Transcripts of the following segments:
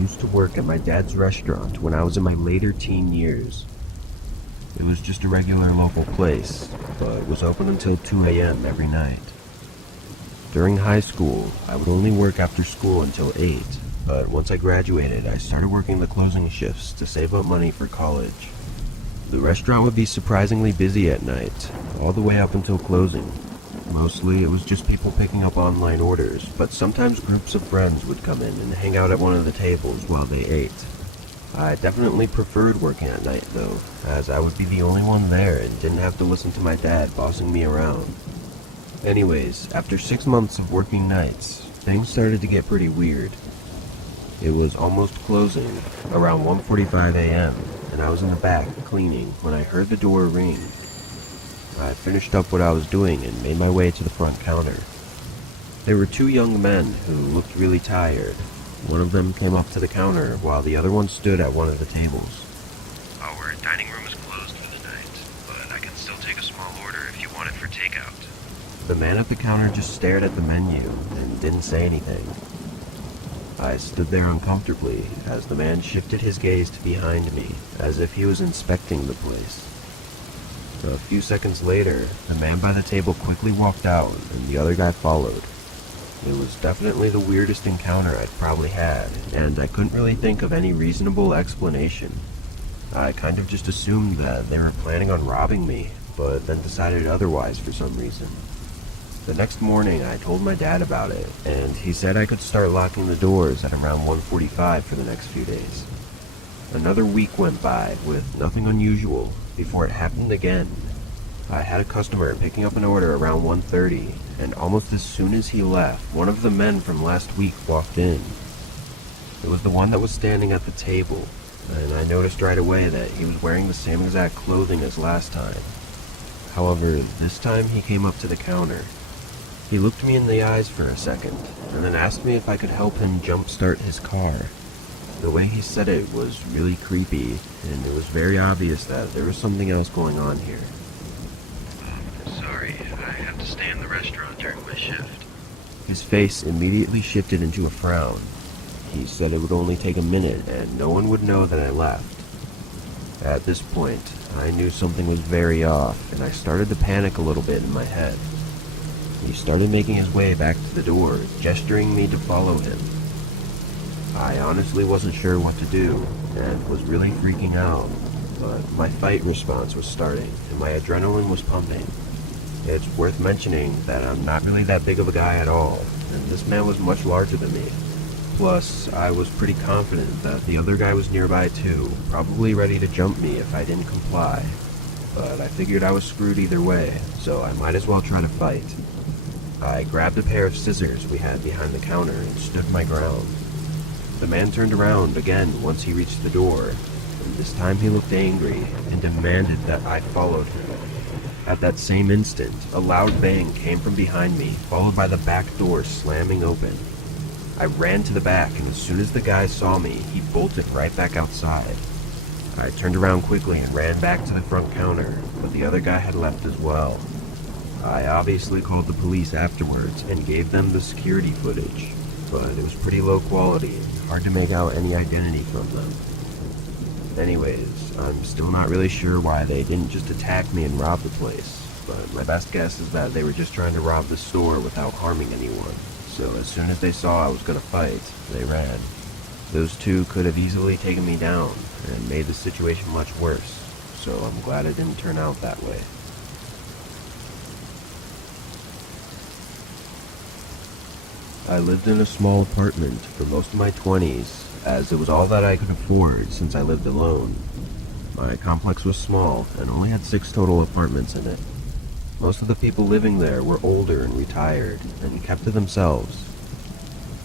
used to work at my dad's restaurant when I was in my later teen years. It was just a regular local place, but was open until 2 a.m. every night. During high school, I would only work after school until 8, but once I graduated, I started working the closing shifts to save up money for college. The restaurant would be surprisingly busy at night, all the way up until closing. Mostly, it was just people picking up online orders, but sometimes groups of friends would come in and hang out at one of the tables while they ate. I definitely preferred working at night, though, as I would be the only one there and didn't have to listen to my dad bossing me around. Anyways, after 6 months of working nights, things started to get pretty weird. It was almost closing, around 1:45 a.m., and I was in the back cleaning when I heard the door ring. I finished up what I was doing and made my way to the front counter. There were 2 young men who looked really tired. One of them came up to the counter while the other one stood at one of the tables. Our dining room is closed for the night, but I can still take a small order if you want it for takeout. The man at the counter just stared at the menu and didn't say anything. I stood there uncomfortably as the man shifted his gaze to behind me as if he was inspecting the place. A few seconds later, the man by the table quickly walked out and the other guy followed. It was definitely the weirdest encounter I'd probably had, and I couldn't really think of any reasonable explanation. I kind of just assumed that they were planning on robbing me, but then decided otherwise for some reason. The next morning, I told my dad about it, and he said I could start locking the doors at around 1:45 for the next few days. Another week went by with nothing unusual before it happened again. I had a customer picking up an order around 1:30, and almost as soon as he left, one of the men from last week walked in. It was the one that was standing at the table, and I noticed right away that he was wearing the same exact clothing as last time. However, this time he came up to the counter. He looked me in the eyes for a second, and then asked me if I could help him jumpstart his car. The way he said it was really creepy, and it was very obvious that there was something else going on here. Sorry, I have to stay in the restaurant during my shift. His face immediately shifted into a frown. He said it would only take a minute, and no one would know that I left. At this point, I knew something was very off, and I started to panic a little bit in my head. He started making his way back to the door, gesturing me to follow him. I honestly wasn't sure what to do, and was really freaking out, but my fight response was starting, and my adrenaline was pumping. It's worth mentioning that I'm not really that big of a guy at all, and this man was much larger than me. Plus, I was pretty confident that the other guy was nearby too, probably ready to jump me if I didn't comply. But I figured I was screwed either way, so I might as well try to fight. I grabbed a pair of scissors we had behind the counter and stood my ground. The man turned around again once he reached the door, and this time he looked angry and demanded that I followed him. At that same instant, a loud bang came from behind me, followed by the back door slamming open. I ran to the back, and as soon as the guy saw me, he bolted right back outside. I turned around quickly and ran back to the front counter, but the other guy had left as well. I obviously called the police afterwards and gave them the security footage, but it was pretty low quality and hard to make out any identity from them. Anyways, I'm still not really sure why they didn't just attack me and rob the place, but my best guess is that they were just trying to rob the store without harming anyone. So as soon as they saw I was gonna fight, they ran. Those 2 could have easily taken me down and made the situation much worse, so I'm glad it didn't turn out that way. I lived in a small apartment for most of my 20s, as it was all that I could afford since I lived alone. My complex was small and only had 6 total apartments in it. Most of the people living there were older and retired and kept to themselves.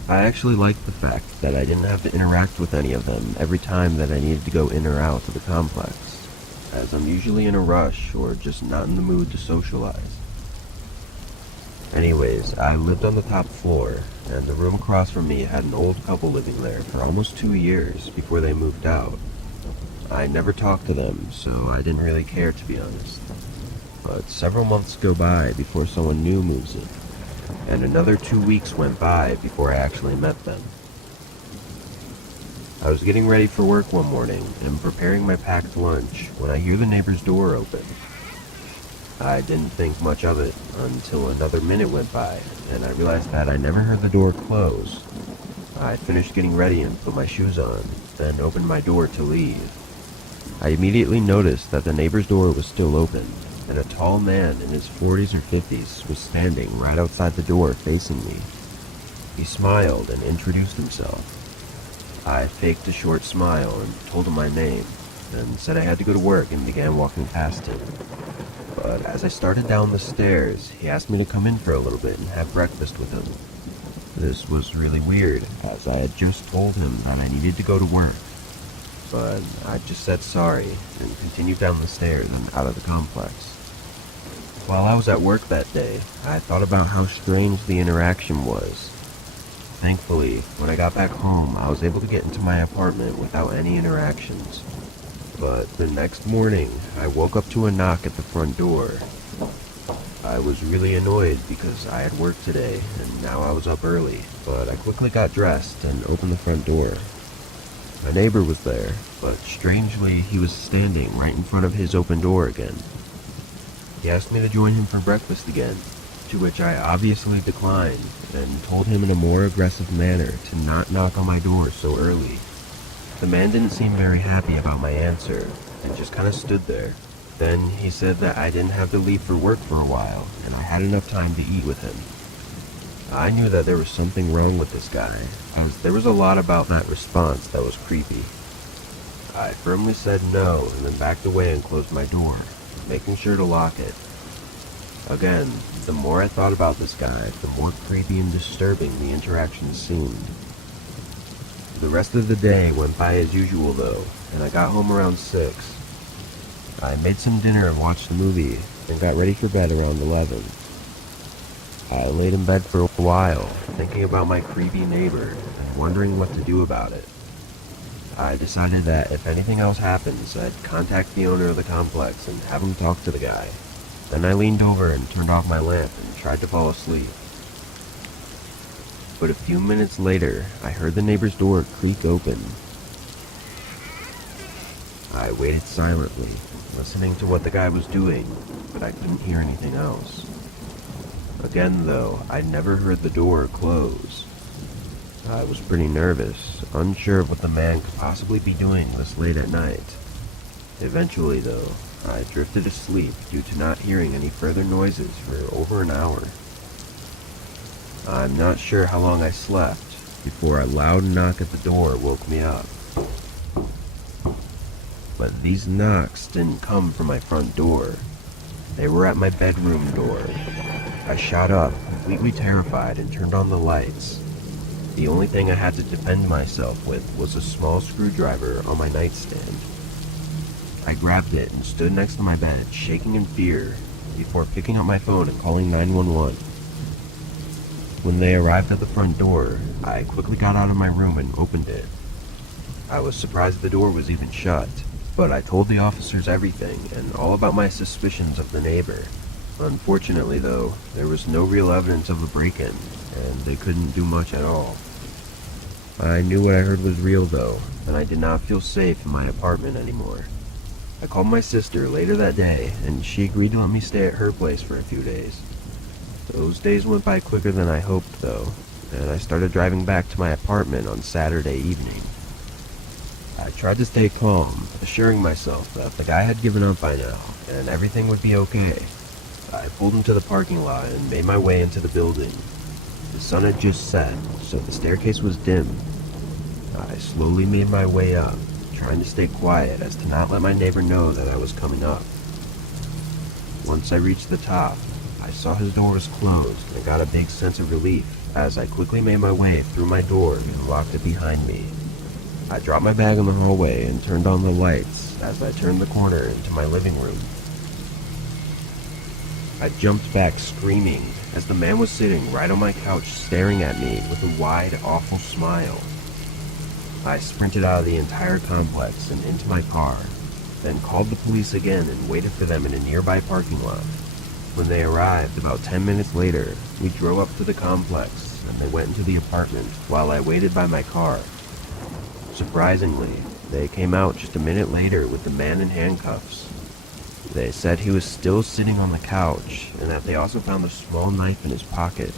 I actually liked the fact that I didn't have to interact with any of them every time that I needed to go in or out of the complex, as I'm usually in a rush or just not in the mood to socialize. Anyways, I lived on the top floor, and the room across from me had an old couple living there for almost 2 years before they moved out. I never talked to them, so I didn't really care, to be honest. But several months go by before someone new moves in, and another 2 weeks went by before I actually met them. I was getting ready for work one morning and preparing my packed lunch when I hear the neighbor's door open. I didn't think much of it until another minute went by and I realized that I never heard the door close. I finished getting ready and put my shoes on, then opened my door to leave. I immediately noticed that the neighbor's door was still open, and a tall man in his 40s or 50s was standing right outside the door facing me. He smiled and introduced himself. I faked a short smile and told him my name, then said I had to go to work and began walking past him. But as I started down the stairs, he asked me to come in for a little bit and have breakfast with him. This was really weird, as I had just told him that I needed to go to work. But I just said sorry and continued down the stairs and out of the complex. While I was at work that day, I thought about how strange the interaction was. Thankfully, when I got back home, I was able to get into my apartment without any interactions. But the next morning, I woke up to a knock at the front door. I was really annoyed because I had work today and now I was up early, but I quickly got dressed and opened the front door. My neighbor was there, but strangely he was standing right in front of his open door again. He asked me to join him for breakfast again, to which I obviously declined and told him in a more aggressive manner to not knock on my door so early. The man didn't seem very happy about my answer and just kind of stood there. Then he said that I didn't have to leave for work for a while and I had enough time to eat with him. I knew that there was something wrong with this guy, as there was a lot about that response that was creepy. I firmly said no and then backed away and closed my door, making sure to lock it. Again, the more I thought about this guy, the more creepy and disturbing the interactions seemed. The rest of the day went by as usual though, and I got home around 6. I made some dinner and watched a movie, and got ready for bed around 11. I laid in bed for a while, thinking about my creepy neighbor, and wondering what to do about it. I decided that if anything else happens, I'd contact the owner of the complex and have him talk to the guy. Then I leaned over and turned off my lamp and tried to fall asleep. But a few minutes later, I heard the neighbor's door creak open. I waited silently, listening to what the guy was doing, but I couldn't hear anything else. Again though, I never heard the door close. I was pretty nervous, unsure of what the man could possibly be doing this late at night. Eventually though, I drifted asleep due to not hearing any further noises for over an hour. I'm not sure how long I slept before a loud knock at the door woke me up. But these knocks didn't come from my front door. They were at my bedroom door. I shot up, completely terrified, and turned on the lights. The only thing I had to defend myself with was a small screwdriver on my nightstand. I grabbed it and stood next to my bed, shaking in fear, before picking up my phone and calling 911. When they arrived at the front door, I quickly got out of my room and opened it. I was surprised the door was even shut, but I told the officers everything and all about my suspicions of the neighbor. Unfortunately though, there was no real evidence of a break-in, and they couldn't do much at all. I knew what I heard was real though, and I did not feel safe in my apartment anymore. I called my sister later that day, and she agreed to let me stay at her place for a few days. Those days went by quicker than I hoped though, and I started driving back to my apartment on Saturday evening. I tried to stay calm, assuring myself that the guy had given up by now, and everything would be okay. I pulled into the parking lot and made my way into the building. The sun had just set, so the staircase was dim. I slowly made my way up, trying to stay quiet as to not let my neighbor know that I was coming up. Once I reached the top, I saw his door was closed and got a big sense of relief as I quickly made my way through my door and locked it behind me. I dropped my bag in the hallway and turned on the lights as I turned the corner into my living room. I jumped back screaming as the man was sitting right on my couch staring at me with a wide, awful smile. I sprinted out of the entire complex and into my car, then called the police again and waited for them in a nearby parking lot. When they arrived about 10 minutes later, we drove up to the complex and they went into the apartment while I waited by my car. Surprisingly, they came out just a minute later with the man in handcuffs. They said he was still sitting on the couch, and that they also found a small knife in his pocket.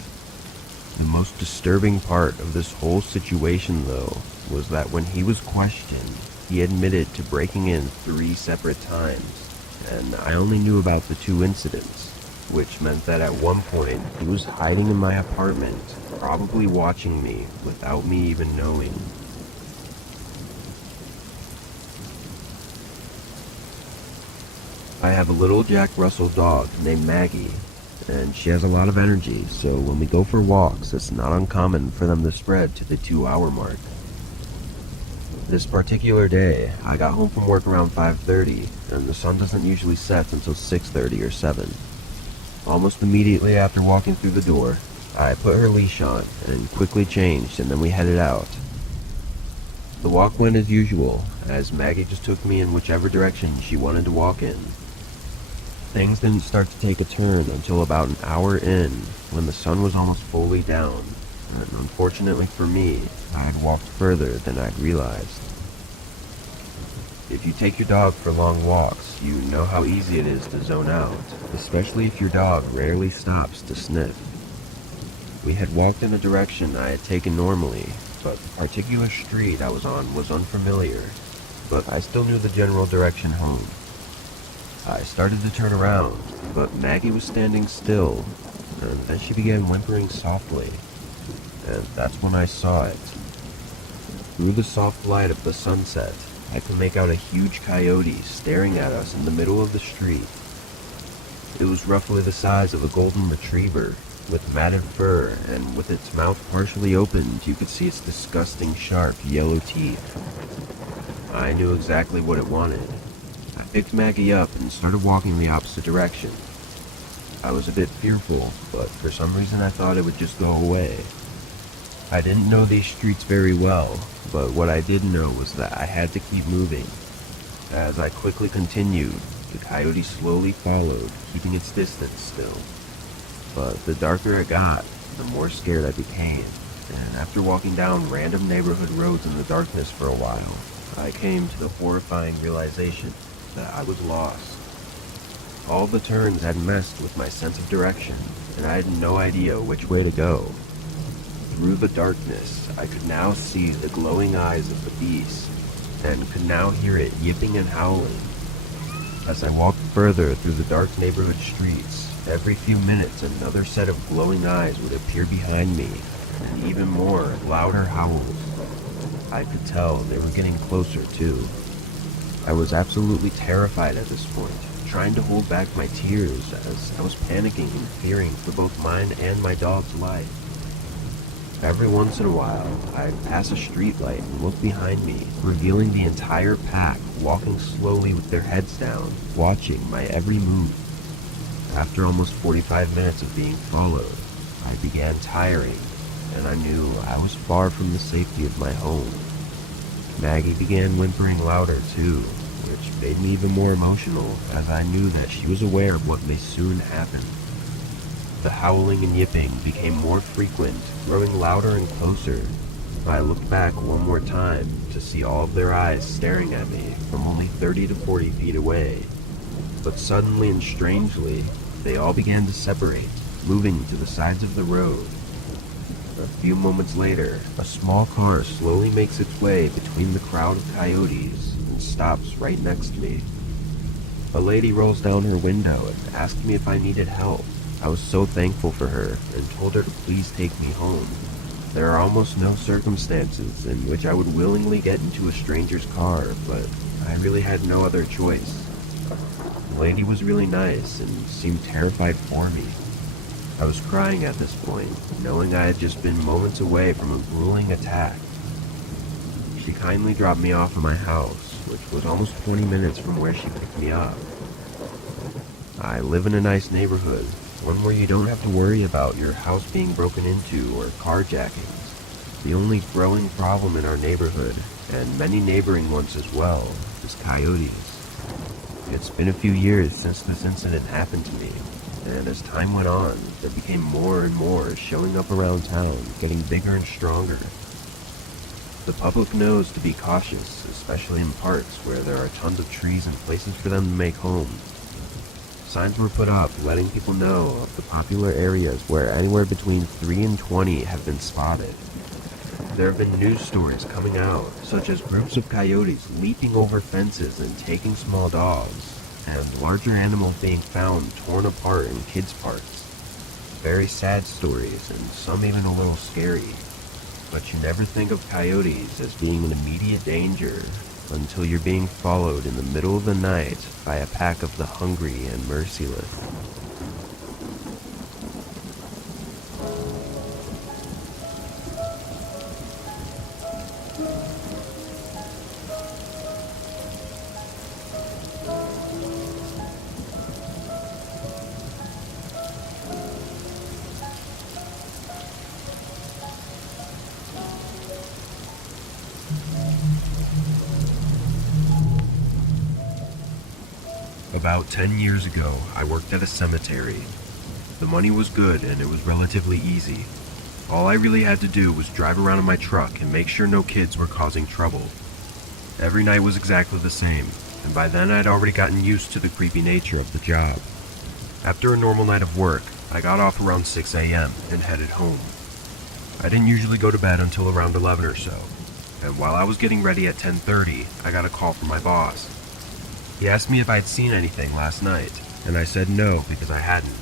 The most disturbing part of this whole situation, though, was that when he was questioned, he admitted to breaking in 3 separate times, and I only knew about the 2 incidents, which meant that at one point he was hiding in my apartment, probably watching me without me even knowing. I have a little Jack Russell dog named Maggie, and she has a lot of energy, so when we go for walks, it's not uncommon for them to spread to the 2-hour mark. This particular day, I got home from work around 5:30, and the sun doesn't usually set until 6:30 or 7. Almost immediately after walking through the door, I put her leash on and quickly changed, and then we headed out. The walk went as usual, as Maggie just took me in whichever direction she wanted to walk in. Things didn't start to take a turn until about an hour in, when the sun was almost fully down, and unfortunately for me, I had walked further than I'd realized. If you take your dog for long walks, you know how easy it is to zone out, especially if your dog rarely stops to sniff. We had walked in a direction I had taken normally, but the particular street I was on was unfamiliar, but I still knew the general direction home. I started to turn around, but Maggie was standing still, and then she began whimpering softly, and that's when I saw it. Through the soft light of the sunset, I could make out a huge coyote staring at us in the middle of the street. It was roughly the size of a golden retriever, with matted fur, and with its mouth partially opened, you could see its disgusting sharp yellow teeth. I knew exactly what it wanted. I picked Maggie up and started walking the opposite direction. I was a bit fearful, but for some reason I thought it would just go away. I didn't know these streets very well, but what I did know was that I had to keep moving. As I quickly continued, the coyote slowly followed, keeping its distance still. But the darker it got, the more scared I became, and after walking down random neighborhood roads in the darkness for a while, I came to the horrifying realization that I was lost. All the turns had messed with my sense of direction, and I had no idea which way to go. Through the darkness, I could now see the glowing eyes of the beast, and could now hear it yipping and howling. As I walked further through the dark neighborhood streets, every few minutes another set of glowing eyes would appear behind me, and even more, louder howls. I could tell they were getting closer too. I was absolutely terrified at this point, trying to hold back my tears as I was panicking and fearing for both mine and my dog's life. Every once in a while, I'd pass a streetlight and look behind me, revealing the entire pack walking slowly with their heads down, watching my every move. After almost 45 minutes of being followed, I began tiring, and I knew I was far from the safety of my home. Maggie began whimpering louder too, which made me even more emotional, as I knew that she was aware of what may soon happen. The howling and yipping became more frequent, growing louder and closer. I looked back one more time to see all of their eyes staring at me from only 30 to 40 feet away. But suddenly and strangely, they all began to separate, moving to the sides of the road. A few moments later, a small car slowly makes its way between the crowd of coyotes and stops right next to me. A lady rolls down her window and asked me if I needed help. I was so thankful for her and told her to please take me home. There are almost no circumstances in which I would willingly get into a stranger's car, but I really had no other choice. The lady was really nice and seemed terrified for me. I was crying at this point, knowing I had just been moments away from a grueling attack. She kindly dropped me off at my house, which was almost 20 minutes from where she picked me up. I live in a nice neighborhood, one where you don't have to worry about your house being broken into or carjackings. The only growing problem in our neighborhood, and many neighboring ones as well, is coyotes. It's been a few years since this incident happened to me, and as time went on, there became more and more showing up around town, getting bigger and stronger. The public knows to be cautious, especially in parks where there are tons of trees and places for them to make homes. Signs were put up letting people know of the popular areas where anywhere between 3 and 20 have been spotted. There have been news stories coming out, such as groups of coyotes leaping over fences and taking small dogs, and larger animals being found torn apart in kids' parks. Very sad stories, and some even a little scary. But you never think of coyotes as being an immediate danger until you're being followed in the middle of the night by a pack of the hungry and merciless. About 10 years ago, I worked at a cemetery. The money was good and it was relatively easy. All I really had to do was drive around in my truck and make sure no kids were causing trouble. Every night was exactly the same, and by then I'd already gotten used to the creepy nature of the job. After a normal night of work, I got off around 6 a.m. and headed home. I didn't usually go to bed until around 11 or so, and while I was getting ready at 10:30, I got a call from my boss. He asked me if I had seen anything last night, and I said no because I hadn't.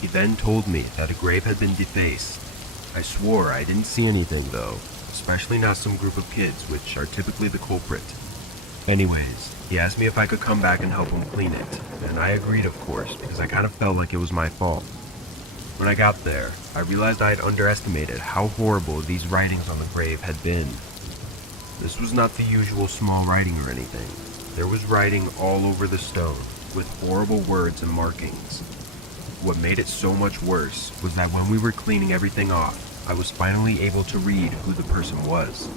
He then told me that a grave had been defaced. I swore I didn't see anything though, especially not some group of kids, which are typically the culprit. Anyways, he asked me if I could come back and help him clean it, and I agreed of course because I kind of felt like it was my fault. When I got there, I realized I had underestimated how horrible these writings on the grave had been. This was not the usual small writing or anything. There was writing all over the stone, with horrible words and markings. What made it so much worse was that when we were cleaning everything off, I was finally able to read who the person was.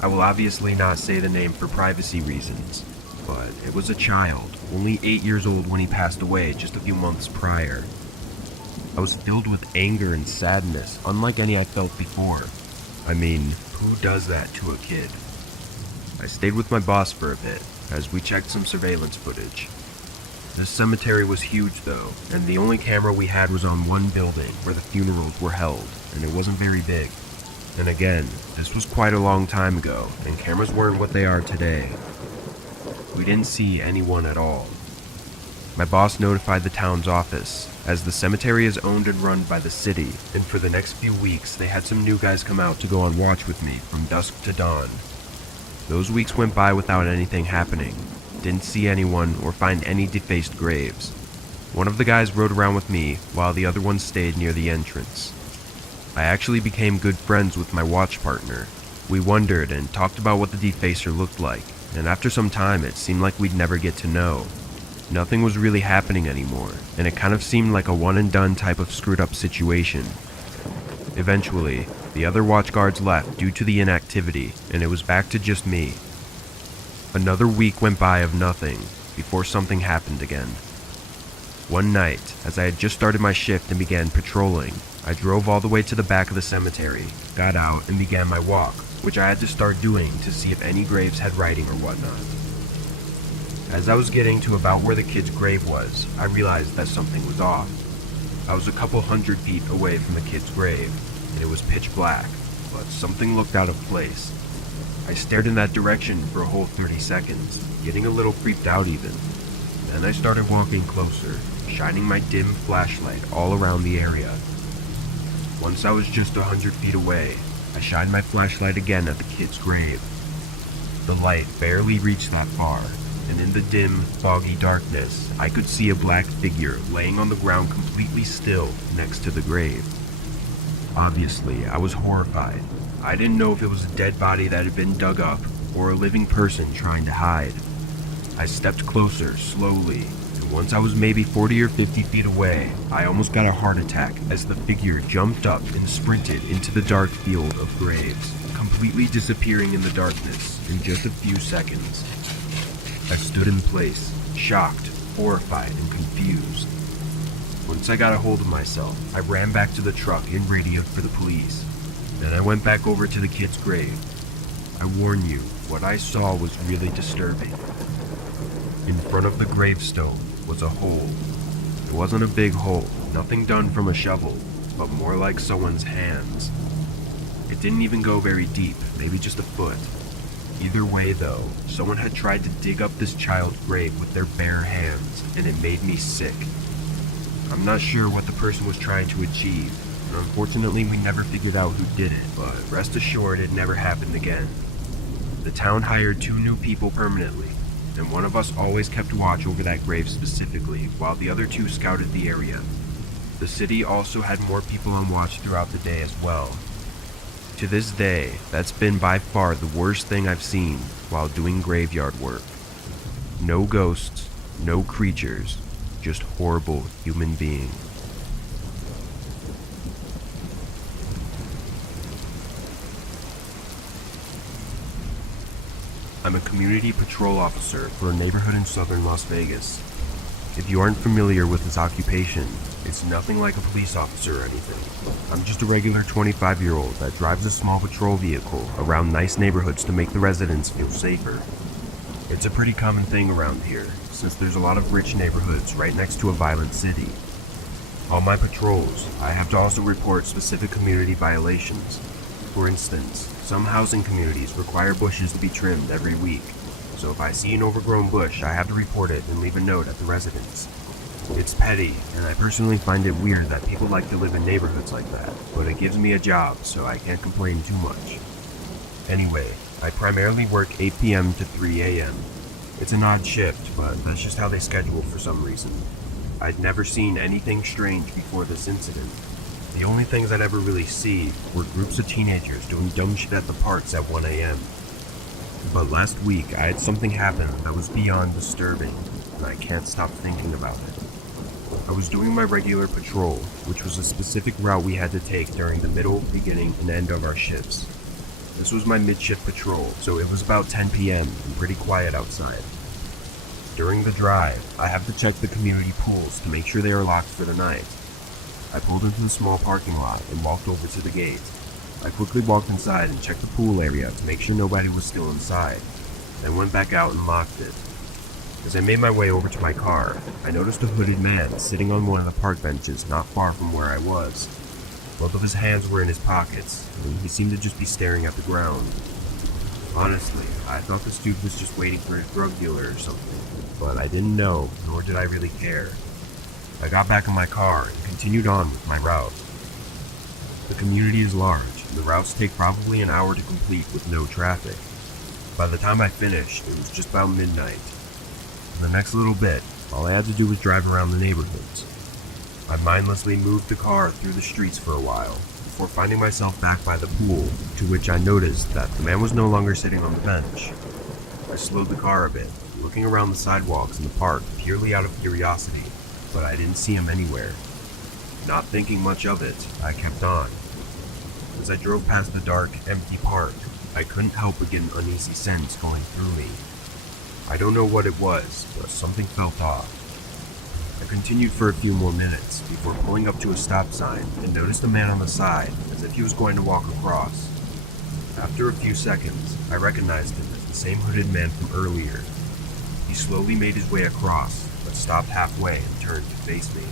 I will obviously not say the name for privacy reasons, but it was a child, only 8 years old when he passed away just a few months prior. I was filled with anger and sadness, unlike any I felt before. I mean, who does that to a kid? I stayed with my boss for a bit, as we checked some surveillance footage. This cemetery was huge though, and the only camera we had was on one building where the funerals were held, and it wasn't very big. And again, this was quite a long time ago, and cameras weren't what they are today. We didn't see anyone at all. My boss notified the town's office, as the cemetery is owned and run by the city, and for the next few weeks they had some new guys come out to go on watch with me from dusk to dawn. Those weeks went by without anything happening. Didn't see anyone or find any defaced graves. One of the guys rode around with me while the other one stayed near the entrance. I actually became good friends with my watch partner. We wondered and talked about what the defacer looked like, and after some time it seemed like we'd never get to know. Nothing was really happening anymore, and it kind of seemed like a one and done type of screwed up situation. Eventually, the other watch guards left due to the inactivity, and it was back to just me. Another week went by of nothing, before something happened again. One night, as I had just started my shift and began patrolling, I drove all the way to the back of the cemetery, got out, and began my walk, which I had to start doing to see if any graves had writing or whatnot. As I was getting to about where the kid's grave was, I realized that something was off. I was a couple 100 feet away from the kid's grave, and it was pitch black, but something looked out of place. I stared in that direction for a whole 30 seconds, getting a little creeped out even. Then I started walking closer, shining my dim flashlight all around the area. Once I was just 100 feet away, I shined my flashlight again at the kid's grave. The light barely reached that far, and in the dim, foggy darkness, I could see a black figure laying on the ground completely still next to the grave. Obviously, I was horrified. I didn't know if it was a dead body that had been dug up, or a living person trying to hide. I stepped closer, slowly, and once I was maybe 40 or 50 feet away, I almost got a heart attack as the figure jumped up and sprinted into the dark field of graves, completely disappearing in the darkness in just a few seconds. I stood in place, shocked, horrified, and confused. Once I got a hold of myself, I ran back to the truck and radioed for the police. Then I went back over to the kid's grave. I warn you, what I saw was really disturbing. In front of the gravestone was a hole. It wasn't a big hole, nothing done from a shovel, but more like someone's hands. It didn't even go very deep, maybe just a foot. Either way though, someone had tried to dig up this child's grave with their bare hands, and it made me sick. I'm not sure what the person was trying to achieve, and unfortunately we never figured out who did it, but rest assured it never happened again. The town hired 2 new people permanently, and one of us always kept watch over that grave specifically, while the other 2 scouted the area. The city also had more people on watch throughout the day as well. To this day, that's been by far the worst thing I've seen while doing graveyard work. No ghosts, no creatures, just horrible human beings. I'm a community patrol officer for a neighborhood in southern Las Vegas. If you aren't familiar with this occupation, it's nothing like a police officer or anything. I'm just a regular 25-year-old that drives a small patrol vehicle around nice neighborhoods to make the residents feel safer. It's a pretty common thing around here, since there's a lot of rich neighborhoods right next to a violent city. On my patrols, I have to also report specific community violations. For instance, some housing communities require bushes to be trimmed every week, so if I see an overgrown bush, I have to report it and leave a note at the residence. It's petty, and I personally find it weird that people like to live in neighborhoods like that, but it gives me a job, so I can't complain too much. Anyway, I primarily work 8 p.m. to 3 a.m. It's an odd shift, but that's just how they schedule for some reason. I'd never seen anything strange before this incident. The only things I'd ever really see were groups of teenagers doing dumb shit at the parks at 1 a.m. But last week, I had something happen that was beyond disturbing, and I can't stop thinking about it. I was doing my regular patrol, which was a specific route we had to take during the middle, beginning, and end of our shifts. This was my mid-shift patrol, so it was about 10 p.m. and pretty quiet outside. During the drive, I have to check the community pools to make sure they are locked for the night. I pulled into the small parking lot and walked over to the gate. I quickly walked inside and checked the pool area to make sure nobody was still inside, then went back out and locked it. As I made my way over to my car, I noticed a hooded man sitting on one of the park benches not far from where I was. Both of his hands were in his pockets, and he seemed to just be staring at the ground. Honestly, I thought this dude was just waiting for a drug dealer or something, but I didn't know, nor did I really care. I got back in my car and continued on with my route. The community is large, and the routes take probably an hour to complete with no traffic. By the time I finished, it was just about midnight. For the next little bit, all I had to do was drive around the neighborhoods. I mindlessly moved the car through the streets for a while, before finding myself back by the pool, to which I noticed that the man was no longer sitting on the bench. I slowed the car a bit, looking around the sidewalks in the park purely out of curiosity, but I didn't see him anywhere. Not thinking much of it, I kept on. As I drove past the dark, empty park, I couldn't help but get an uneasy sense going through me. I don't know what it was, but something felt off. I continued for a few more minutes before pulling up to a stop sign and noticed a man on the side as if he was going to walk across. After a few seconds, I recognized him as the same hooded man from earlier. He slowly made his way across, but stopped halfway and turned to face me.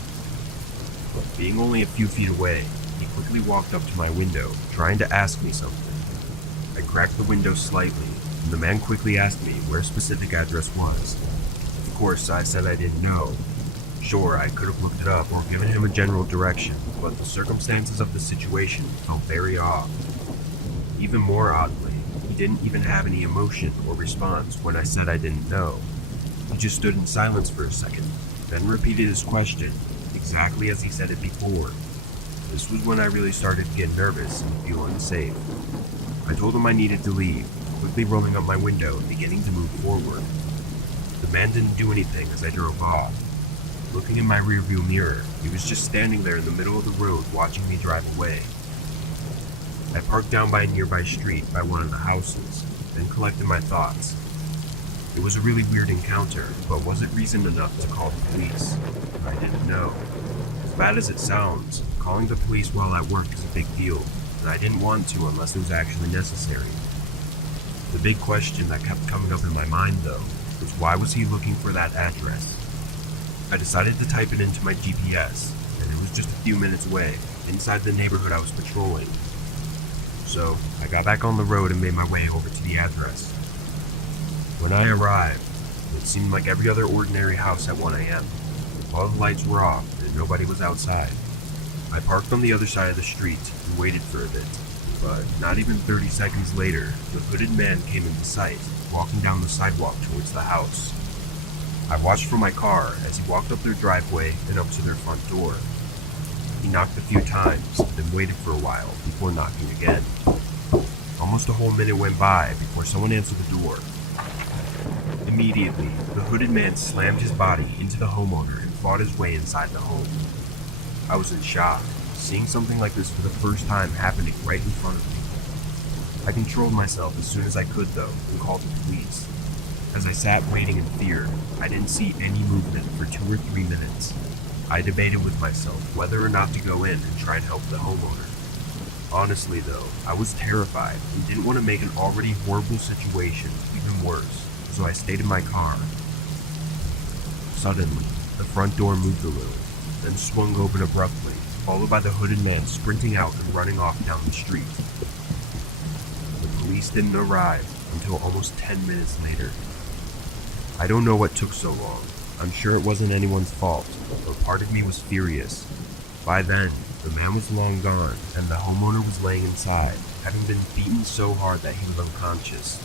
But being only a few feet away, he quickly walked up to my window, trying to ask me something. I cracked the window slightly, and the man quickly asked me where a specific address was. Of course, I said I didn't know. Sure, I could have looked it up or given him a general direction, but the circumstances of the situation felt very off. Even more oddly, he didn't even have any emotion or response when I said I didn't know. He just stood in silence for a second, then repeated his question, exactly as he said it before. This was when I really started to get nervous and feel unsafe. I told him I needed to leave, quickly rolling up my window and beginning to move forward. The man didn't do anything as I drove off. Looking in my rearview mirror, he was just standing there in the middle of the road watching me drive away. I parked down by a nearby street by one of the houses, then collected my thoughts. It was a really weird encounter, but was it reason enough to call the police? I didn't know. As bad as it sounds, calling the police while at work is a big deal, and I didn't want to unless it was actually necessary. The big question that kept coming up in my mind, though, was why was he looking for that address? I decided to type it into my GPS, and it was just a few minutes away, inside the neighborhood I was patrolling. So, I got back on the road and made my way over to the address. When I arrived, it seemed like every other ordinary house at 1 a.m. All the lights were off and nobody was outside. I parked on the other side of the street and waited for a bit, but not even 30 seconds later, the hooded man came into sight, walking down the sidewalk towards the house. I watched from my car as he walked up their driveway and up to their front door. He knocked a few times, then waited for a while before knocking again. Almost a whole minute went by before someone answered the door. Immediately, the hooded man slammed his body into the homeowner and fought his way inside the home. I was in shock, seeing something like this for the first time happening right in front of me. I controlled myself as soon as I could, though, and called the police. As I sat waiting in fear, I didn't see any movement for 2 or 3 minutes. I debated with myself whether or not to go in and try and help the homeowner. Honestly, though, I was terrified and didn't want to make an already horrible situation even worse, so I stayed in my car. Suddenly, the front door moved a little, then swung open abruptly, followed by the hooded man sprinting out and running off down the street. The police didn't arrive until almost 10 minutes later. I don't know what took so long. I'm sure it wasn't anyone's fault, but part of me was furious. By then, the man was long gone, and the homeowner was laying inside, having been beaten so hard that he was unconscious.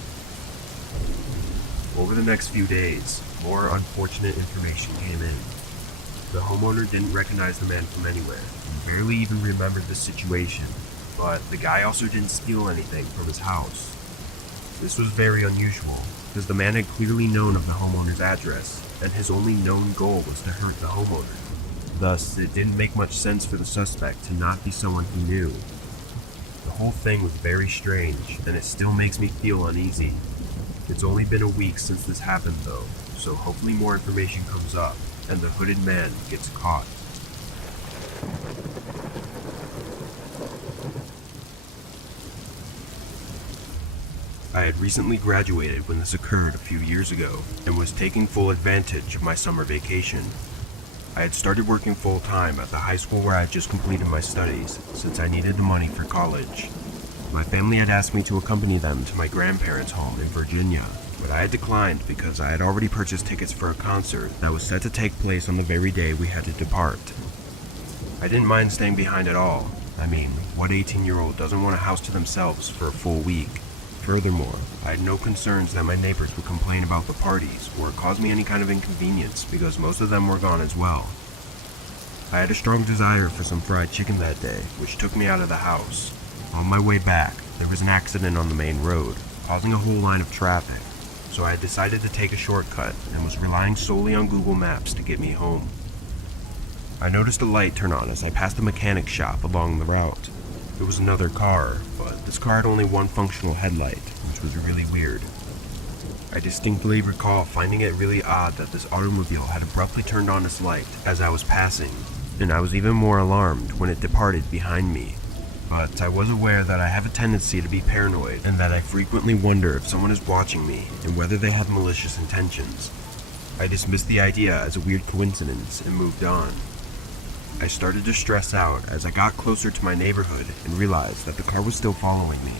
Over the next few days, more unfortunate information came in. The homeowner didn't recognize the man from anywhere, and barely even remembered the situation, but the guy also didn't steal anything from his house. This was very unusual, because the man had clearly known of the homeowner's address, and his only known goal was to hurt the homeowner. Thus, it didn't make much sense for the suspect to not be someone he knew. The whole thing was very strange, and it still makes me feel uneasy. It's only been a week since this happened, though, so hopefully more information comes up, and the hooded man gets caught. I had recently graduated when this occurred a few years ago, and was taking full advantage of my summer vacation. I had started working full-time at the high school where I had just completed my studies, since I needed the money for college. My family had asked me to accompany them to my grandparents' home in Virginia, but I had declined because I had already purchased tickets for a concert that was set to take place on the very day we had to depart. I didn't mind staying behind at all. I mean, what 18-year-old doesn't want a house to themselves for a full week? Furthermore, I had no concerns that my neighbors would complain about the parties or cause me any kind of inconvenience because most of them were gone as well. I had a strong desire for some fried chicken that day, which took me out of the house. On my way back, there was an accident on the main road, causing a whole line of traffic, so I had decided to take a shortcut and was relying solely on Google Maps to get me home. I noticed a light turn on as I passed a mechanic shop along the route. There was another car, but this car had only one functional headlight, which was really weird. I distinctly recall finding it really odd that this automobile had abruptly turned on its light as I was passing, and I was even more alarmed when it departed behind me. But I was aware that I have a tendency to be paranoid, and that I frequently wonder if someone is watching me and whether they have malicious intentions. I dismissed the idea as a weird coincidence and moved on. I started to stress out as I got closer to my neighborhood and realized that the car was still following me.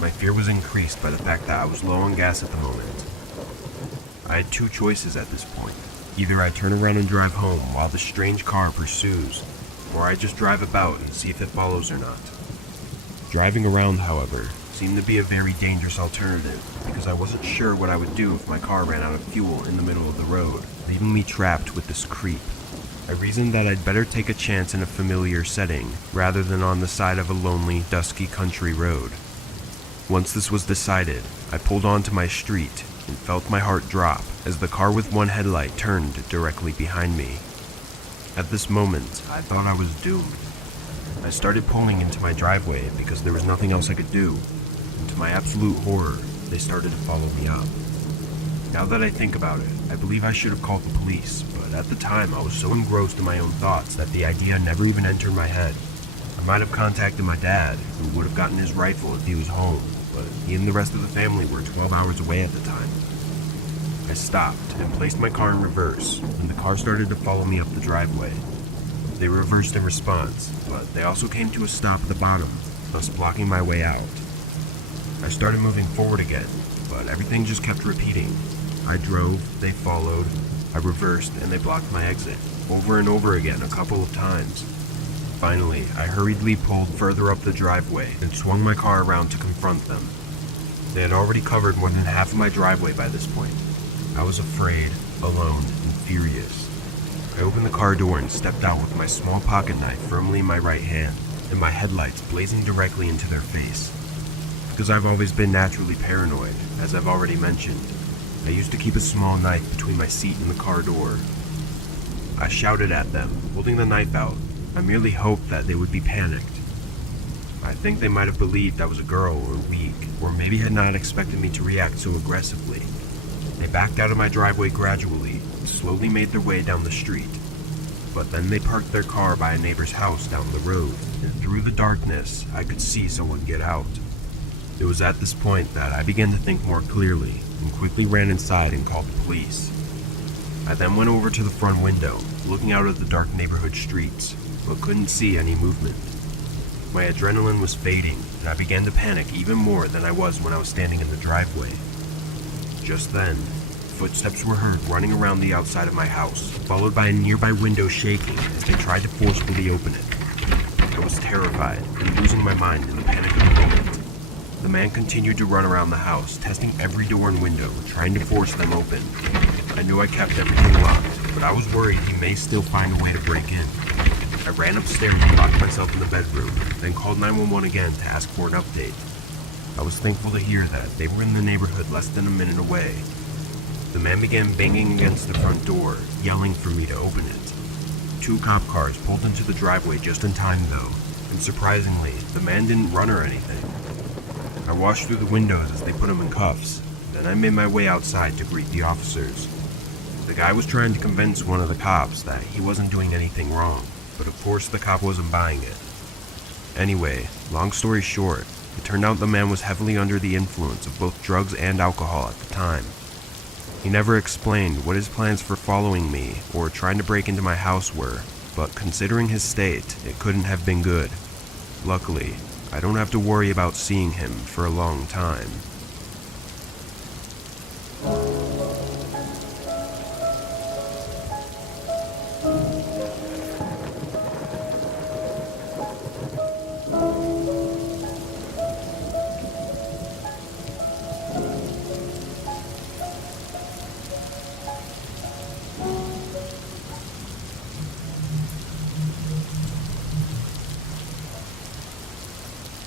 My fear was increased by the fact that I was low on gas at the moment. I had two choices at this point. Either I turn around and drive home while the strange car pursues, or I just drive about and see if it follows or not. Driving around, however, seemed to be a very dangerous alternative because I wasn't sure what I would do if my car ran out of fuel in the middle of the road, leaving me trapped with this creep. I reasoned that I'd better take a chance in a familiar setting, rather than on the side of a lonely, dusky country road. Once this was decided, I pulled onto my street and felt my heart drop as the car with one headlight turned directly behind me. At this moment, I thought I was doomed. I started pulling into my driveway because there was nothing else I could do, and to my absolute horror, they started to follow me up. Now that I think about it, I believe I should have called the police, but at the time I was so engrossed in my own thoughts that the idea never even entered my head. I might have contacted my dad, who would have gotten his rifle if he was home, but he and the rest of the family were 12 hours away at the time. I stopped and placed my car in reverse when the car started to follow me up the driveway. They reversed in response, but they also came to a stop at the bottom, thus blocking my way out. I started moving forward again, but everything just kept repeating. I drove, they followed, I reversed, and they blocked my exit, over and over again a couple of times. Finally, I hurriedly pulled further up the driveway and swung my car around to confront them. They had already covered more than half of my driveway by this point. I was afraid, alone, and furious. I opened the car door and stepped out with my small pocket knife firmly in my right hand and my headlights blazing directly into their face. Because I've always been naturally paranoid, as I've already mentioned, I used to keep a small knife between my seat and the car door. I shouted at them, holding the knife out. I merely hoped that they would be panicked. I think they might have believed I was a girl or weak, or maybe had not expected me to react so aggressively. They backed out of my driveway gradually and slowly made their way down the street. But then they parked their car by a neighbor's house down the road, and through the darkness, I could see someone get out. It was at this point that I began to think more clearly and quickly ran inside and called the police. I then went over to the front window, looking out at the dark neighborhood streets, but couldn't see any movement. My adrenaline was fading, and I began to panic even more than I was when I was standing in the driveway. Just then, footsteps were heard running around the outside of my house, followed by a nearby window shaking as they tried to forcefully open it. I was terrified and losing my mind in the panic of the moment. The man continued to run around the house, testing every door and window, trying to force them open. I knew I kept everything locked, but I was worried he may still find a way to break in. I ran upstairs and locked myself in the bedroom, then called 911 again to ask for an update. I was thankful to hear that they were in the neighborhood less than a minute away. The man began banging against the front door, yelling for me to open it. 2 cop cars pulled into the driveway just in time though, and surprisingly, the man didn't run or anything. I watched through the windows as they put him in cuffs, then I made my way outside to greet the officers. The guy was trying to convince one of the cops that he wasn't doing anything wrong, but of course the cop wasn't buying it. Anyway, long story short, it turned out the man was heavily under the influence of both drugs and alcohol at the time. He never explained what his plans for following me or trying to break into my house were, but considering his state, it couldn't have been good. Luckily, I don't have to worry about seeing him for a long time.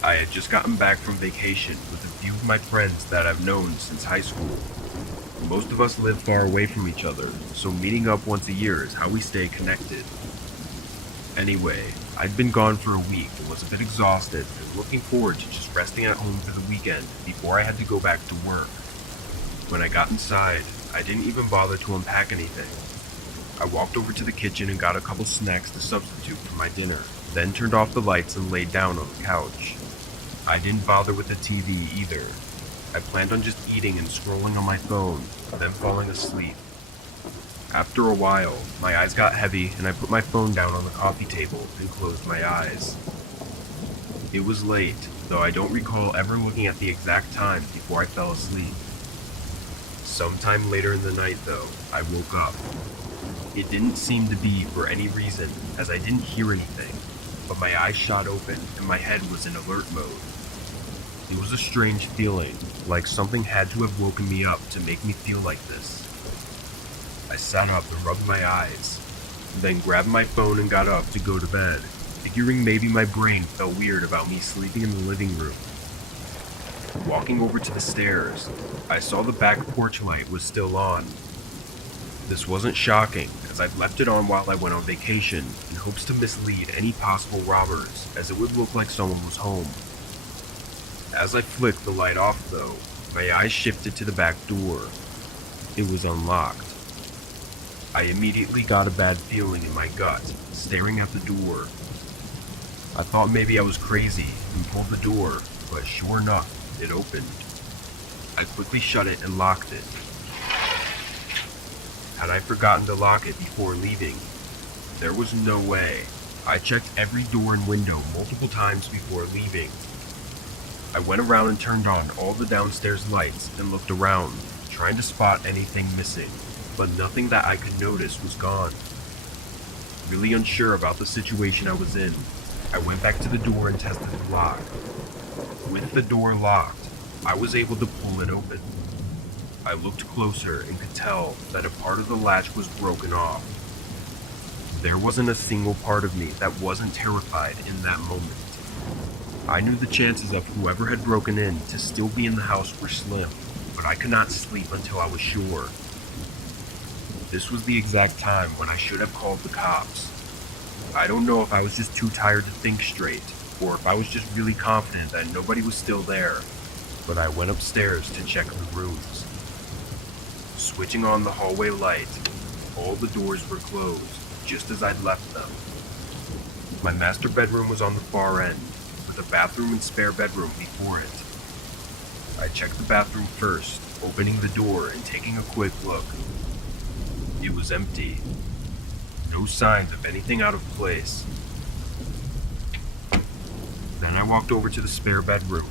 I had just gotten back from vacation with a few of my friends that I've known since high school. Most of us live far away from each other, so meeting up once a year is how we stay connected. Anyway, I'd been gone for a week and was a bit exhausted and looking forward to just resting at home for the weekend before I had to go back to work. When I got inside, I didn't even bother to unpack anything. I walked over to the kitchen and got a couple snacks to substitute for my dinner, then turned off the lights and laid down on the couch. I didn't bother with the TV either. I planned on just eating and scrolling on my phone, then falling asleep. After a while, my eyes got heavy and I put my phone down on the coffee table and closed my eyes. It was late, though I don't recall ever looking at the exact time before I fell asleep. Sometime later in the night, though, I woke up. It didn't seem to be for any reason, as I didn't hear anything, but my eyes shot open and my head was in alert mode. It was a strange feeling, like something had to have woken me up to make me feel like this. I sat up and rubbed my eyes, then grabbed my phone and got up to go to bed, figuring maybe my brain felt weird about me sleeping in the living room. Walking over to the stairs, I saw the back porch light was still on. This wasn't shocking, as I'd left it on while I went on vacation in hopes to mislead any possible robbers, as it would look like someone was home. As I flicked the light off though, my eyes shifted to the back door. It was unlocked. I immediately got a bad feeling in my gut, staring at the door. I thought maybe I was crazy and pulled the door, but sure enough, It opened. I quickly shut it and locked it. Had I forgotten to lock it before leaving? There was no way. I checked every door and window multiple times before leaving. I went around and turned on all the downstairs lights and looked around, trying to spot anything missing, but nothing that I could notice was gone. Really unsure about the situation I was in, I went back to the door and tested the lock. With the door locked, I was able to pull it open. I looked closer and could tell that a part of the latch was broken off. There wasn't a single part of me that wasn't terrified in that moment. I knew the chances of whoever had broken in to still be in the house were slim, but I could not sleep until I was sure. This was the exact time when I should have called the cops. I don't know if I was just too tired to think straight, or if I was just really confident that nobody was still there, but I went upstairs to check the rooms. Switching on the hallway light, all the doors were closed, just as I'd left them. My master bedroom was on the far end, with a bathroom and spare bedroom before it. I checked the bathroom first, opening the door and taking a quick look. It was empty. No signs of anything out of place. Then I walked over to the spare bedroom.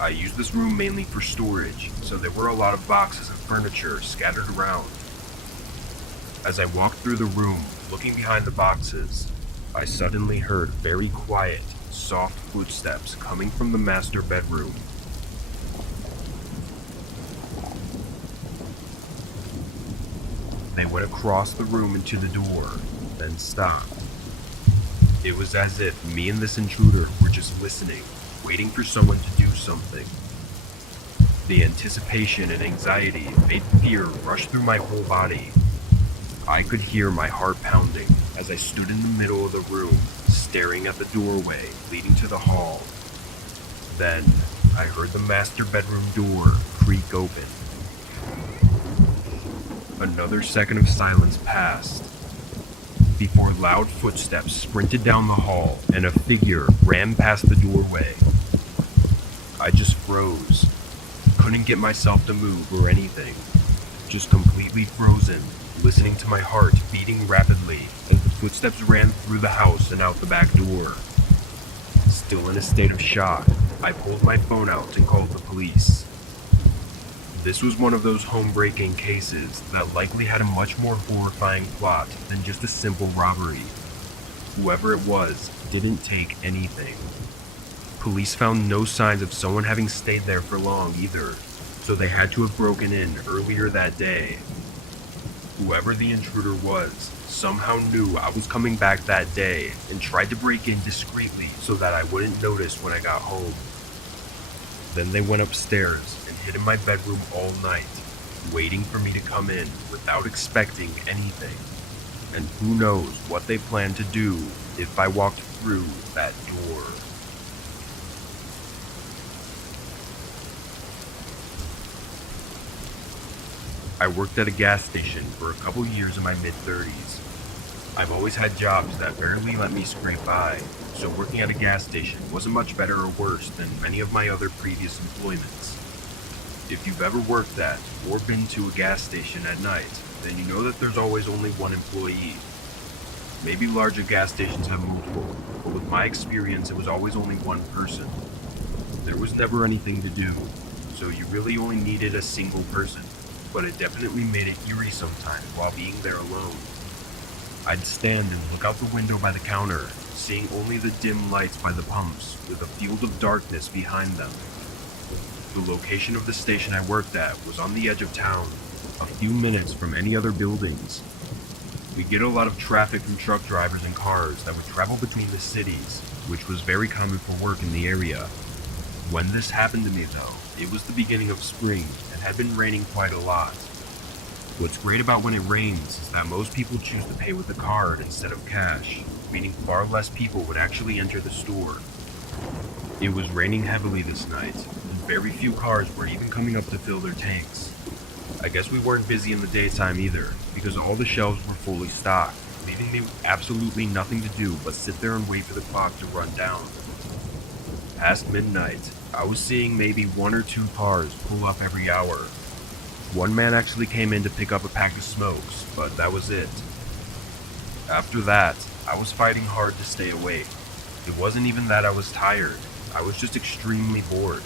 I used this room mainly for storage, so there were a lot of boxes and furniture scattered around. As I walked through the room, looking behind the boxes, I suddenly heard very quiet, soft footsteps coming from the master bedroom. They went across the room into the door, then stopped. It was as if me and this intruder were just listening, waiting for someone to do something. The anticipation and anxiety made fear rush through my whole body. I could hear my heart pounding as I stood in the middle of the room, staring at the doorway leading to the hall. Then, I heard the master bedroom door creak open. Another second of silence passed, before loud footsteps sprinted down the hall and a figure ran past the doorway. I just froze. Couldn't get myself to move or anything. Just completely frozen, listening to my heart beating rapidly as the footsteps ran through the house and out the back door. Still in a state of shock, I pulled my phone out and called the police. This was one of those home-breaking cases that likely had a much more horrifying plot than just a simple robbery. Whoever it was didn't take anything. Police found no signs of someone having stayed there for long either, so they had to have broken in earlier that day. Whoever the intruder was somehow knew I was coming back that day and tried to break in discreetly so that I wouldn't notice when I got home. Then they went upstairs and hid in my bedroom all night, waiting for me to come in without expecting anything. And who knows what they planned to do if I walked through that door. I worked at a gas station for a couple years in my mid-30s. I've always had jobs that barely let me scrape by, so working at a gas station wasn't much better or worse than many of my other previous employments. If you've ever worked at or been to a gas station at night, then you know that there's always only one employee. Maybe larger gas stations have multiple, but with my experience it was always only one person. There was never anything to do, so you really only needed a single person, but it definitely made it eerie sometimes while being there alone. I'd stand and look out the window by the counter, seeing only the dim lights by the pumps, with a field of darkness behind them. The location of the station I worked at was on the edge of town, a few minutes from any other buildings. We get a lot of traffic from truck drivers and cars that would travel between the cities, which was very common for work in the area. When this happened to me though, it was the beginning of spring and had been raining quite a lot. What's great about when it rains is that most people choose to pay with a card instead of cash, meaning far less people would actually enter the store. It was raining heavily this night, and very few cars were even coming up to fill their tanks. I guess we weren't busy in the daytime either, because all the shelves were fully stocked, leaving me with absolutely nothing to do but sit there and wait for the clock to run down. Past midnight, I was seeing maybe 1 or 2 cars pull up every hour. One man actually came in to pick up a pack of smokes, but that was it. After that, I was fighting hard to stay awake. It wasn't even that I was tired, I was just extremely bored.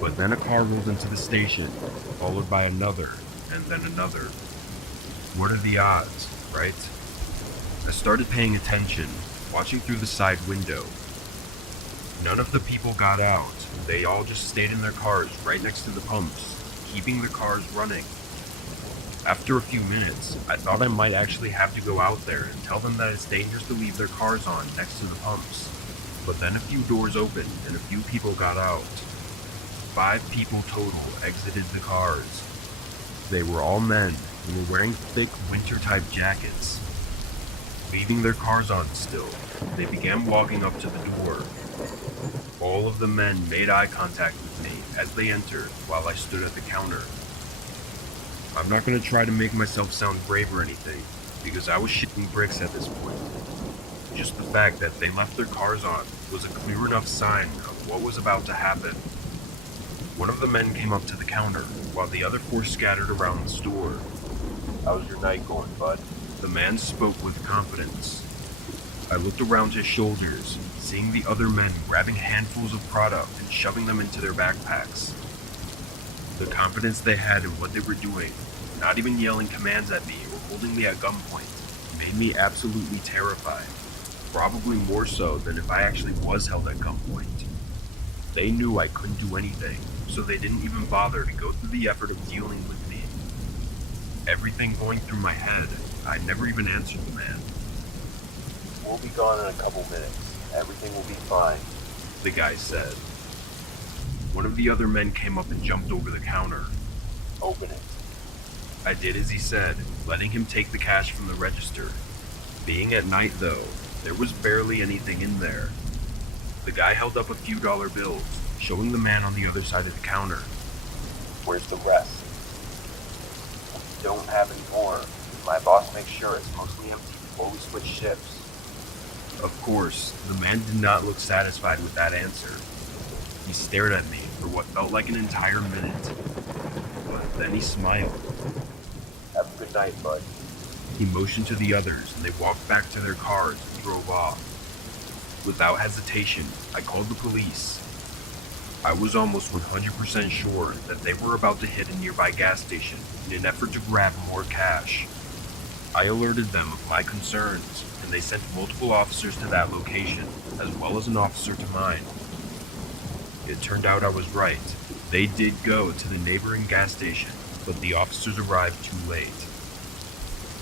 But then a car rolled into the station, followed by another, and then another. What are the odds, right? I started paying attention, watching through the side window. None of the people got out. They all just stayed in their cars right next to the pumps, keeping the cars running. After a few minutes, I thought I might actually have to go out there and tell them that it's dangerous to leave their cars on next to the pumps. But then a few doors opened and a few people got out. 5 people total exited the cars. They were all men and were wearing thick winter-type jackets. Leaving their cars on still, they began walking up to the door. All of the men made eye contact with me as they entered while I stood at the counter. I'm not going to try to make myself sound brave or anything, because I was shitting bricks at this point. Just the fact that they left their cars on was a clear enough sign of what was about to happen. One of the men came up to the counter, while the other 4 scattered around the store. "How's your night going, bud?" The man spoke with confidence. I looked around his shoulders, seeing the other men grabbing handfuls of product and shoving them into their backpacks. The confidence they had in what they were doing, not even yelling commands at me or holding me at gunpoint, made me absolutely terrified. Probably more so than if I actually was held at gunpoint. They knew I couldn't do anything, so they didn't even bother to go through the effort of dealing with me. Everything going through my head, I never even answered the man. "We'll be gone in a couple minutes. Everything will be fine," the guy said. One of the other men came up and jumped over the counter. "Open it." I did as he said, letting him take the cash from the register. Being at night though, there was barely anything in there. The guy held up a few dollar bills, showing the man on the other side of the counter. "Where's the rest?" "We don't have any more. My boss makes sure it's mostly empty before we switch shifts." Of course, the man did not look satisfied with that answer. He stared at me for what felt like an entire minute. But then he smiled. "Have a good night, bud." He motioned to the others and they walked back to their cars and drove off. Without hesitation, I called the police. I was almost 100% sure that they were about to hit a nearby gas station in an effort to grab more cash. I alerted them of my concerns, and they sent multiple officers to that location, as well as an officer to mine. It turned out I was right. They did go to the neighboring gas station, but the officers arrived too late.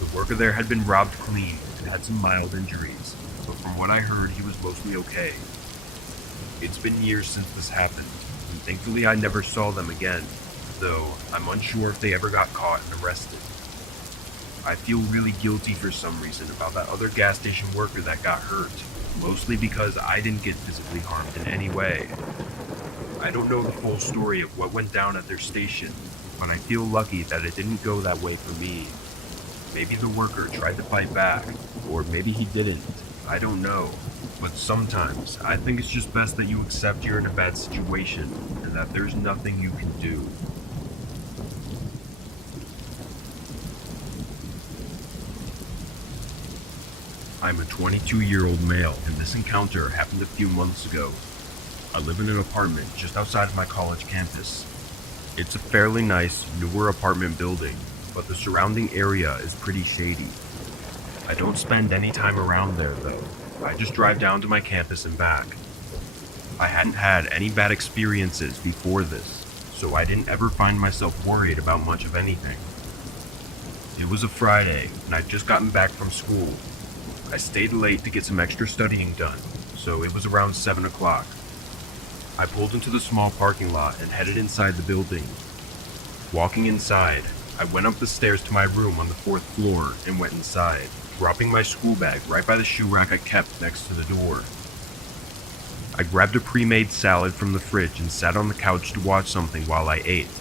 The worker there had been robbed clean and had some mild injuries, but from what I heard, he was mostly okay. It's been years since this happened, and thankfully I never saw them again, though I'm unsure if they ever got caught and arrested. I feel really guilty for some reason about that other gas station worker that got hurt, mostly because I didn't get physically harmed in any way. I don't know the full story of what went down at their station, but I feel lucky that it didn't go that way for me. Maybe the worker tried to fight back, or maybe he didn't. I don't know. But sometimes, I think it's just best that you accept you're in a bad situation, and that there's nothing you can do. I'm a 22-year-old male, and this encounter happened a few months ago. I live in an apartment just outside of my college campus. It's a fairly nice, newer apartment building, but the surrounding area is pretty shady. I don't spend any time around there though. I just drive down to my campus and back. I hadn't had any bad experiences before this, so I didn't ever find myself worried about much of anything. It was a Friday, and I'd just gotten back from school. I stayed late to get some extra studying done, so it was around 7 o'clock. I pulled into the small parking lot and headed inside the building. Walking inside, I went up the stairs to my room on the 4th floor and went inside, dropping my school bag right by the shoe rack I kept next to the door. I grabbed a pre-made salad from the fridge and sat on the couch to watch something while I ate.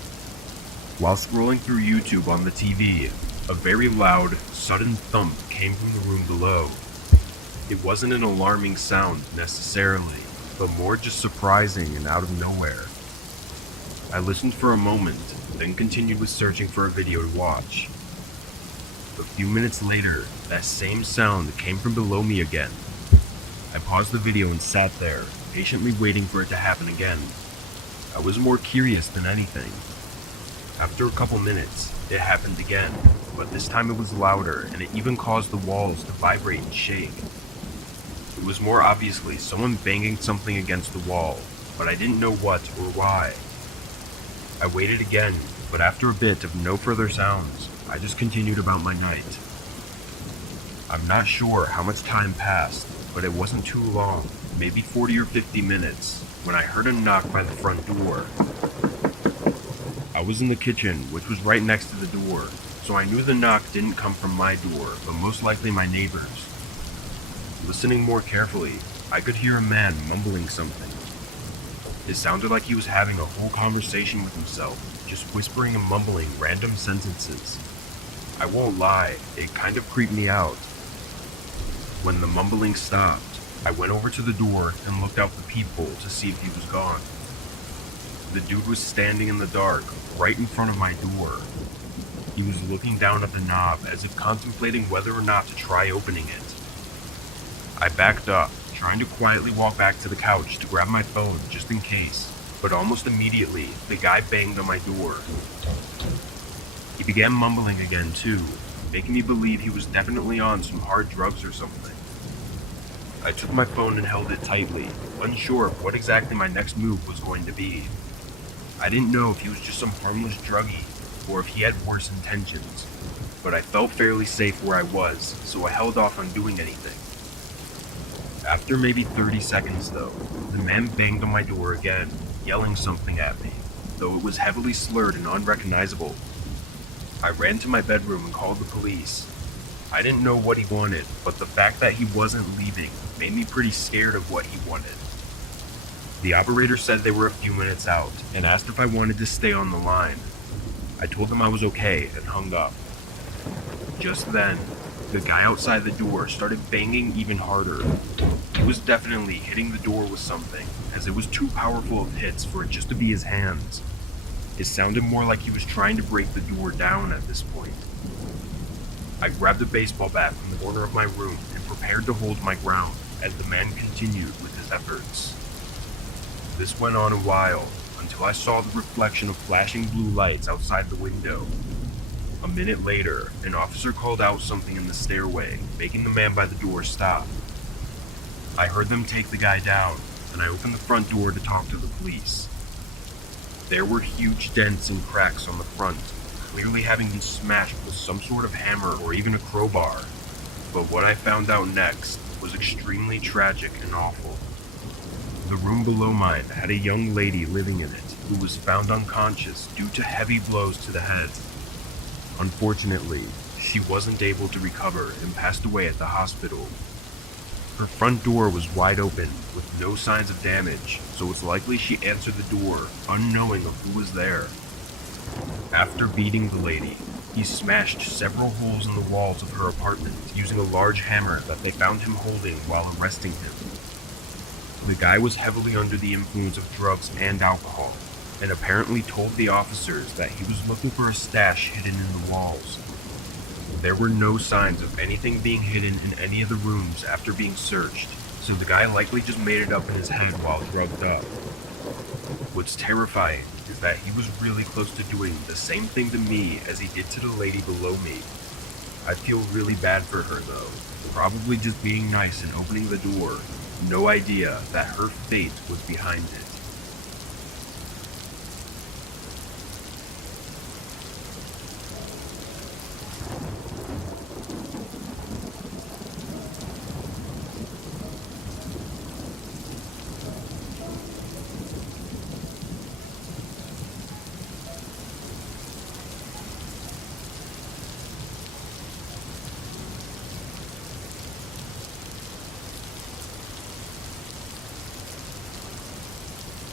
While scrolling through YouTube on the TV, a very loud, sudden thump came from the room below. It wasn't an alarming sound necessarily, but more just surprising and out of nowhere. I listened for a moment, then continued with searching for a video to watch. A few minutes later, that same sound came from below me again. I paused the video and sat there, patiently waiting for it to happen again. I was more curious than anything. After a couple minutes, it happened again, but this time it was louder and it even caused the walls to vibrate and shake. It was more obviously someone banging something against the wall, but I didn't know what or why. I waited again, but after a bit of no further sounds, I just continued about my night. I'm not sure how much time passed, but it wasn't too long, maybe 40 or 50 minutes, when I heard a knock by the front door. I was in the kitchen, which was right next to the door, so I knew the knock didn't come from my door, but most likely my neighbor's. Listening more carefully, I could hear a man mumbling something. It sounded like he was having a whole conversation with himself, just whispering and mumbling random sentences. I won't lie, it kind of creeped me out. When the mumbling stopped, I went over to the door and looked out the peephole to see if he was gone. The dude was standing in the dark, right in front of my door. He was looking down at the knob as if contemplating whether or not to try opening it. I backed up, trying to quietly walk back to the couch to grab my phone just in case, but almost immediately, the guy banged on my door. He began mumbling again too, making me believe he was definitely on some hard drugs or something. I took my phone and held it tightly, unsure of what exactly my next move was going to be. I didn't know if he was just some harmless druggie, or if he had worse intentions, but I felt fairly safe where I was, so I held off on doing anything. After maybe 30 seconds though, the man banged on my door again, yelling something at me, though it was heavily slurred and unrecognizable. I ran to my bedroom and called the police. I didn't know what he wanted, but the fact that he wasn't leaving made me pretty scared of what he wanted. The operator said they were a few minutes out and asked if I wanted to stay on the line. I told them I was okay and hung up. Just then, the guy outside the door started banging even harder. He was definitely hitting the door with something, as it was too powerful of hits for it just to be his hands. It sounded more like he was trying to break the door down at this point. I grabbed a baseball bat from the corner of my room and prepared to hold my ground as the man continued with his efforts. This went on a while, until I saw the reflection of flashing blue lights outside the window. A minute later, an officer called out something in the stairway, making the man by the door stop. I heard them take the guy down, and I opened the front door to talk to the police. There were huge dents and cracks on the front, clearly having been smashed with some sort of hammer or even a crowbar. But what I found out next was extremely tragic and awful. The room below mine had a young lady living in it who was found unconscious due to heavy blows to the head. Unfortunately, she wasn't able to recover and passed away at the hospital. Her front door was wide open with no signs of damage, so it's likely she answered the door unknowing of who was there. After beating the lady, he smashed several holes in the walls of her apartment using a large hammer that they found him holding while arresting him. The guy was heavily under the influence of drugs and alcohol, and apparently told the officers that he was looking for a stash hidden in the walls. There were no signs of anything being hidden in any of the rooms after being searched, so the guy likely just made it up in his head while drugged up. What's terrifying is that he was really close to doing the same thing to me as he did to the lady below me. I feel really bad for her though, probably just being nice and opening the door. No idea that her fate was behind it.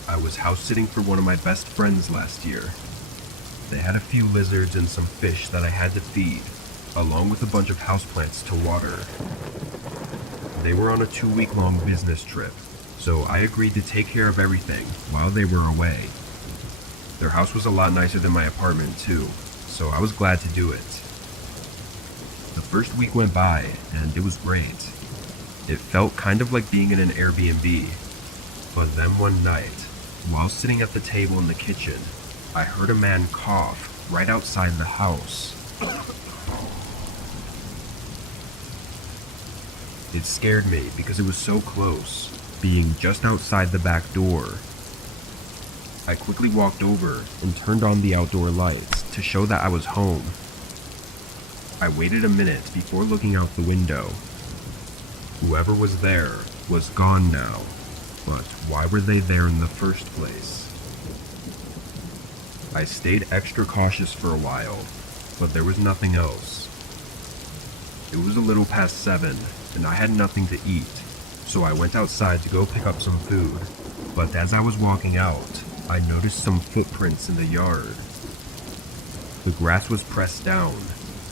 I was house sitting for one of my best friends last year. They had a few lizards and some fish that I had to feed, along with a bunch of houseplants to water. They were on a 2-week-long business trip, so I agreed to take care of everything while they were away. Their house was a lot nicer than my apartment too, so I was glad to do it. The first week went by, and it was great. It felt kind of like being in an Airbnb. But then one night, while sitting at the table in the kitchen, I heard a man cough right outside the house. It scared me because it was so close, being just outside the back door. I quickly walked over and turned on the outdoor lights to show that I was home. I waited a minute before looking out the window. Whoever was there was gone now, but why were they there in the first place? I stayed extra cautious for a while, but there was nothing else. It was a little past 7, and I had nothing to eat, so I went outside to go pick up some food. But as I was walking out, I noticed some footprints in the yard. The grass was pressed down,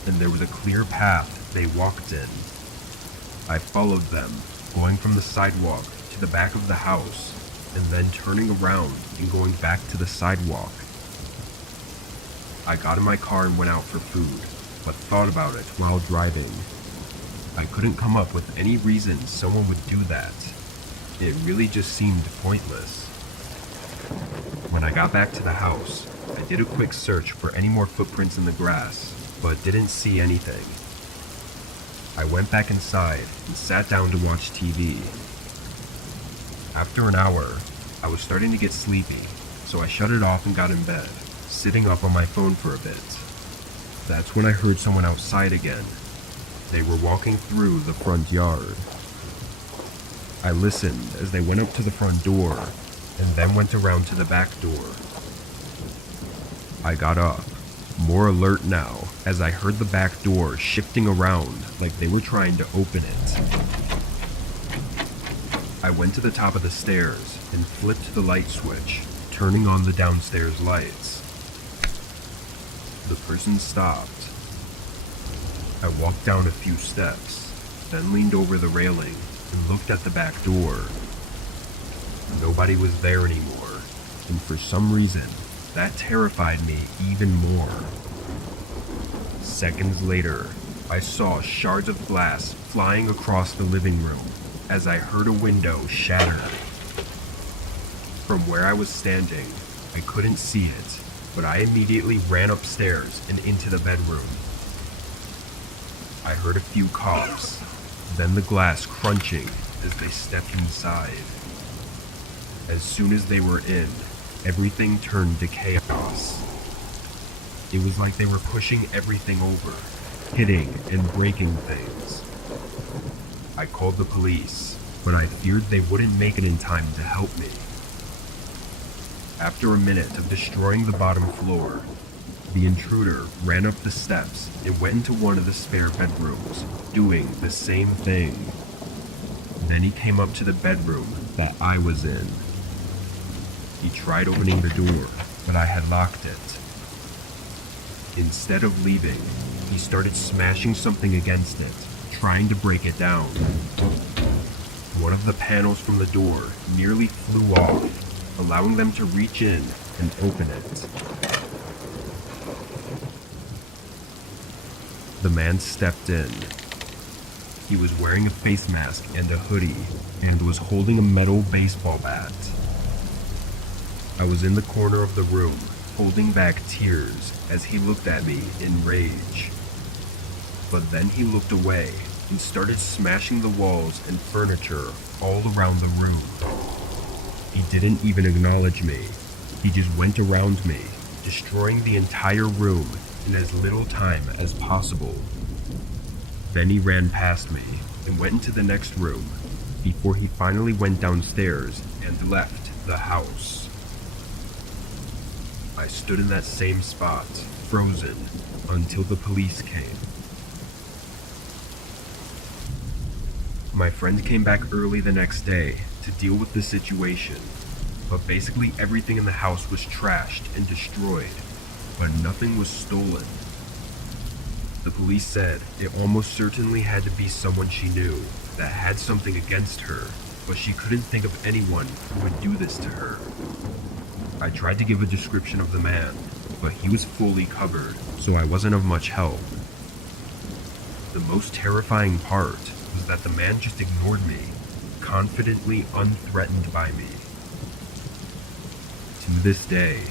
and there was a clear path they walked in. I followed them, going from the sidewalk to the back of the house, and then turning around and going back to the sidewalk. I got in my car and went out for food, but thought about it while driving. I couldn't come up with any reason someone would do that. It really just seemed pointless. When I got back to the house, I did a quick search for any more footprints in the grass, but didn't see anything. I went back inside and sat down to watch TV. After an hour, I was starting to get sleepy, so I shut it off and got in bed, sitting up on my phone for a bit. That's when I heard someone outside again. They were walking through the front yard. I listened as they went up to the front door, and then went around to the back door. I got up, more alert now, as I heard the back door shifting around like they were trying to open it. I went to the top of the stairs and flipped the light switch, turning on the downstairs lights. The person stopped. I walked down a few steps, then leaned over the railing and looked at the back door. Nobody was there anymore, and for some reason, that terrified me even more. Seconds later, I saw shards of glass flying across the living room as I heard a window shatter. From where I was standing, I couldn't see it, but I immediately ran upstairs and into the bedroom. I heard a few coughs, then the glass crunching as they stepped inside. As soon as they were in, everything turned to chaos. It was like they were pushing everything over, hitting and breaking things. I called the police, but I feared they wouldn't make it in time to help me. After a minute of destroying the bottom floor, the intruder ran up the steps and went into one of the spare bedrooms, doing the same thing. Then he came up to the bedroom that I was in. He tried opening the door, but I had locked it. Instead of leaving, he started smashing something against it, trying to break it down. One of the panels from the door nearly flew off, allowing them to reach in and open it. The man stepped in. He was wearing a face mask and a hoodie, and was holding a metal baseball bat. I was in the corner of the room, holding back tears as he looked at me in rage. But then he looked away and started smashing the walls and furniture all around the room. He didn't even acknowledge me. He just went around me, destroying the entire room in as little time as possible. Then he ran past me and went into the next room before he finally went downstairs and left the house. I stood in that same spot, frozen, until the police came. My friend came back early the next day to deal with the situation, but basically everything in the house was trashed and destroyed, but nothing was stolen. The police said it almost certainly had to be someone she knew that had something against her, but she couldn't think of anyone who would do this to her. I tried to give a description of the man, but he was fully covered, so I wasn't of much help. The most terrifying part was that the man just ignored me, confidently unthreatened by me. To this day,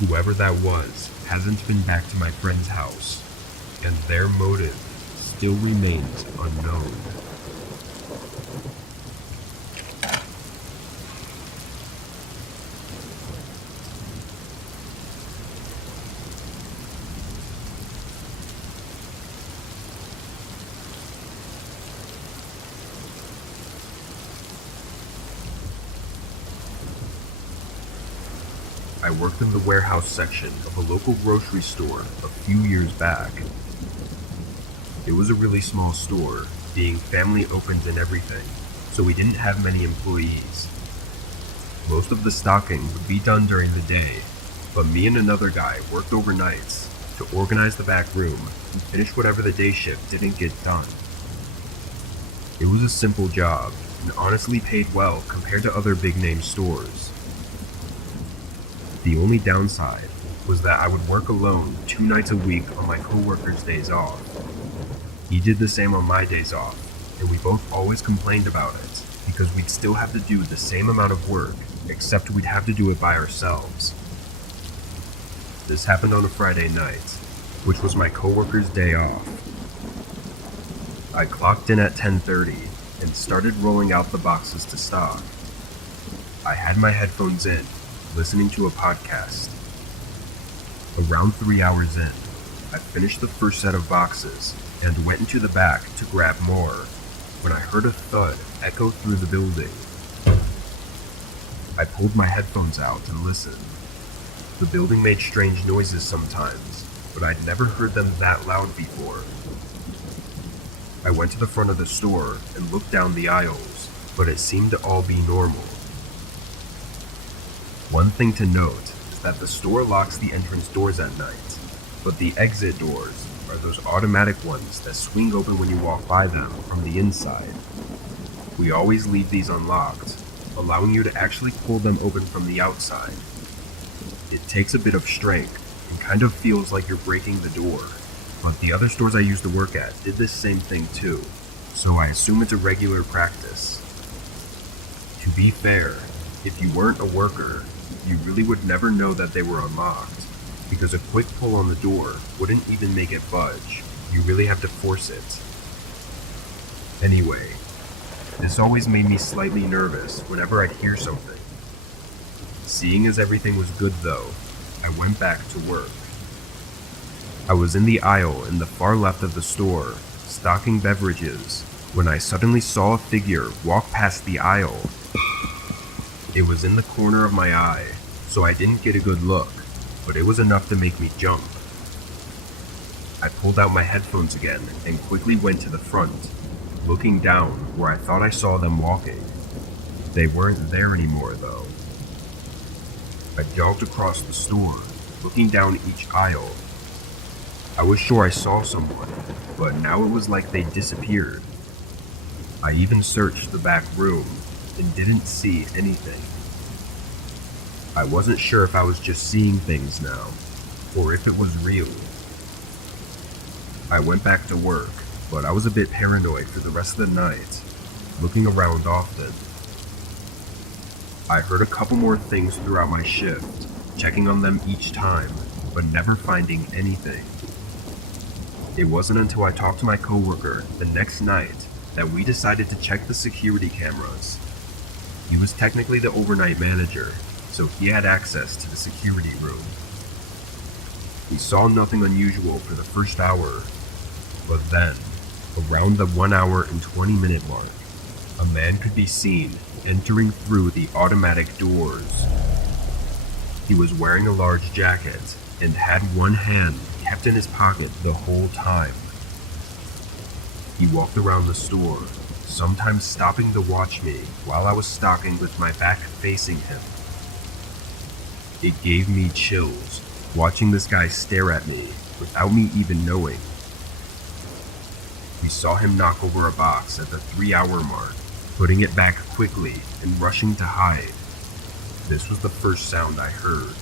whoever that was hasn't been back to my friend's house, and their motive still remains unknown. I worked in the warehouse section of a local grocery store a few years back. It was a really small store, being family owned and everything, so we didn't have many employees. Most of the stocking would be done during the day, but me and another guy worked overnights to organize the back room and finish whatever the day shift didn't get done. It was a simple job, and honestly paid well compared to other big-name stores. The only downside was that I would work alone 2 nights a week on my coworker's days off. He did the same on my days off, and we both always complained about it because we'd still have to do the same amount of work, except we'd have to do it by ourselves. This happened on a Friday night, which was my coworker's day off. I clocked in at 10:30 and started rolling out the boxes to stock. I had my headphones in, listening to a podcast. Around 3 hours in, I finished the first set of boxes and went into the back to grab more when I heard a thud echo through the building. I pulled my headphones out and listened. The building made strange noises sometimes, but I'd never heard them that loud before. I went to the front of the store and looked down the aisles, but it seemed to all be normal. One thing to note is that the store locks the entrance doors at night, but the exit doors are those automatic ones that swing open when you walk by them from the inside. We always leave these unlocked, allowing you to actually pull them open from the outside. It takes a bit of strength and kind of feels like you're breaking the door, but the other stores I used to work at did this same thing too, so I assume it's a regular practice. To be fair, if you weren't a worker, you really would never know that they were unlocked, because a quick pull on the door wouldn't even make it budge. You really have to force it. Anyway, this always made me slightly nervous whenever I'd hear something. Seeing as everything was good though, I went back to work. I was in the aisle in the far left of the store, stocking beverages, when I suddenly saw a figure walk past the aisle. It was in the corner of my eye, so I didn't get a good look, but it was enough to make me jump. I pulled out my headphones again and quickly went to the front, looking down where I thought I saw them walking. They weren't there anymore though. I jogged across the store, looking down each aisle. I was sure I saw someone, but now it was like they disappeared. I even searched the back room and didn't see anything. I wasn't sure if I was just seeing things now, or if it was real. I went back to work, but I was a bit paranoid for the rest of the night, looking around often. I heard a couple more things throughout my shift, checking on them each time, but never finding anything. It wasn't until I talked to my coworker the next night that we decided to check the security cameras. He was technically the overnight manager, so he had access to the security room. We saw nothing unusual for the first hour, but then, around the 1 hour and 20-minute mark, a man could be seen entering through the automatic doors. He was wearing a large jacket and had one hand kept in his pocket the whole time. He walked around the store, sometimes stopping to watch me while I was stocking with my back facing him. It gave me chills watching this guy stare at me without me even knowing. We saw him knock over a box at the 3 hour mark, putting it back quickly and rushing to hide. This was the first sound I heard.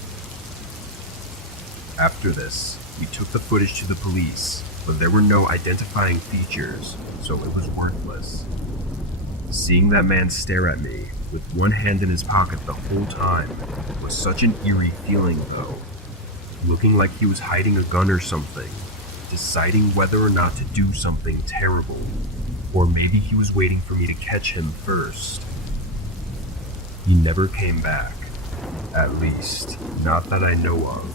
After this, we took the footage to the police, but there were no identifying features, so it was worthless. Seeing that man stare at me with one hand in his pocket the whole time was such an eerie feeling though, looking like he was hiding a gun or something, deciding whether or not to do something terrible, or maybe he was waiting for me to catch him first. He never came back, at least, not that I know of.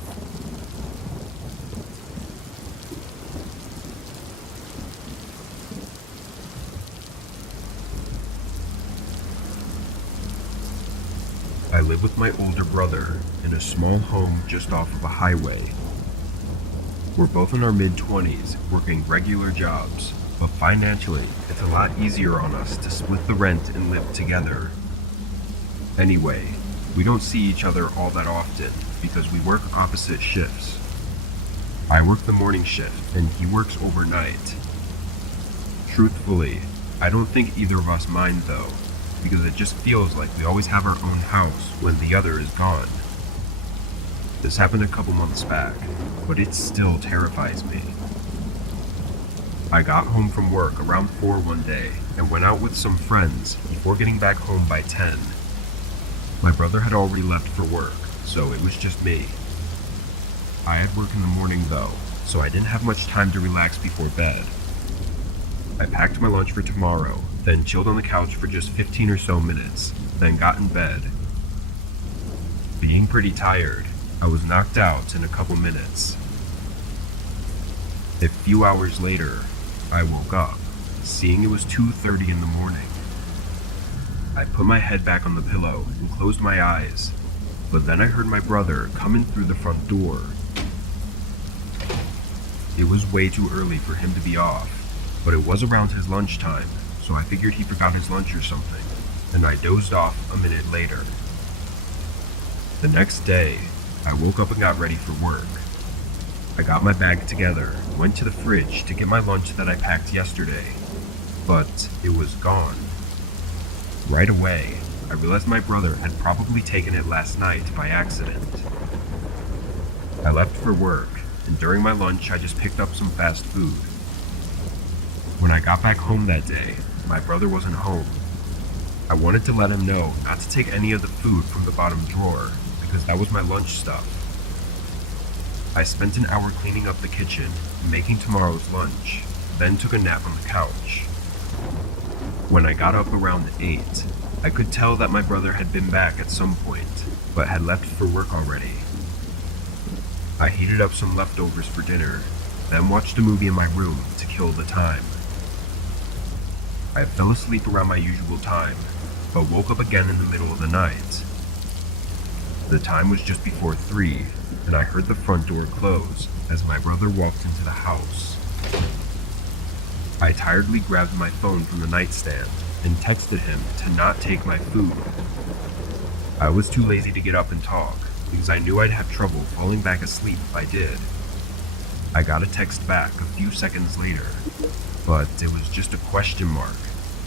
I live with my older brother in a small home just off of a highway. We're both in our mid-20s, working regular jobs, but financially, it's a lot easier on us to split the rent and live together. Anyway, we don't see each other all that often because we work opposite shifts. I work the morning shift and he works overnight. Truthfully, I don't think either of us mind though, because it just feels like we always have our own house when the other is gone. This happened a couple months back, but it still terrifies me. I got home from work around 4 one day and went out with some friends before getting back home by 10. My brother had already left for work, so it was just me. I had work in the morning though, so I didn't have much time to relax before bed. I packed my lunch for tomorrow, then chilled on the couch for just 15 or so minutes, then got in bed. Being pretty tired, I was knocked out in a couple minutes. A few hours later, I woke up, seeing it was 2:30 in the morning. I put my head back on the pillow and closed my eyes, but then I heard my brother coming through the front door. It was way too early for him to be off, but it was around his lunchtime, so I figured he forgot his lunch or something, and I dozed off a minute later. The next day, I woke up and got ready for work. I got my bag together, went to the fridge to get my lunch that I packed yesterday, but it was gone. Right away, I realized my brother had probably taken it last night by accident. I left for work, and during my lunch I just picked up some fast food. When I got back home that day, my brother wasn't home. I wanted to let him know not to take any of the food from the bottom drawer, because that was my lunch stuff. I spent an hour cleaning up the kitchen, making tomorrow's lunch, then took a nap on the couch. When I got up around 8, I could tell that my brother had been back at some point, but had left for work already. I heated up some leftovers for dinner, then watched a movie in my room to kill the time. I fell asleep around my usual time, but woke up again in the middle of the night. The time was just before 3, and I heard the front door close as my brother walked into the house. I tiredly grabbed my phone from the nightstand and texted him to not take my food. I was too lazy to get up and talk, because I knew I'd have trouble falling back asleep if I did. I got a text back a few seconds later, but it was just a question mark,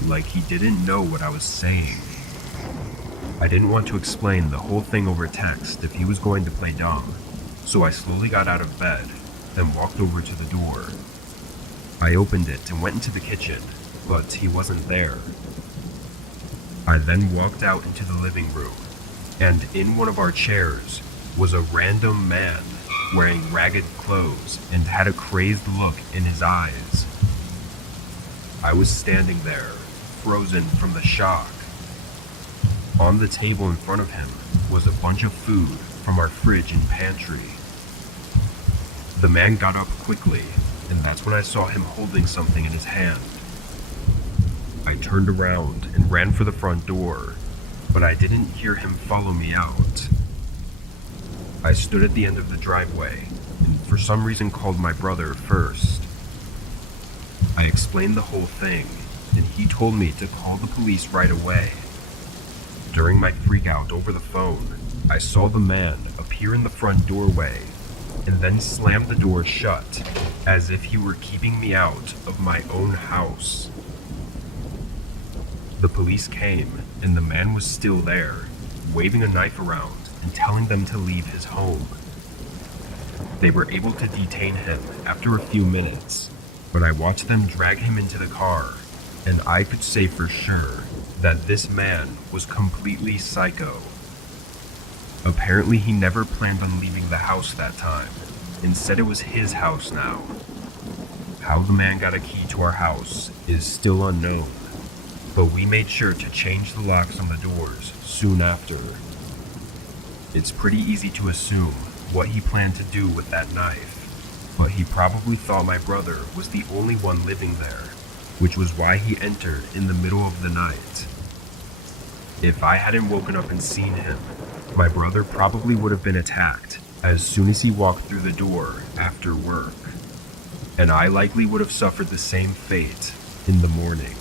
like he didn't know what I was saying. I didn't want to explain the whole thing over text if he was going to play dumb, so I slowly got out of bed, then walked over to the door. I opened it and went into the kitchen, but he wasn't there. I then walked out into the living room, and in one of our chairs was a random man wearing ragged clothes and had a crazed look in his eyes. I was standing there, frozen from the shock. On the table in front of him was a bunch of food from our fridge and pantry. The man got up quickly, and that's when I saw him holding something in his hand. I turned around and ran for the front door, but I didn't hear him follow me out. I stood at the end of the driveway, and for some reason called my brother first. I explained the whole thing, and he told me to call the police right away. During my freakout over the phone, I saw the man appear in the front doorway, and then slam the door shut, as if he were keeping me out of my own house. The police came, and the man was still there, waving a knife around and telling them to leave his home. They were able to detain him after a few minutes, but I watched them drag him into the car, and I could say for sure that this man was completely psycho. Apparently he never planned on leaving the house that time, and said it was his house now. How the man got a key to our house is still unknown, but we made sure to change the locks on the doors soon after. It's pretty easy to assume what he planned to do with that knife, but he probably thought my brother was the only one living there, which was why he entered in the middle of the night. If I hadn't woken up and seen him, my brother probably would have been attacked as soon as he walked through the door after work, and I likely would have suffered the same fate in the morning.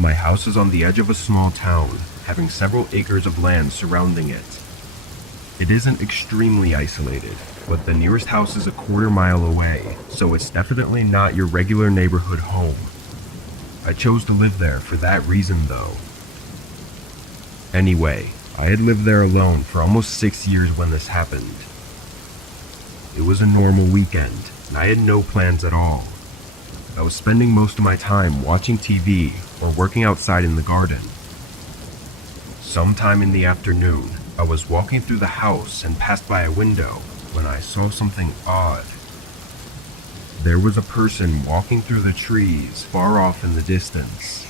My house is on the edge of a small town, having several acres of land surrounding it. It isn't extremely isolated, but the nearest house is a quarter-mile away, so it's definitely not your regular neighborhood home. I chose to live there for that reason though. Anyway, I had lived there alone for almost 6 years when this happened. It was a normal weekend, and I had no plans at all. I was spending most of my time watching TV or working outside in the garden. Sometime in the afternoon, I was walking through the house and passed by a window when I saw something odd. There was a person walking through the trees far off in the distance.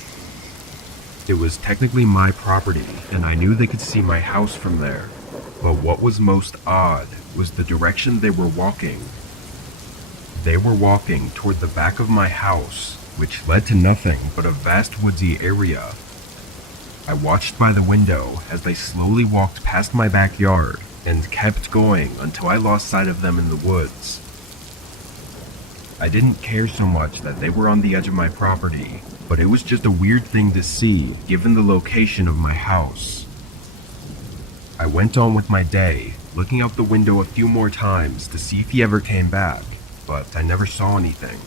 It was technically my property, and I knew they could see my house from there, but what was most odd was the direction they were walking. They were walking toward the back of my house, which led to nothing but a vast woodsy area. I watched by the window as they slowly walked past my backyard and kept going until I lost sight of them in the woods. I didn't care so much that they were on the edge of my property, but it was just a weird thing to see given the location of my house. I went on with my day, looking out the window a few more times to see if he ever came back, but I never saw anything.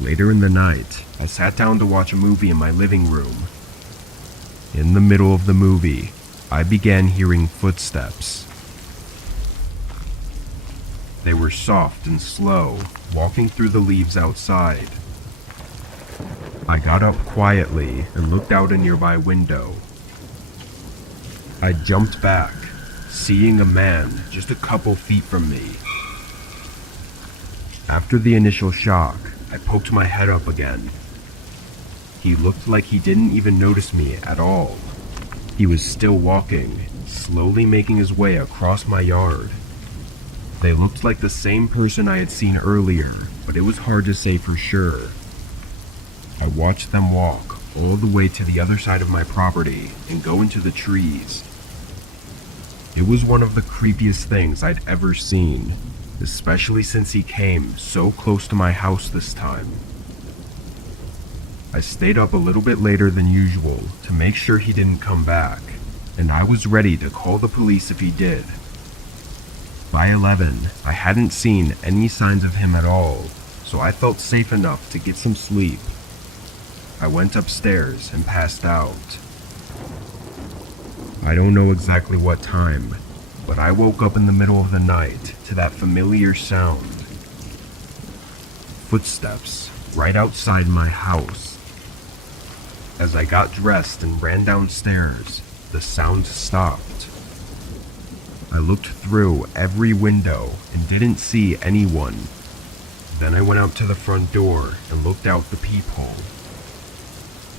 Later in the night, I sat down to watch a movie in my living room. In the middle of the movie, I began hearing footsteps. They were soft and slow, walking through the leaves outside. I got up quietly and looked out a nearby window. I jumped back, seeing a man just a couple feet from me. After the initial shock, I poked my head up again. He looked like he didn't even notice me at all. He was still walking, slowly making his way across my yard. They looked like the same person I had seen earlier, but it was hard to say for sure. I watched them walk all the way to the other side of my property and go into the trees. It was one of the creepiest things I'd ever seen, especially since he came so close to my house this time. I stayed up a little bit later than usual to make sure he didn't come back, and I was ready to call the police if he did. By 11, I hadn't seen any signs of him at all, so I felt safe enough to get some sleep. I went upstairs and passed out. I don't know exactly what time, but I woke up in the middle of the night to that familiar sound. Footsteps right outside my house. As I got dressed and ran downstairs, the sound stopped. I looked through every window and didn't see anyone. Then I went out to the front door and looked out the peephole.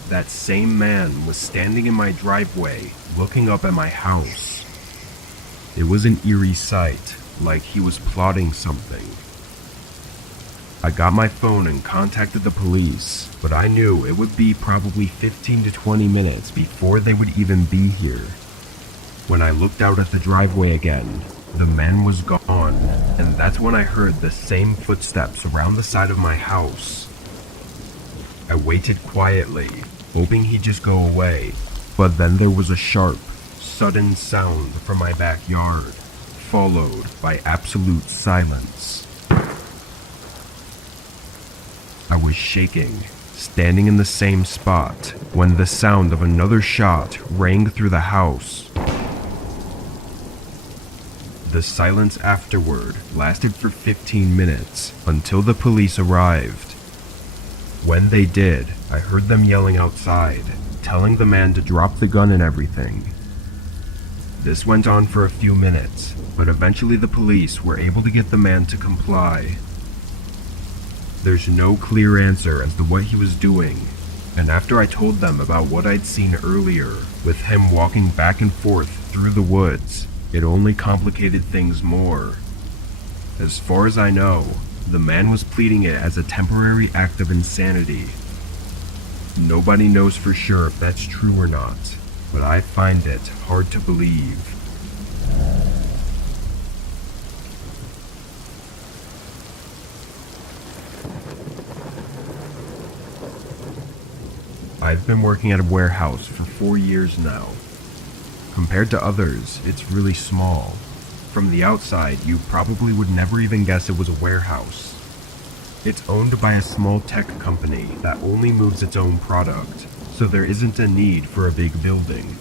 That same man was standing in my driveway, looking up at my house. It was an eerie sight, like he was plotting something. I got my phone and contacted the police, but I knew it would be probably 15 to 20 minutes before they would even be here. When I looked out at the driveway again, the man was gone, and that's when I heard the same footsteps around the side of my house. I waited quietly, hoping he'd just go away, but then there was a sharp, sudden sound from my backyard, followed by absolute silence. I was shaking, standing in the same spot, when the sound of another shot rang through the house. The silence afterward lasted for 15 minutes, until the police arrived. When they did, I heard them yelling outside, telling the man to drop the gun and everything. This went on for a few minutes, but eventually the police were able to get the man to comply. There's no clear answer as to what he was doing, and after I told them about what I'd seen earlier, with him walking back and forth through the woods, it only complicated things more. As far as I know, the man was pleading it as a temporary act of insanity. Nobody knows for sure if that's true or not, but I find it hard to believe. I've been working at a warehouse for 4 years now. Compared to others, it's really small. From the outside, you probably would never even guess it was a warehouse. It's owned by a small tech company that only moves its own product, so there isn't a need for a big building.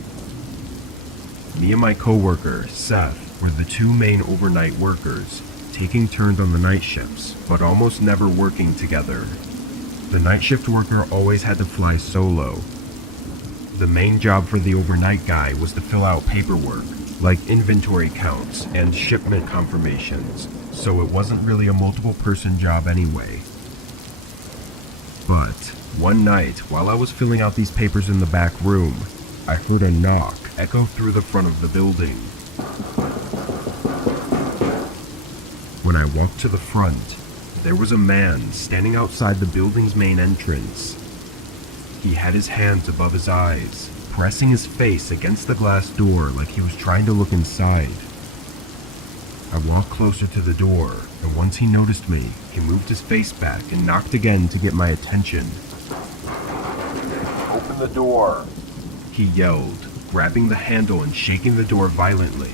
Me and my coworker, Seth, were the two main overnight workers, taking turns on the night shifts, but almost never working together. The night shift worker always had to fly solo. The main job for the overnight guy was to fill out paperwork, like inventory counts and shipment confirmations, so it wasn't really a multiple person job anyway. But one night, while I was filling out these papers in the back room, I heard a knock echo through the front of the building. When I walked to the front, there was a man standing outside the building's main entrance. He had his hands above his eyes, pressing his face against the glass door like he was trying to look inside. I walked closer to the door, and once he noticed me, he moved his face back and knocked again to get my attention. "Open the door," he yelled, grabbing the handle and shaking the door violently.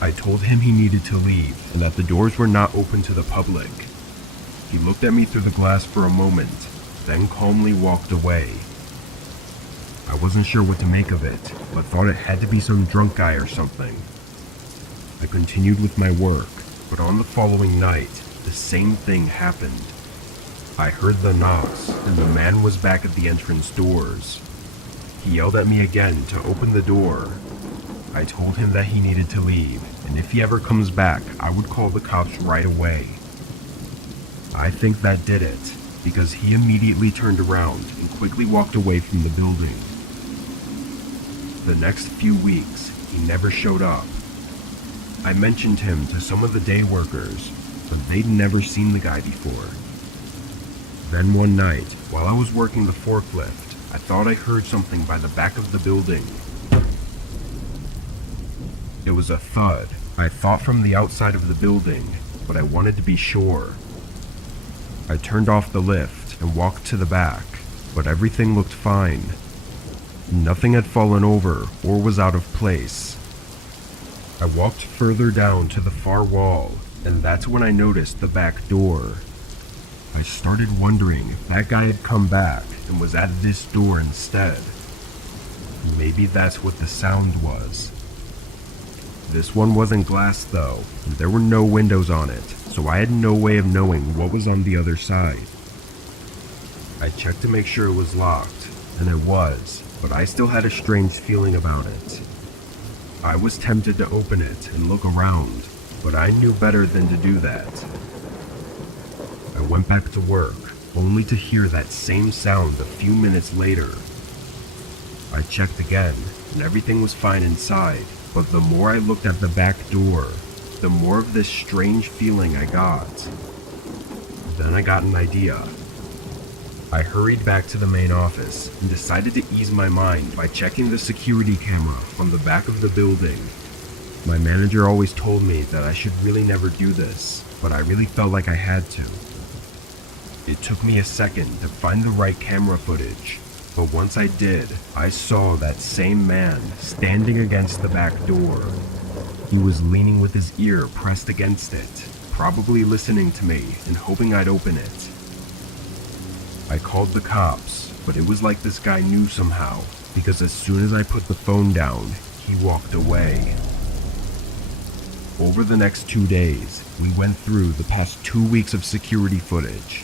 I told him he needed to leave and that the doors were not open to the public. He looked at me through the glass for a moment, then calmly walked away. I wasn't sure what to make of it, but thought it had to be some drunk guy or something. I continued with my work, but on the following night, the same thing happened. I heard the knocks, and the man was back at the entrance doors. He yelled at me again to open the door. I told him that he needed to leave, and if he ever comes back, I would call the cops right away. I think that did it, because he immediately turned around and quickly walked away from the building. The next few weeks, he never showed up. I mentioned him to some of the day workers, but they'd never seen the guy before. Then one night, while I was working the forklift, I thought I heard something by the back of the building. It was a thud, I thought from the outside of the building, but I wanted to be sure. I turned off the lift and walked to the back, but everything looked fine. Nothing had fallen over or was out of place. I walked further down to the far wall, and that's when I noticed the back door. I started wondering if that guy had come back and was at this door instead. Maybe that's what the sound was. This one wasn't glass though, and there were no windows on it, so I had no way of knowing what was on the other side. I checked to make sure it was locked, and it was, but I still had a strange feeling about it. I was tempted to open it and look around, but I knew better than to do that. I went back to work, only to hear that same sound a few minutes later. I checked again, and everything was fine inside, but the more I looked at the back door, the more of this strange feeling I got. Then I got an idea. I hurried back to the main office and decided to ease my mind by checking the security camera on the back of the building. My manager always told me that I should really never do this, but I really felt like I had to. It took me a second to find the right camera footage, but once I did, I saw that same man standing against the back door. He was leaning with his ear pressed against it, probably listening to me and hoping I'd open it. I called the cops, but it was like this guy knew somehow, because as soon as I put the phone down, he walked away. Over the next 2 days, we went through the past 2 weeks of security footage.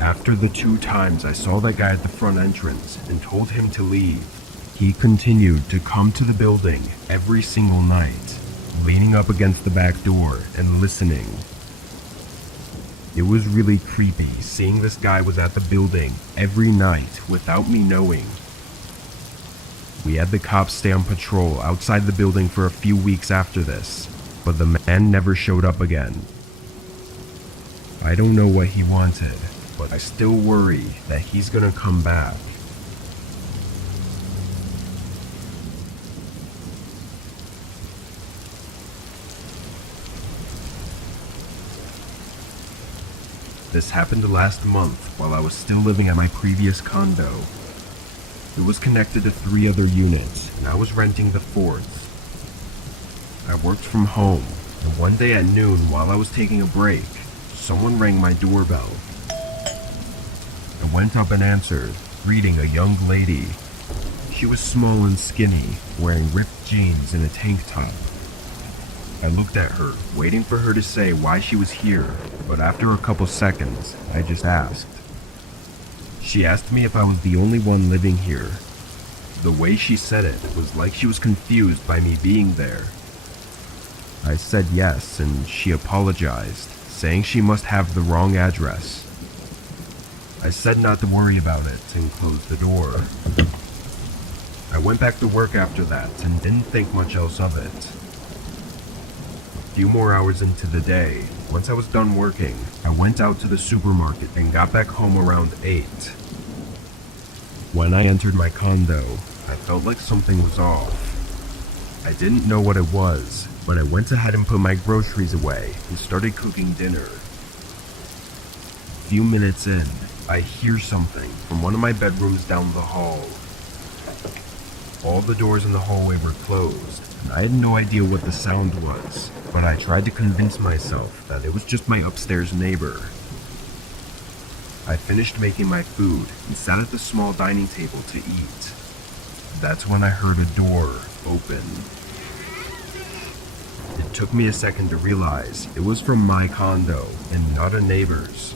After the 2 times I saw that guy at the front entrance and told him to leave, he continued to come to the building every single night, leaning up against the back door and listening. It was really creepy seeing this guy was at the building every night without me knowing. We had the cops stay on patrol outside the building for a few weeks after this, but the man never showed up again. I don't know what he wanted, but I still worry that he's gonna come back. This happened last month while I was still living at my previous condo. It was connected to 3 other units, and I was renting the 4th. I worked from home, and one day at noon while I was taking a break, someone rang my doorbell. I went up and answered, greeting a young lady. She was small and skinny, wearing ripped jeans and a tank top. I looked at her, waiting for her to say why she was here, but after a couple seconds, I just asked. She asked me if I was the only one living here. The way she said it was like she was confused by me being there. I said yes, and she apologized, saying she must have the wrong address. I said not to worry about it and closed the door. I went back to work after that and didn't think much else of it. A few more hours into the day, once I was done working, I went out to the supermarket and got back home around 8. When I entered my condo, I felt like something was off. I didn't know what it was, but I went ahead and put my groceries away and started cooking dinner. A few minutes in, I hear something from one of my bedrooms down the hall. All the doors in the hallway were closed, and I had no idea what the sound was, but I tried to convince myself that it was just my upstairs neighbor. I finished making my food and sat at the small dining table to eat. That's when I heard a door open. It took me a second to realize it was from my condo and not a neighbor's.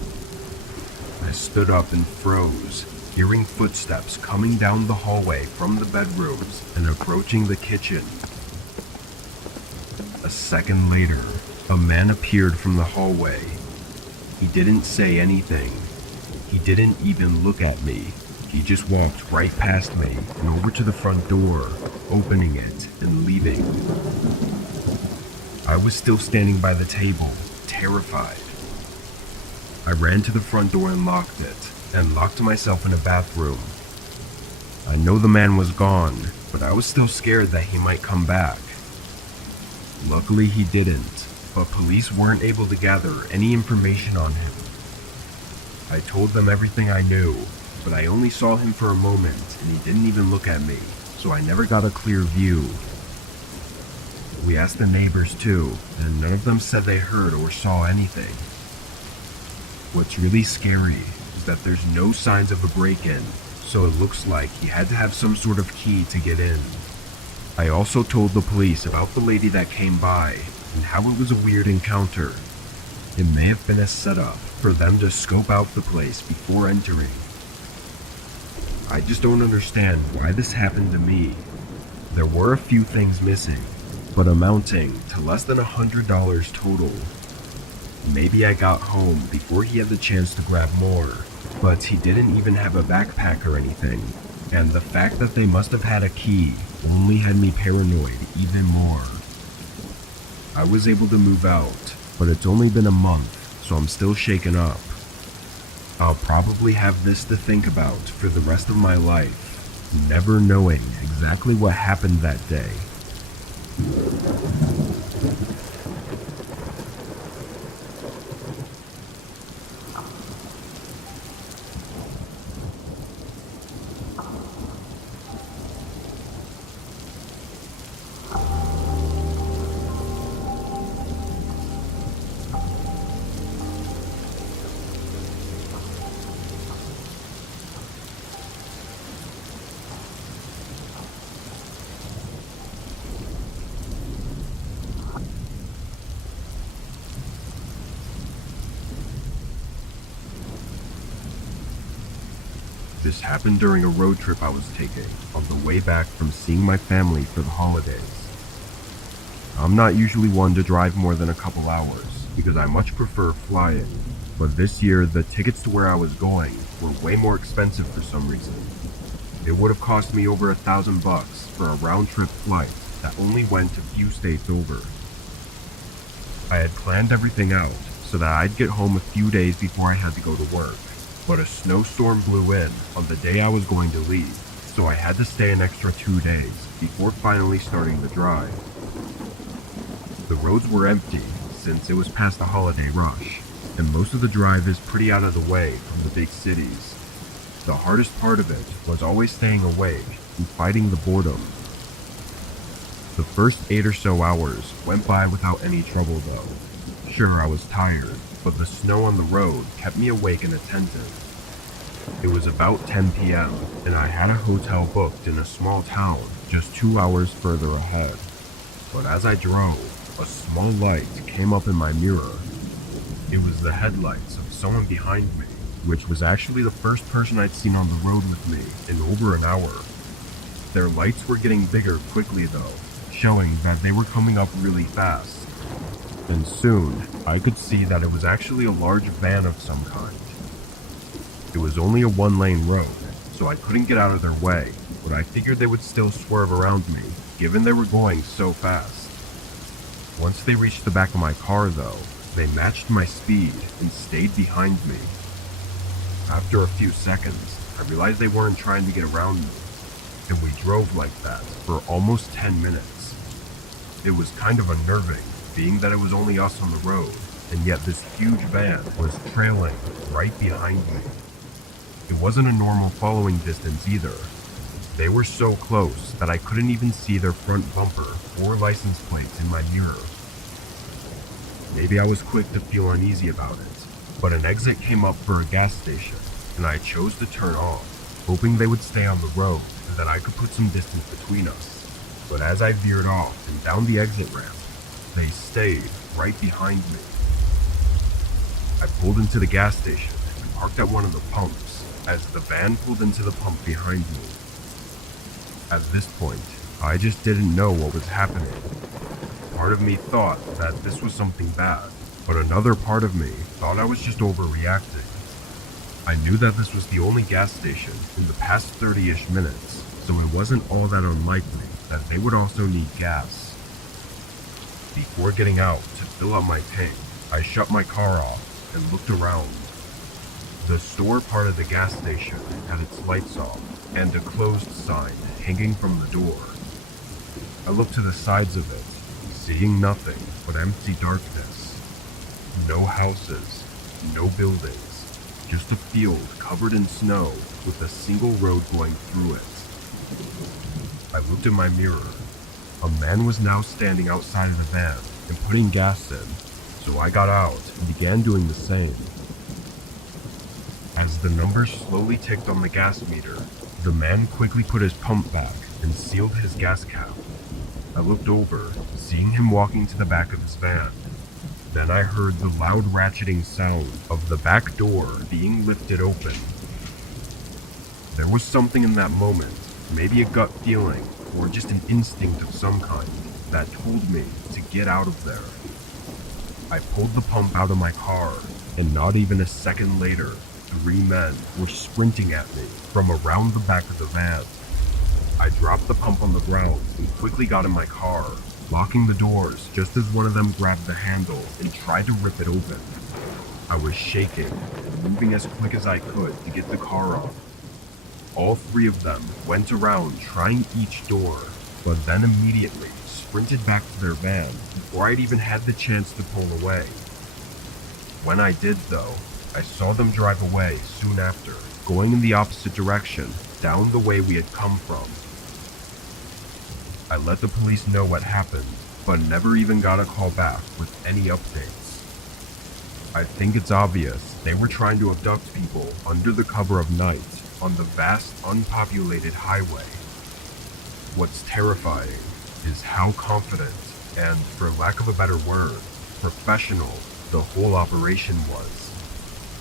I stood up and froze, hearing footsteps coming down the hallway from the bedrooms and approaching the kitchen. A second later, a man appeared from the hallway. He didn't say anything. He didn't even look at me. He just walked right past me and over to the front door, opening it and leaving. I was still standing by the table, terrified. I ran to the front door and locked it, and locked myself in a bathroom. I know the man was gone, but I was still scared that he might come back. Luckily he didn't, but police weren't able to gather any information on him. I told them everything I knew, but I only saw him for a moment and he didn't even look at me, so I never got a clear view. We asked the neighbors too, and none of them said they heard or saw anything. What's really scary is that there's no signs of a break-in, so it looks like he had to have some sort of key to get in. I also told the police about the lady that came by and how it was a weird encounter. It may have been a setup for them to scope out the place before entering. I just don't understand why this happened to me. There were a few things missing, but amounting to less than $100 total. Maybe I got home before he had the chance to grab more, but he didn't even have a backpack or anything, and the fact that they must have had a key only had me paranoid even more. I was able to move out, but it's only been a month, so I'm still shaken up. I'll probably have this to think about for the rest of my life, never knowing exactly what happened that day. This happened during a road trip I was taking on the way back from seeing my family for the holidays. I'm not usually one to drive more than a couple hours because I much prefer flying, but this year the tickets to where I was going were way more expensive for some reason. It would have cost me over $1,000 for a round-trip flight that only went a few states over. I had planned everything out so that I'd get home a few days before I had to go to work. But a snowstorm blew in on the day I was going to leave, so I had to stay an extra 2 days before finally starting the drive. The roads were empty since it was past the holiday rush, and most of the drive is pretty out of the way from the big cities. The hardest part of it was always staying awake and fighting the boredom. The first 8 or so hours went by without any trouble though. Sure, I was tired, but the snow on the road kept me awake and attentive. It was about 10 p.m., and I had a hotel booked in a small town just 2 hours further ahead. But as I drove, a small light came up in my mirror. It was the headlights of someone behind me, which was actually the first person I'd seen on the road with me in over an hour. Their lights were getting bigger quickly though, showing that they were coming up really fast. And soon, I could see that it was actually a large van of some kind. It was only a 1-lane road, so I couldn't get out of their way, but I figured they would still swerve around me, given they were going so fast. Once they reached the back of my car though, they matched my speed and stayed behind me. After a few seconds, I realized they weren't trying to get around me, and we drove like that for almost 10 minutes. It was kind of unnerving, being that it was only us on the road, and yet this huge van was trailing right behind me. It wasn't a normal following distance either. They were so close that I couldn't even see their front bumper or license plates in my mirror. Maybe I was quick to feel uneasy about it, but an exit came up for a gas station, and I chose to turn off, hoping they would stay on the road and that I could put some distance between us. But as I veered off and down the exit ramp, they stayed right behind me. I pulled into the gas station and parked at one of the pumps as the van pulled into the pump behind me. At this point, I just didn't know what was happening. Part of me thought that this was something bad, but another part of me thought I was just overreacting. I knew that this was the only gas station in the past 30-ish minutes, so it wasn't all that unlikely that they would also need gas. Before getting out to fill up my tank, I shut my car off and looked around. The store part of the gas station had its lights off and a closed sign hanging from the door. I looked to the sides of it, seeing nothing but empty darkness. No houses, no buildings, just a field covered in snow with a single road going through it. I looked in my mirror. A man was now standing outside of the van and putting gas in, so I got out and began doing the same. As the numbers slowly ticked on the gas meter, the man quickly put his pump back and sealed his gas cap. I looked over, seeing him walking to the back of his van. Then I heard the loud ratcheting sound of the back door being lifted open. There was something in that moment, maybe a gut feeling, or just an instinct of some kind, that told me to get out of there. I pulled the pump out of my car, and not even a second later, 3 men were sprinting at me from around the back of the van. I dropped the pump on the ground and quickly got in my car, locking the doors just as one of them grabbed the handle and tried to rip it open. I was shaking and moving as quick as I could to get the car off. All three of them went around trying each door, but then immediately sprinted back to their van before I'd even had the chance to pull away. When I did though, I saw them drive away soon after, going in the opposite direction, down the way we had come from. I let the police know what happened, but never even got a call back with any updates. I think it's obvious they were trying to abduct people under the cover of night on the vast, unpopulated highway. What's terrifying is how confident and, for lack of a better word, professional the whole operation was.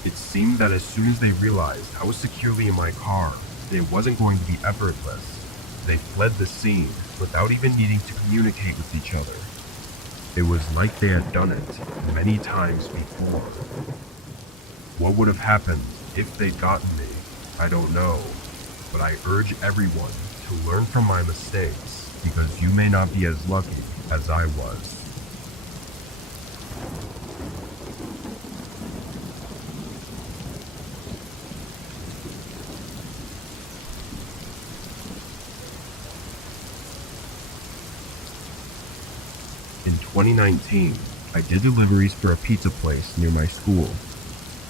It seemed that as soon as they realized I was securely in my car and it wasn't going to be effortless, they fled the scene without even needing to communicate with each other. It was like they had done it many times before. What would have happened if they'd gotten me? I don't know, but I urge everyone to learn from my mistakes, because you may not be as lucky as I was. In 2019, I did deliveries for a pizza place near my school.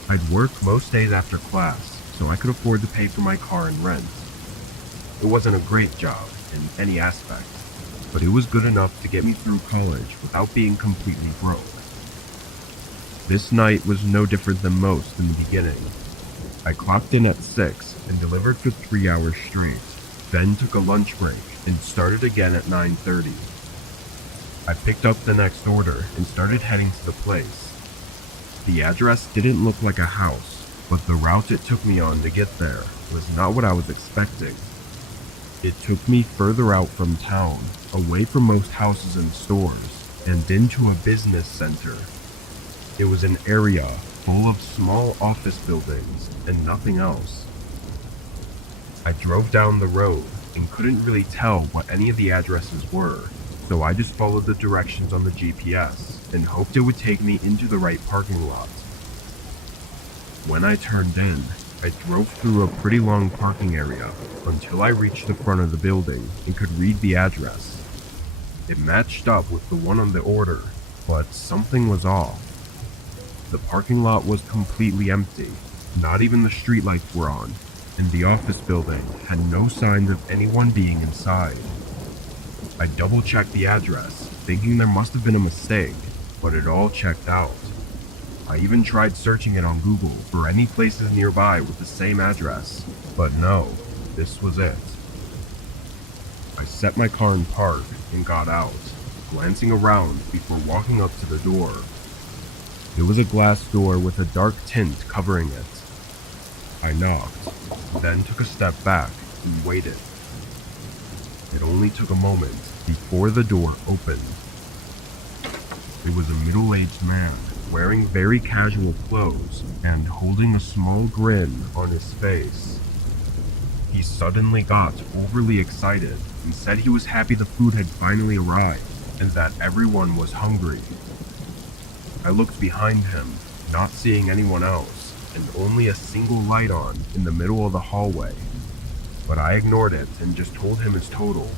I'd work most days after class, so I could afford to pay for my car and rent. It wasn't a great job in any aspect, but it was good enough to get me through college without being completely broke. This night was no different than most in the beginning. I clocked in at 6 and delivered for 3 hours straight, then took a lunch break and started again at 9:30. I picked up the next order and started heading to the place. The address didn't look like a house, but the route it took me on to get there was not what I was expecting. It took me further out from town, away from most houses and stores, and into a business center. It was an area full of small office buildings and nothing else. I drove down the road and couldn't really tell what any of the addresses were, so I just followed the directions on the GPS and hoped it would take me into the right parking lot. When I turned in, I drove through a pretty long parking area until I reached the front of the building and could read the address. It matched up with the one on the order, but something was off. The parking lot was completely empty, not even the streetlights were on, and the office building had no signs of anyone being inside. I double-checked the address, thinking there must have been a mistake, but it all checked out. I even tried searching it on Google for any places nearby with the same address, but no, this was it. I set my car in park and got out, glancing around before walking up to the door. It was a glass door with a dark tint covering it. I knocked, then took a step back and waited. It only took a moment before the door opened. It was a middle-aged man, wearing very casual clothes and holding a small grin on his face. He suddenly got overly excited and said he was happy the food had finally arrived and that everyone was hungry. I looked behind him, not seeing anyone else, and only a single light on in the middle of the hallway. But I ignored it and just told him his total.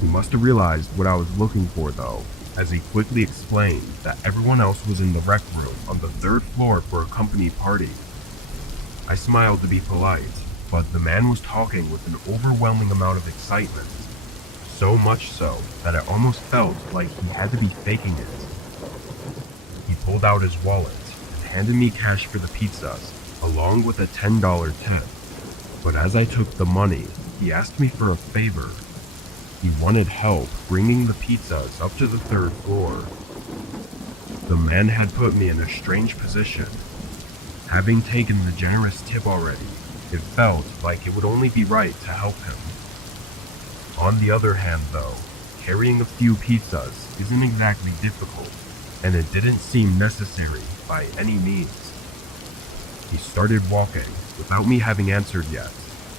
He must have realized what I was looking for though, as he quickly explained that everyone else was in the rec room on the 3rd floor for a company party. I smiled to be polite, but the man was talking with an overwhelming amount of excitement. So much so that it almost felt like he had to be faking it. He pulled out his wallet and handed me cash for the pizzas, along with a $10 tip. But as I took the money, he asked me for a favor. He wanted help bringing the pizzas up to the 3rd floor. The man had put me in a strange position. Having taken the generous tip already, it felt like it would only be right to help him. On the other hand though, carrying a few pizzas isn't exactly difficult, and it didn't seem necessary by any means. He started walking without me having answered yet,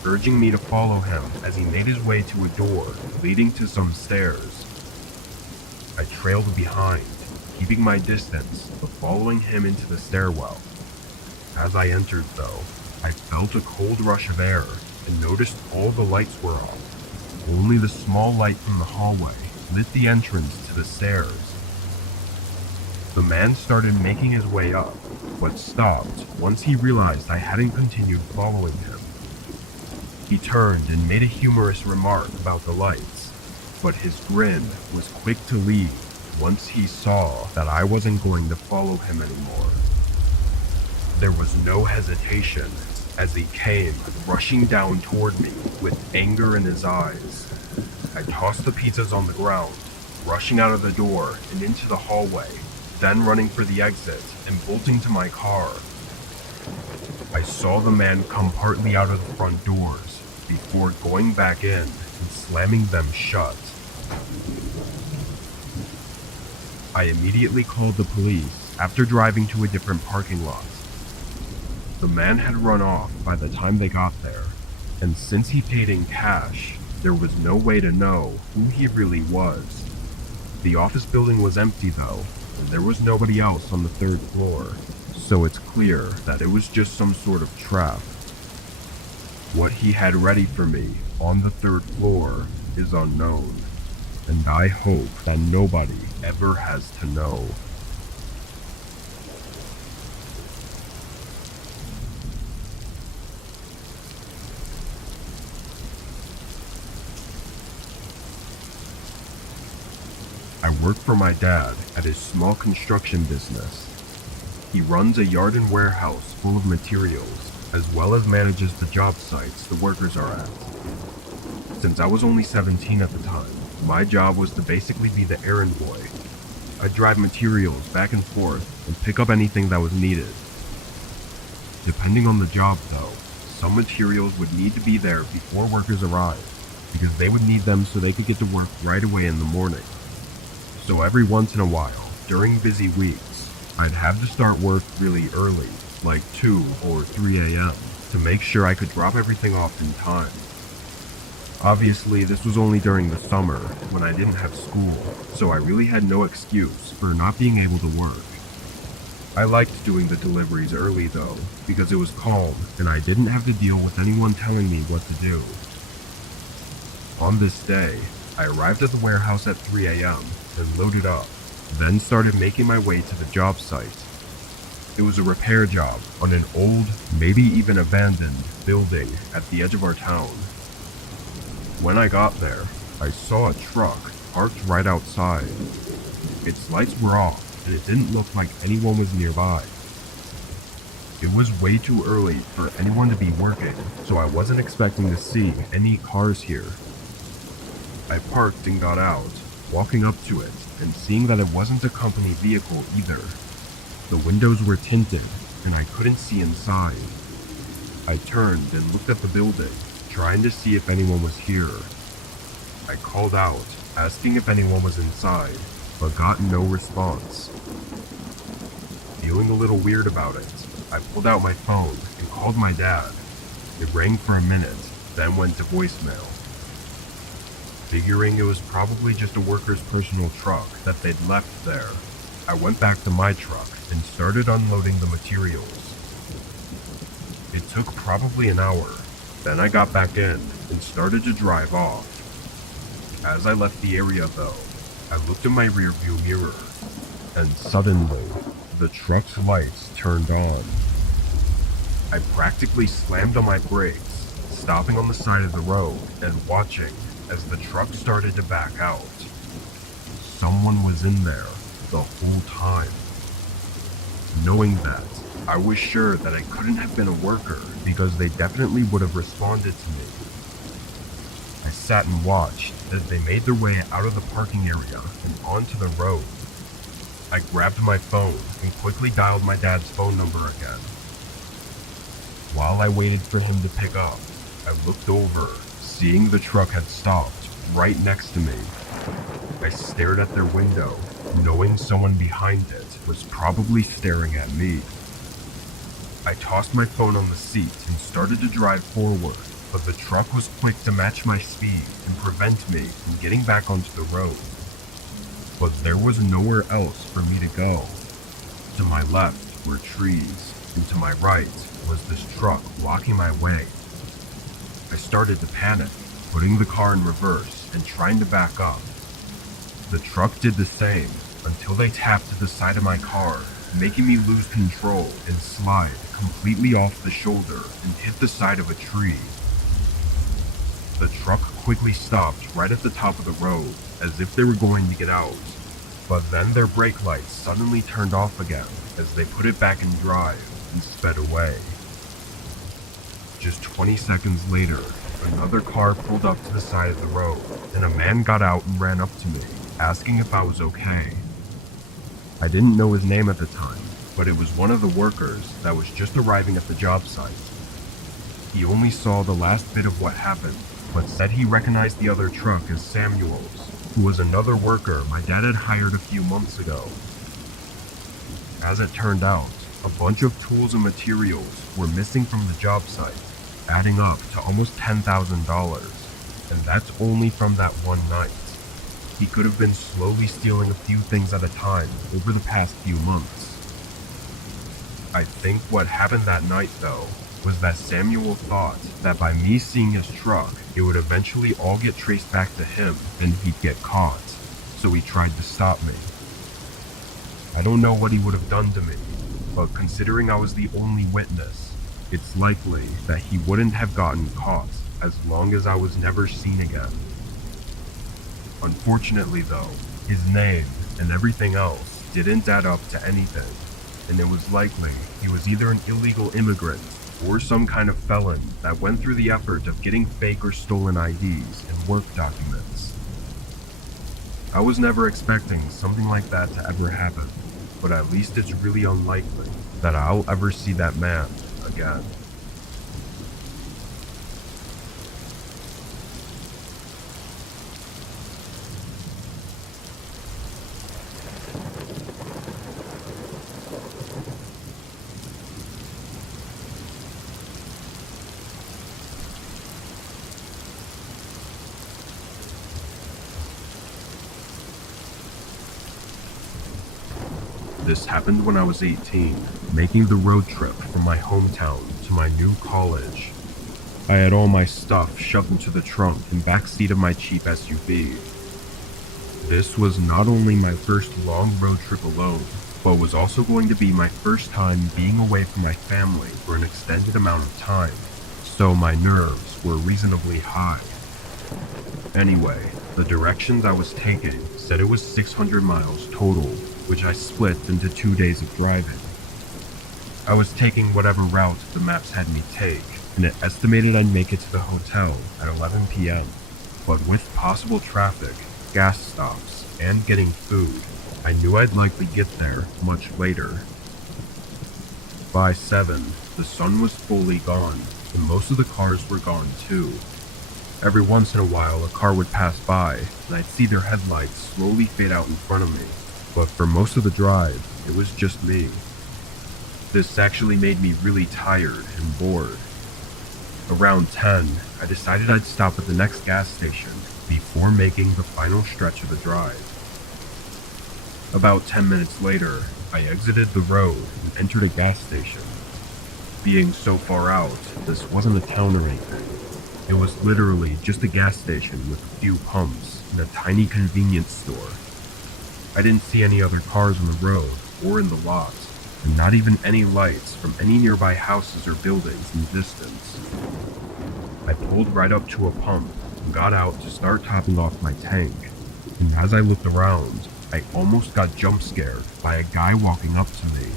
urging me to follow him as he made his way to a door leading to some stairs. I trailed behind, keeping my distance, but following him into the stairwell. As I entered, though, I felt a cold rush of air and noticed all the lights were off. Only the small light from the hallway lit the entrance to the stairs. The man started making his way up, but stopped once he realized I hadn't continued following him. He turned and made a humorous remark about the lights, but his grin was quick to leave once he saw that I wasn't going to follow him anymore. There was no hesitation as he came rushing down toward me with anger in his eyes. I tossed the pizzas on the ground, rushing out of the door and into the hallway, then running for the exit and bolting to my car. I saw the man come partly out of the front doors before going back in and slamming them shut. I immediately called the police after driving to a different parking lot. The man had run off by the time they got there, and since he paid in cash, there was no way to know who he really was. The office building was empty though, and there was nobody else on the third floor, so it's clear that it was just some sort of trap. What he had ready for me on the third floor is unknown, and I hope that nobody ever has to know. I work for my dad at his small construction business. He runs a yard and warehouse full of materials, as well as manages the job sites the workers are at. Since I was only 17 at the time, my job was to basically be the errand boy. I'd drive materials back and forth and pick up anything that was needed. Depending on the job though, some materials would need to be there before workers arrived, because they would need them so they could get to work right away in the morning. So every once in a while, during busy weeks, I'd have to start work really early, like 2 or 3 a.m., to make sure I could drop everything off in time. Obviously, this was only during the summer, when I didn't have school, so I really had no excuse for not being able to work. I liked doing the deliveries early though, because it was calm and I didn't have to deal with anyone telling me what to do. On this day, I arrived at the warehouse at 3 a.m. and loaded up, then started making my way to the job site. It was a repair job on an old, maybe even abandoned, building at the edge of our town. When I got there, I saw a truck parked right outside. Its lights were off, and it didn't look like anyone was nearby. It was way too early for anyone to be working, so I wasn't expecting to see any cars here. I parked and got out, walking up to it and seeing that it wasn't a company vehicle either. The windows were tinted, and I couldn't see inside. I turned and looked at the building, trying to see if anyone was here. I called out, asking if anyone was inside, but got no response. Feeling a little weird about it, I pulled out my phone and called my dad. It rang for a minute, then went to voicemail. Figuring it was probably just a worker's personal truck that they'd left there, I went back to my truck and started unloading the materials. It took probably an hour. Then I got back in and started to drive off. As I left the area though, I looked in my rearview mirror, and suddenly, the truck's lights turned on. I practically slammed on my brakes, stopping on the side of the road and watching as the truck started to back out. Someone was in there the whole time. Knowing that, I was sure that I couldn't have been a worker because they definitely would have responded to me. I sat and watched as they made their way out of the parking area and onto the road. I grabbed my phone and quickly dialed my dad's phone number again. While I waited for him to pick up, I looked over, seeing the truck had stopped right next to me. I stared at their window, knowing someone behind it was probably staring at me. I tossed my phone on the seat and started to drive forward, but the truck was quick to match my speed and prevent me from getting back onto the road. but there was nowhere else for me to go. To my left were trees, and to my right was this truck blocking my way. I started to panic, putting the car in reverse and trying to back up. The truck did the same until they tapped the side of my car, making me lose control and slide completely off the shoulder and hit the side of a tree. The truck quickly stopped right at the top of the road as if they were going to get out, but then their brake lights suddenly turned off again as they put it back in drive and sped away. Just 20 seconds later, another car pulled up to the side of the road, and a man got out and ran up to me, asking if I was okay. I didn't know his name at the time, but it was one of the workers that was just arriving at the job site. He only saw the last bit of what happened, but said he recognized the other truck as Samuel's, who was another worker my dad had hired a few months ago. As it turned out, a bunch of tools and materials were missing from the job site, adding up to almost $10,000, and that's only from that one night. He could have been slowly stealing a few things at a time over the past few months. I think what happened that night, though, was that Samuel thought that by me seeing his truck, it would eventually all get traced back to him and he'd get caught, so he tried to stop me. I don't know what he would have done to me, but considering I was the only witness, it's likely that he wouldn't have gotten caught as long as I was never seen again. Unfortunately though, his name and everything else didn't add up to anything, and it was likely he was either an illegal immigrant or some kind of felon that went through the effort of getting fake or stolen IDs and work documents. I was never expecting something like that to ever happen, but at least it's really unlikely that I'll ever see that man again. This happened when I was 18, making the road trip from my hometown to my new college. I had all my stuff shoved into the trunk and backseat of my cheap SUV. This was not only my first long road trip alone, but was also going to be my first time being away from my family for an extended amount of time, so my nerves were reasonably high. Anyway, the directions I was taking said it was 600 miles total, which I split into 2 days of driving. I was taking whatever route the maps had me take, and it estimated I'd make it to the hotel at 11 p.m. But with possible traffic, gas stops, and getting food, I knew I'd likely get there much later. By 7, the sun was fully gone, and most of the cars were gone too. Every once in a while a car would pass by, and I'd see their headlights slowly fade out in front of me. But for most of the drive, it was just me. This actually made me really tired and bored. Around 10, I decided I'd stop at the next gas station before making the final stretch of the drive. About 10 minutes later, I exited the road and entered a gas station. Being so far out, this wasn't a town or anything. It was literally just a gas station with a few pumps and a tiny convenience store. I didn't see any other cars on the road or in the lot, and not even any lights from any nearby houses or buildings in the distance. I pulled right up to a pump and got out to start topping off my tank, and as I looked around, I almost got jump scared by a guy walking up to me.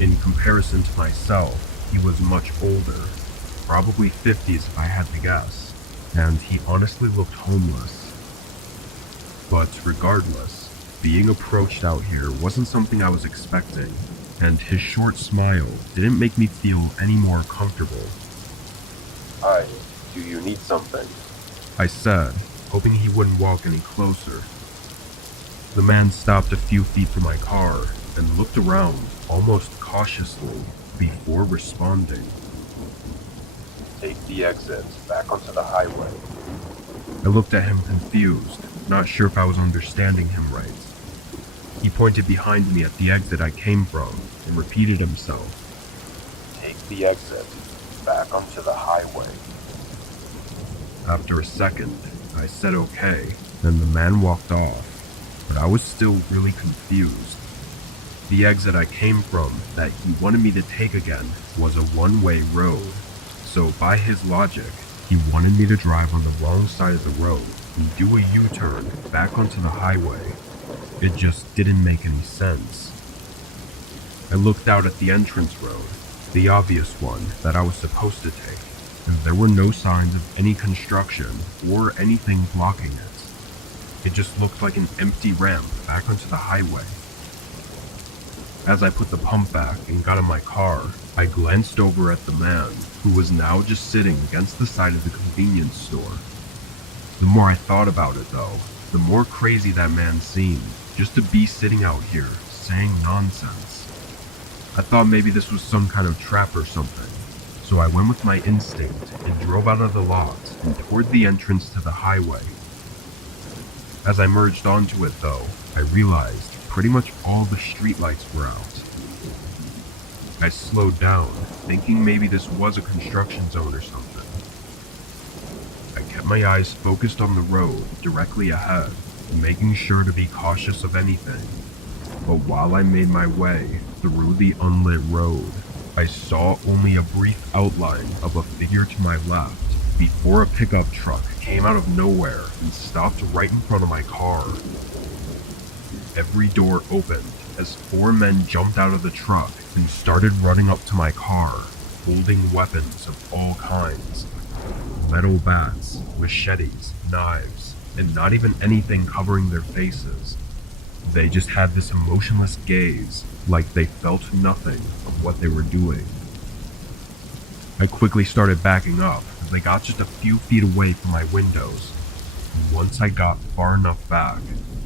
In comparison to myself, he was much older, probably 50s if I had to guess, and he honestly looked homeless. But regardless, being approached out here wasn't something I was expecting, and his short smile didn't make me feel any more comfortable. "Hi, do you need something?" I said, hoping he wouldn't walk any closer. The man stopped a few feet from my car and looked around almost cautiously before responding. "Take the exit back onto the highway." I looked at him confused, not sure if I was understanding him right. He pointed behind me at the exit I came from and repeated himself. Take the exit, back onto the highway. After a second, I said okay, and the man walked off, but I was still really confused. The exit I came from that he wanted me to take again was a one-way road, so by his logic, he wanted me to drive on the wrong side of the road and do a U-turn back onto the highway. It just didn't make any sense. I looked out at the entrance road, the obvious one that I was supposed to take, and there were no signs of any construction or anything blocking it. It just looked like an empty ramp back onto the highway. As I put the pump back and got in my car, I glanced over at the man, who was now just sitting against the side of the convenience store. The more I thought about it though, the more crazy that man seemed, just to be sitting out here, saying nonsense. I thought maybe this was some kind of trap or something, so I went with my instinct and drove out of the lot and toward the entrance to the highway. As I merged onto it though, I realized pretty much all the streetlights were out. I slowed down, thinking maybe this was a construction zone or something. I kept my eyes focused on the road directly ahead, making sure to be cautious of anything. But while I made my way through the unlit road, I saw only a brief outline of a figure to my left before a pickup truck came out of nowhere and stopped right in front of my car. Every door opened as 4 men jumped out of the truck and started running up to my car, holding weapons of all kinds. Metal bats, machetes, knives, and not even anything covering their faces. They just had this emotionless gaze, like they felt nothing of what they were doing. I quickly started backing up as they got just a few feet away from my windows. And once I got far enough back,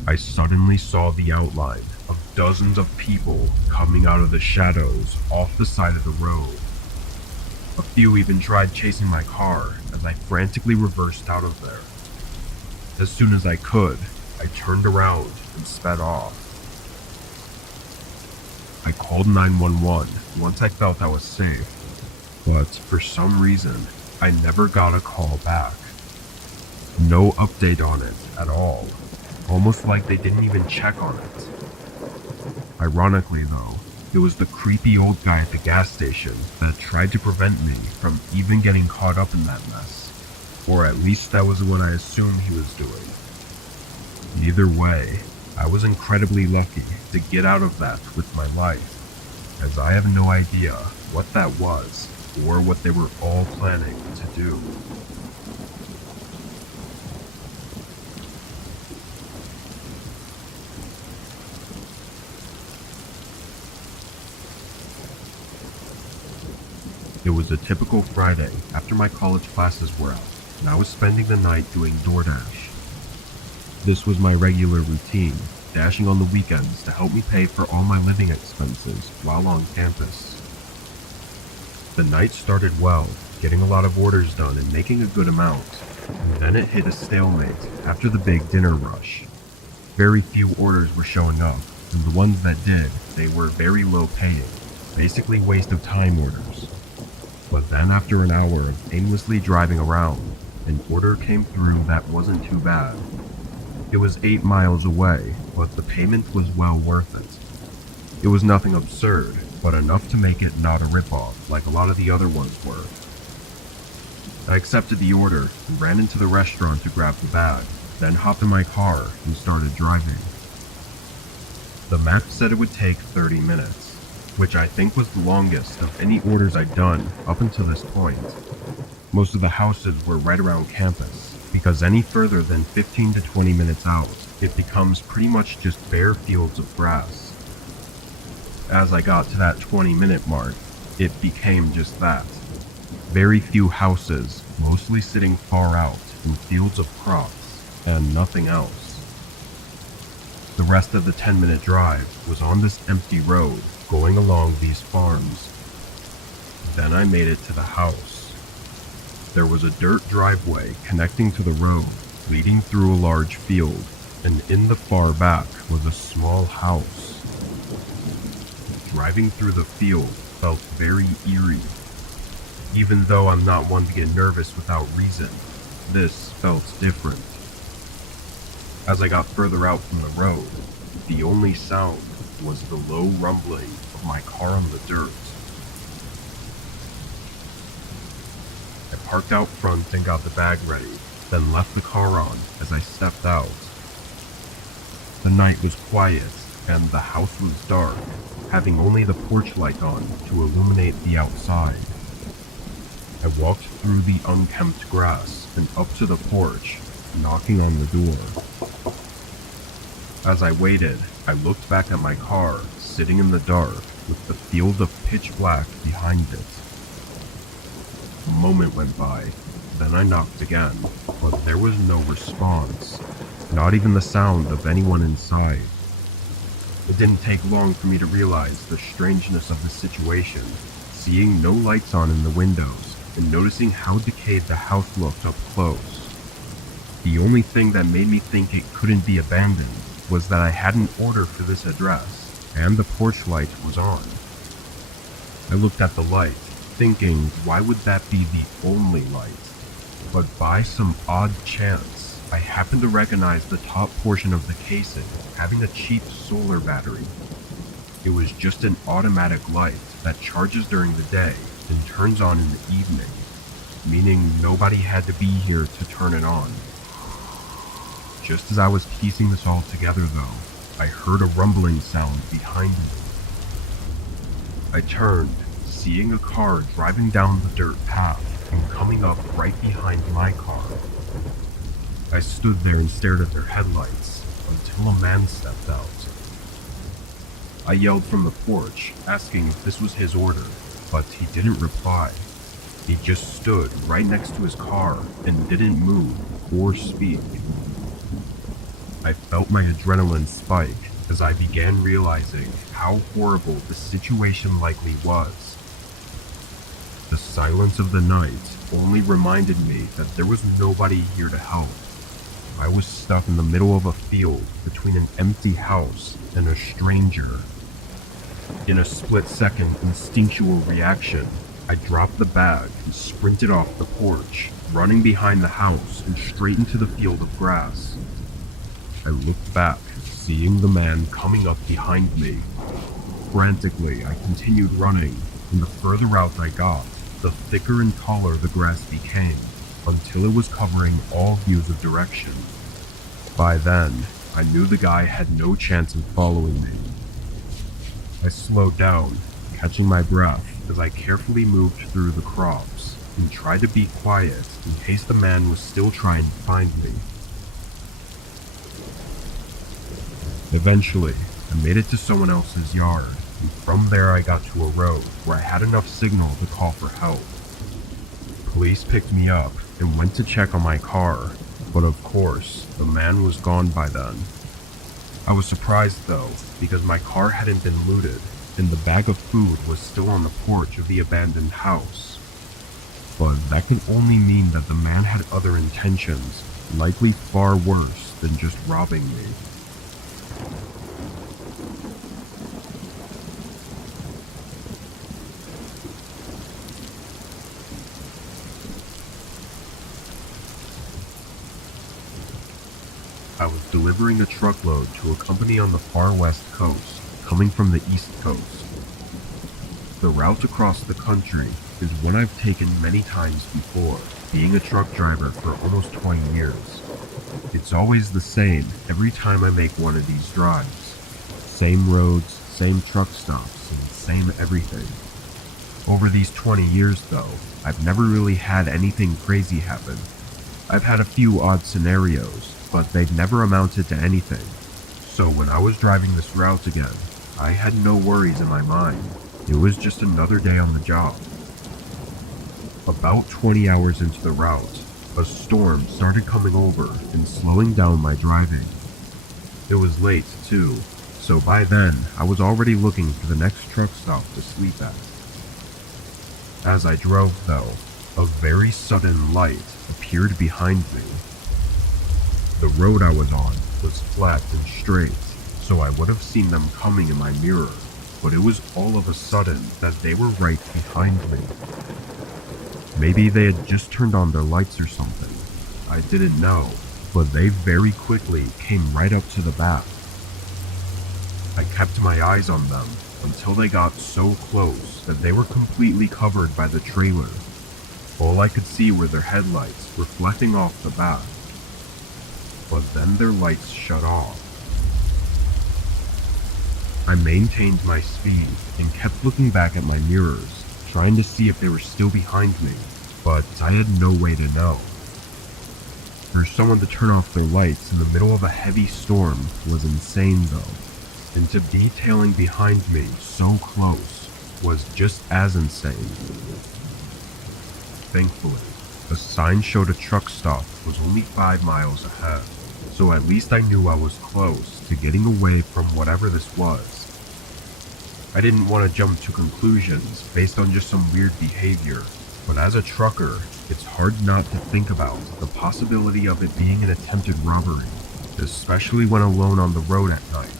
I suddenly saw the outline of dozens of people coming out of the shadows off the side of the road. A few even tried chasing my car as I frantically reversed out of there. As soon as I could, I turned around and sped off. I called 911 once I felt I was safe, but for some reason, I never got a call back. No update on it at all, almost like they didn't even check on it. Ironically though, it was the creepy old guy at the gas station that tried to prevent me from even getting caught up in that mess. Or at least that was what I assumed he was doing. Either way, I was incredibly lucky to get out of that with my life, as I have no idea what that was or what they were all planning to do. It was a typical Friday after my college classes were out, and I was spending the night doing DoorDash. This was my regular routine, dashing on the weekends to help me pay for all my living expenses while on campus. The night started well, getting a lot of orders done and making a good amount, and then it hit a stalemate after the big dinner rush. Very few orders were showing up, and the ones that did, they were very low paying, basically waste of time orders. But then after an hour of aimlessly driving around, an order came through that wasn't too bad. It was 8 miles away, but the payment was well worth it. It was nothing absurd, but enough to make it not a ripoff like a lot of the other ones were. I accepted the order and ran into the restaurant to grab the bag, then hopped in my car and started driving. The map said it would take 30 minutes, which I think was the longest of any orders I'd done up until this point. Most of the houses were right around campus, because any further than 15 to 20 minutes out, it becomes pretty much just bare fields of grass. As I got to that 20-minute mark, it became just that. Very few houses, mostly sitting far out in fields of crops, and nothing else. The rest of the 10-minute drive was on this empty road going along these farms. Then I made it to the house. There was a dirt driveway connecting to the road, leading through a large field, and in the far back was a small house. Driving through the field felt very eerie. Even though I'm not one to get nervous without reason, this felt different. As I got further out from the road, the only sound was the low rumbling of my car on the dirt. I parked out front and got the bag ready, then left the car on as I stepped out. The night was quiet, and the house was dark, having only the porch light on to illuminate the outside. I walked through the unkempt grass and up to the porch, knocking on the door. As I waited, I looked back at my car, sitting in the dark, with the field of pitch black behind it. A moment went by, then I knocked again, but there was no response, not even the sound of anyone inside. It didn't take long for me to realize the strangeness of the situation, seeing no lights on in the windows and noticing how decayed the house looked up close. The only thing that made me think it couldn't be abandoned was that I had an order for this address, and the porch light was on. I looked at the light, thinking, why would that be the only light? But by some odd chance, I happened to recognize the top portion of the casing having a cheap solar battery. It was just an automatic light that charges during the day and turns on in the evening, meaning nobody had to be here to turn it on. Just as I was piecing this all together though, I heard a rumbling sound behind me. I turned, seeing a car driving down the dirt path and coming up right behind my car. I stood there and stared at their headlights until a man stepped out. I yelled from the porch, asking if this was his order, but he didn't reply. He just stood right next to his car and didn't move or speak. I felt my adrenaline spike as I began realizing how horrible the situation likely was. The silence of the night only reminded me that there was nobody here to help. I was stuck in the middle of a field between an empty house and a stranger. In a split-second instinctual reaction, I dropped the bag and sprinted off the porch, running behind the house and straight into the field of grass. I looked back, seeing the man coming up behind me. Frantically, I continued running, and the further out I got, the thicker and taller the grass became, until it was covering all views of direction. By then, I knew the guy had no chance of following me. I slowed down, catching my breath as I carefully moved through the crops and tried to be quiet in case the man was still trying to find me. Eventually, I made it to someone else's yard, and from there I got to a road where I had enough signal to call for help. Police picked me up and went to check on my car, but of course, the man was gone by then. I was surprised though, because my car hadn't been looted, and the bag of food was still on the porch of the abandoned house. But that could only mean that the man had other intentions, likely far worse than just robbing me. I was delivering a truckload to a company on the far west coast, coming from the east coast. The route across the country is one I've taken many times before, being a truck driver for almost 20 years. It's always the same every time I make one of these drives. Same roads, same truck stops, and same everything. Over these 20 years though, I've never really had anything crazy happen. I've had a few odd scenarios, but they've never amounted to anything. So when I was driving this route again, I had no worries in my mind. It was just another day on the job. About 20 hours into the route, a storm started coming over and slowing down my driving. It was late too, so by then I was already looking for the next truck stop to sleep at. As I drove though, a very sudden light appeared behind me. The road I was on was flat and straight, so I would have seen them coming in my mirror, but it was all of a sudden that they were right behind me. Maybe they had just turned on their lights or something. I didn't know, but they very quickly came right up to the back. I kept my eyes on them until they got so close that they were completely covered by the trailer. All I could see were their headlights reflecting off the back. But then their lights shut off. I maintained my speed and kept looking back at my mirrors, trying to see if they were still behind me, but I had no way to know. For someone to turn off their lights in the middle of a heavy storm was insane though, and to be tailing behind me so close was just as insane. Thankfully, a sign showed a truck stop was only 5 miles ahead, so at least I knew I was close to getting away from whatever this was. I didn't want to jump to conclusions based on just some weird behavior, but as a trucker, it's hard not to think about the possibility of it being an attempted robbery, especially when alone on the road at night.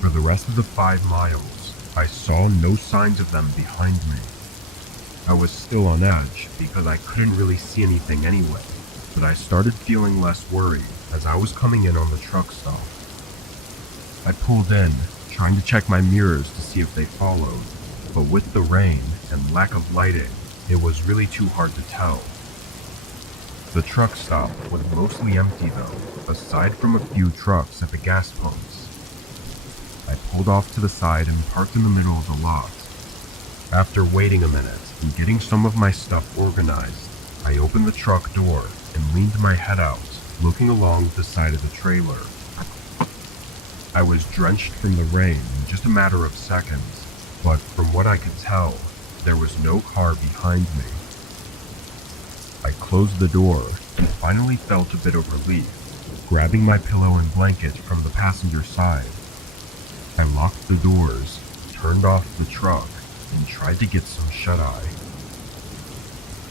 For the rest of the 5 miles, I saw no signs of them behind me. I was still on edge because I couldn't really see anything anyway, but I started feeling less worried as I was coming in on the truck stop. I pulled in, trying to check my mirrors to see if they followed, but with the rain and lack of lighting, it was really too hard to tell. The truck stop was mostly empty though, aside from a few trucks at the gas pumps. I pulled off to the side and parked in the middle of the lot. After waiting a minute and getting some of my stuff organized, I opened the truck door and leaned my head out, looking along the side of the trailer. I was drenched from the rain in just a matter of seconds, but from what I could tell, there was no car behind me. I closed the door and finally felt a bit of relief, grabbing my pillow and blanket from the passenger side. I locked the doors, turned off the truck, and tried to get some shut-eye.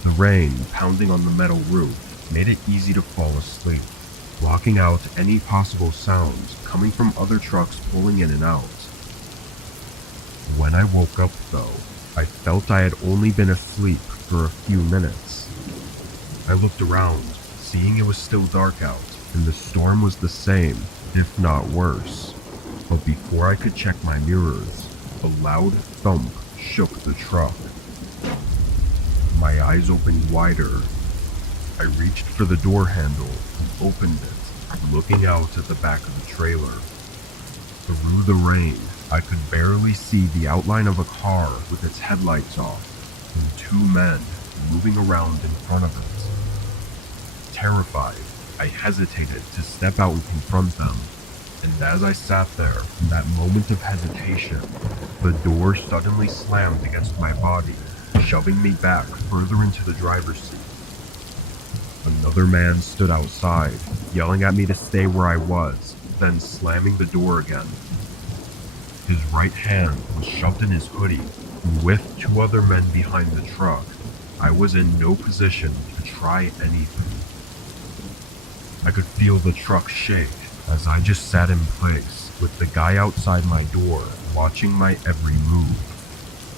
The rain pounding on the metal roof made it easy to fall asleep, blocking out any possible sounds coming from other trucks pulling in and out. When I woke up though, I felt I had only been asleep for a few minutes. I looked around, seeing it was still dark out, and the storm was the same, if not worse. But before I could check my mirrors, a loud thump shook the truck. My eyes opened wider. I reached for the door handle and opened it, looking out at the back of the trailer. Through the rain, I could barely see the outline of a car with its headlights off, and 2 men moving around in front of it. Terrified, I hesitated to step out and confront them, and as I sat there in that moment of hesitation, the door suddenly slammed against my body, shoving me back further into the driver's seat. Another man stood outside, yelling at me to stay where I was, then slamming the door again. His right hand was shoved in his hoodie, and with 2 other men behind the truck, I was in no position to try anything. I could feel the truck shake as I just sat in place, with the guy outside my door watching my every move.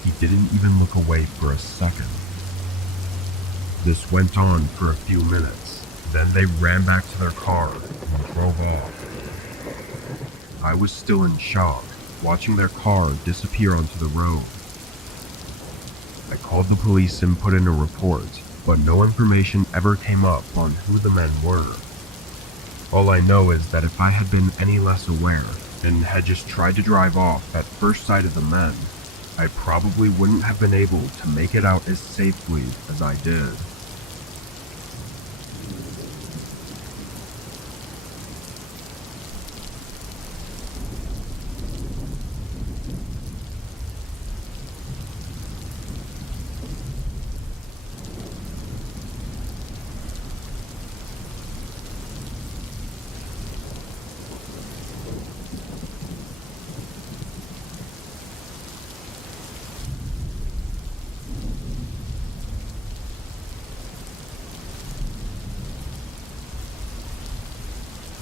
He didn't even look away for a second. This went on for a few minutes, then they ran back to their car and drove off. I was still in shock, watching their car disappear onto the road. I called the police and put in a report, but no information ever came up on who the men were. All I know is that if I had been any less aware and had just tried to drive off at first sight of the men, I probably wouldn't have been able to make it out as safely as I did.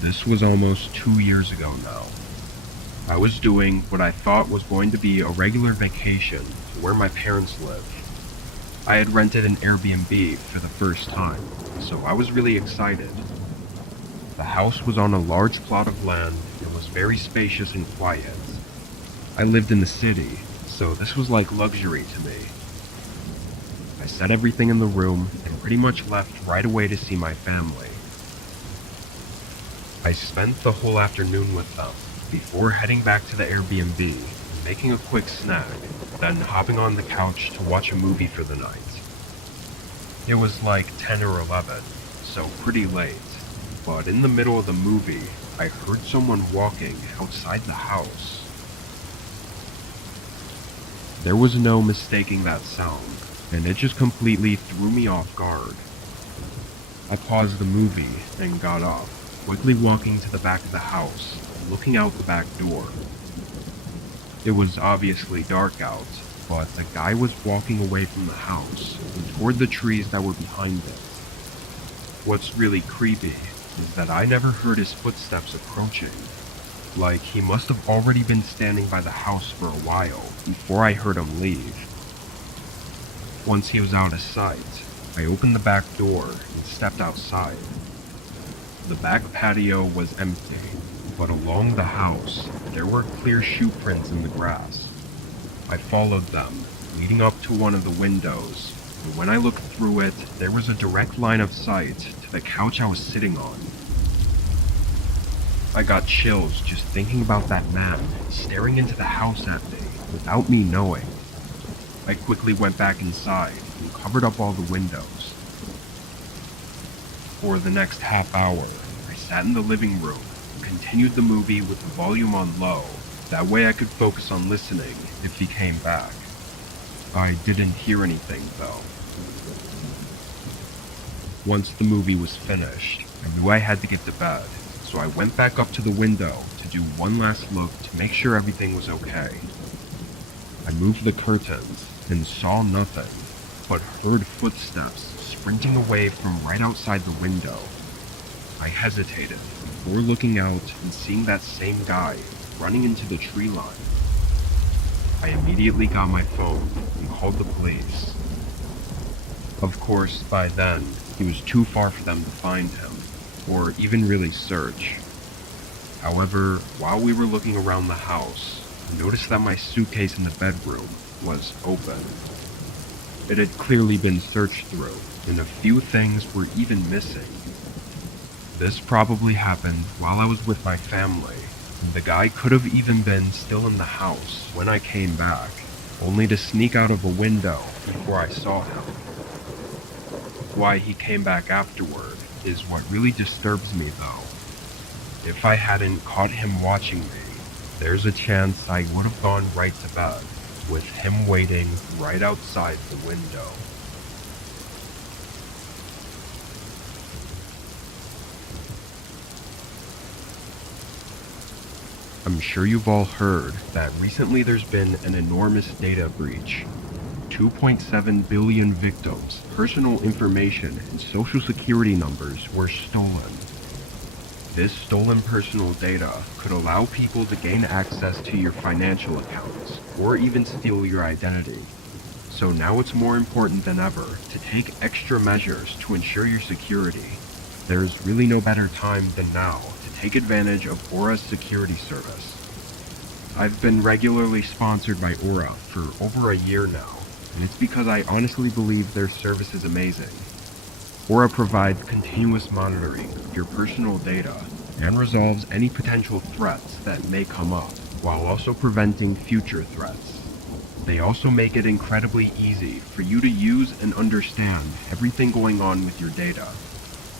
This was almost 2 years ago now. I was doing what I thought was going to be a regular vacation to where my parents live. I had rented an Airbnb for the first time, so I was really excited. The house was on a large plot of land and was very spacious and quiet. I lived in the city, so this was like luxury to me. I set everything in the room and pretty much left right away to see my family. I spent the whole afternoon with them before heading back to the Airbnb and making a quick snack, then hopping on the couch to watch a movie for the night. It was like 10 or 11, so pretty late, but in the middle of the movie, I heard someone walking outside the house. There was no mistaking that sound, and it just completely threw me off guard. I paused the movie and got up, quickly walking to the back of the house, looking out the back door. It was obviously dark out, but the guy was walking away from the house and toward the trees that were behind it. What's really creepy is that I never heard his footsteps approaching. Like he must have already been standing by the house for a while before I heard him leave. Once he was out of sight, I opened the back door and stepped outside. The back patio was empty, but along the house, there were clear shoe prints in the grass. I followed them, leading up to one of the windows, and when I looked through it, there was a direct line of sight to the couch I was sitting on. I got chills just thinking about that man staring into the house at me without me knowing. I quickly went back inside and covered up all the windows. For the next half hour, I sat in the living room and continued the movie with the volume on low. That way I could focus on listening if he came back. I didn't hear anything though. Once the movie was finished, I knew I had to get to bed, so I went back up to the window to do one last look to make sure everything was okay. I moved the curtains and saw nothing, but heard footsteps sprinting away from right outside the window. I hesitated before looking out and seeing that same guy running into the tree line. I immediately got my phone and called the police. Of course, by then, he was too far for them to find him, or even really search. However, while we were looking around the house, I noticed that my suitcase in the bedroom was open. It had clearly been searched through, and a few things were even missing. This probably happened while I was with my family, and the guy could have even been still in the house when I came back, only to sneak out of a window before I saw him. Why he came back afterward is what really disturbs me though. If I hadn't caught him watching me, there's a chance I would have gone right to bed, with him waiting right outside the window. I'm sure you've all heard that recently there's been an enormous data breach. 2.7 billion victims' personal information and social security numbers were stolen. This stolen personal data could allow people to gain access to your financial accounts, or even steal your identity. So now it's more important than ever to take extra measures to ensure your security. There's really no better time than now to take advantage of Aura's security service. I've been regularly sponsored by Aura for over a year now, and it's because I honestly believe their service is amazing. Aura provides continuous monitoring of your personal data and resolves any potential threats that may come up, while also preventing future threats. They also make it incredibly easy for you to use and understand everything going on with your data.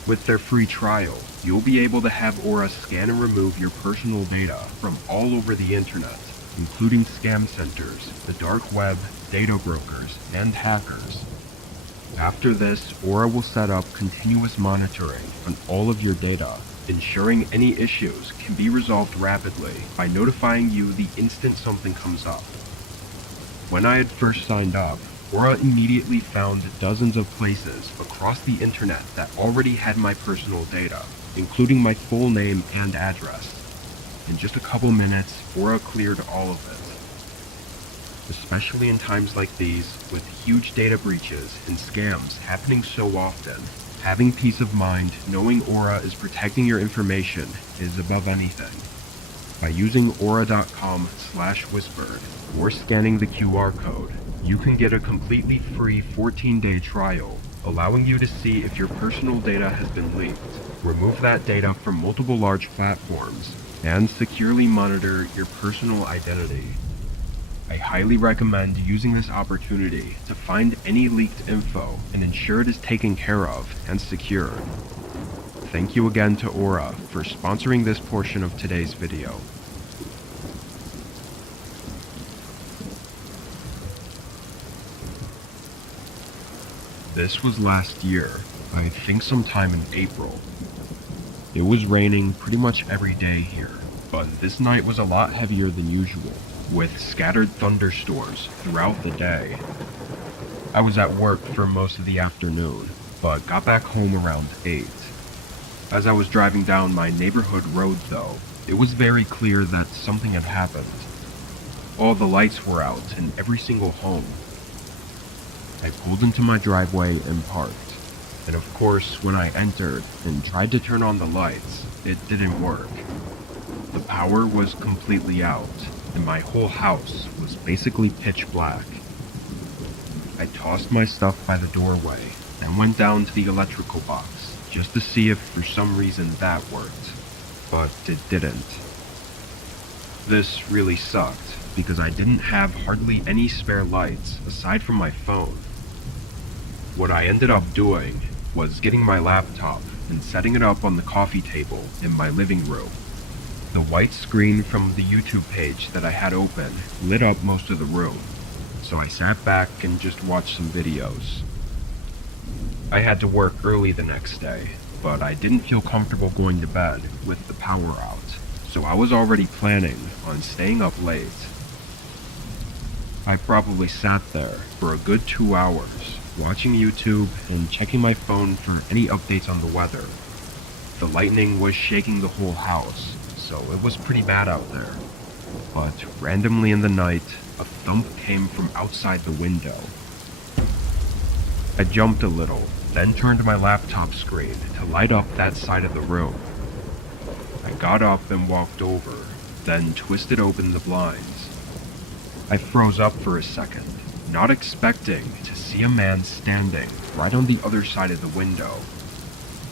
With their free trial, you'll be able to have Aura scan and remove your personal data from all over the internet, including scam centers, the dark web, data brokers, and hackers. After this, Aura will set up continuous monitoring on all of your data, ensuring any issues can be resolved rapidly by notifying you the instant something comes up. When I had first signed up, Aura immediately found dozens of places across the internet that already had my personal data, including my full name and address. In just a couple minutes, Aura cleared all of it. Especially in times like these, with huge data breaches and scams happening so often, having peace of mind knowing Aura is protecting your information is above anything. By using aura.com/whispered or scanning the QR code, you can get a completely free 14-day trial, allowing you to see if your personal data has been leaked, remove that data from multiple large platforms, and securely monitor your personal identity. I highly recommend using this opportunity to find any leaked info and ensure it is taken care of and secured. Thank you again to Aura for sponsoring this portion of today's video. This was last year, I think sometime in April. It was raining pretty much every day here, but this night was a lot heavier than usual, with scattered thunderstorms throughout the day. I was at work for most of the afternoon, but got back home around 8. As I was driving down my neighborhood road though, it was very clear that something had happened. All the lights were out in every single home. I pulled into my driveway and parked, and of course when I entered and tried to turn on the lights, it didn't work. The power was completely out, and my whole house was basically pitch black. I tossed my stuff by the doorway and went down to the electrical box just to see if for some reason that worked, but it didn't. This really sucked because I didn't have hardly any spare lights aside from my phone. What I ended up doing was getting my laptop and setting it up on the coffee table in my living room. The white screen from the YouTube page that I had open lit up most of the room, so I sat back and just watched some videos. I had to work early the next day, but I didn't feel comfortable going to bed with the power out, so I was already planning on staying up late. I probably sat there for a good 2 hours, watching YouTube and checking my phone for any updates on the weather. The lightning was shaking the whole house, so it was pretty bad out there. But randomly in the night, a thump came from outside the window. I jumped a little, then turned my laptop screen to light up that side of the room. I got up and walked over, then twisted open the blinds. I froze up for a second, not expecting to see a man standing right on the other side of the window.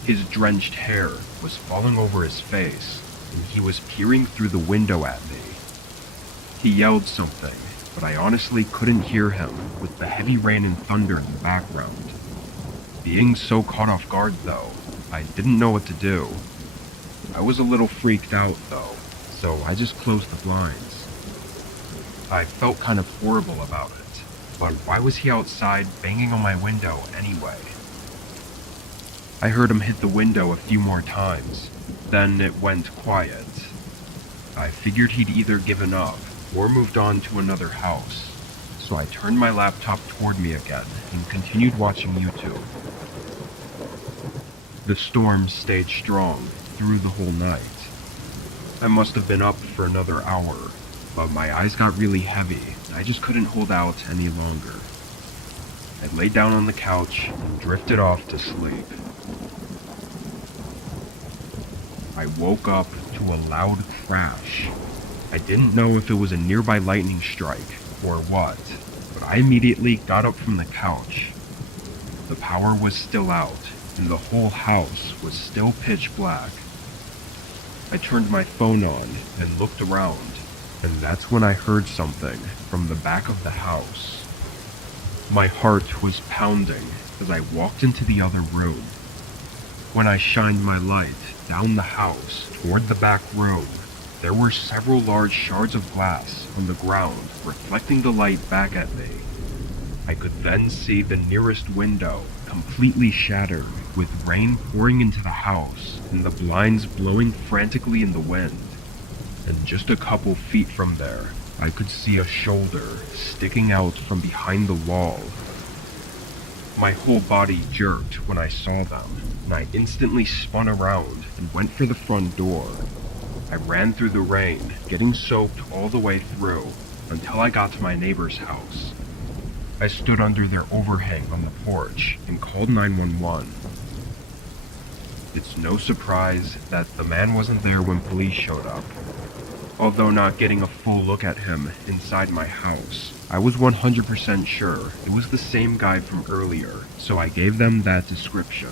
His drenched hair was falling over his face, and he was peering through the window at me. He yelled something, but I honestly couldn't hear him with the heavy rain and thunder in the background. Being so caught off guard though, I didn't know what to do. I was a little freaked out though, so I just closed the blinds. I felt kind of horrible about it, but why was he outside banging on my window anyway? I heard him hit the window a few more times, then it went quiet. I figured he'd either given up or moved on to another house, so I turned my laptop toward me again and continued watching YouTube. The storm stayed strong through the whole night. I must have been up for another hour, but my eyes got really heavy and I just couldn't hold out any longer. I laid down on the couch and drifted off to sleep. I woke up to a loud crash. I didn't know if it was a nearby lightning strike or what, but I immediately got up from the couch. The power was still out, and the whole house was still pitch black. I turned my phone on and looked around, and that's when I heard something from the back of the house. My heart was pounding as I walked into the other room. When I shined my light down the house toward the back room, there were several large shards of glass on the ground reflecting the light back at me. I could then see the nearest window completely shattered, with rain pouring into the house and the blinds blowing frantically in the wind. And just a couple feet from there, I could see a shoulder sticking out from behind the wall, My whole body jerked when I saw them, and I instantly spun around and went for the front door. I ran through the rain, getting soaked all the way through, until I got to my neighbor's house. I stood under their overhang on the porch and called 911. It's no surprise that the man wasn't there when police showed up. Although not getting a full look at him inside my house, I was 100% sure it was the same guy from earlier, so I gave them that description.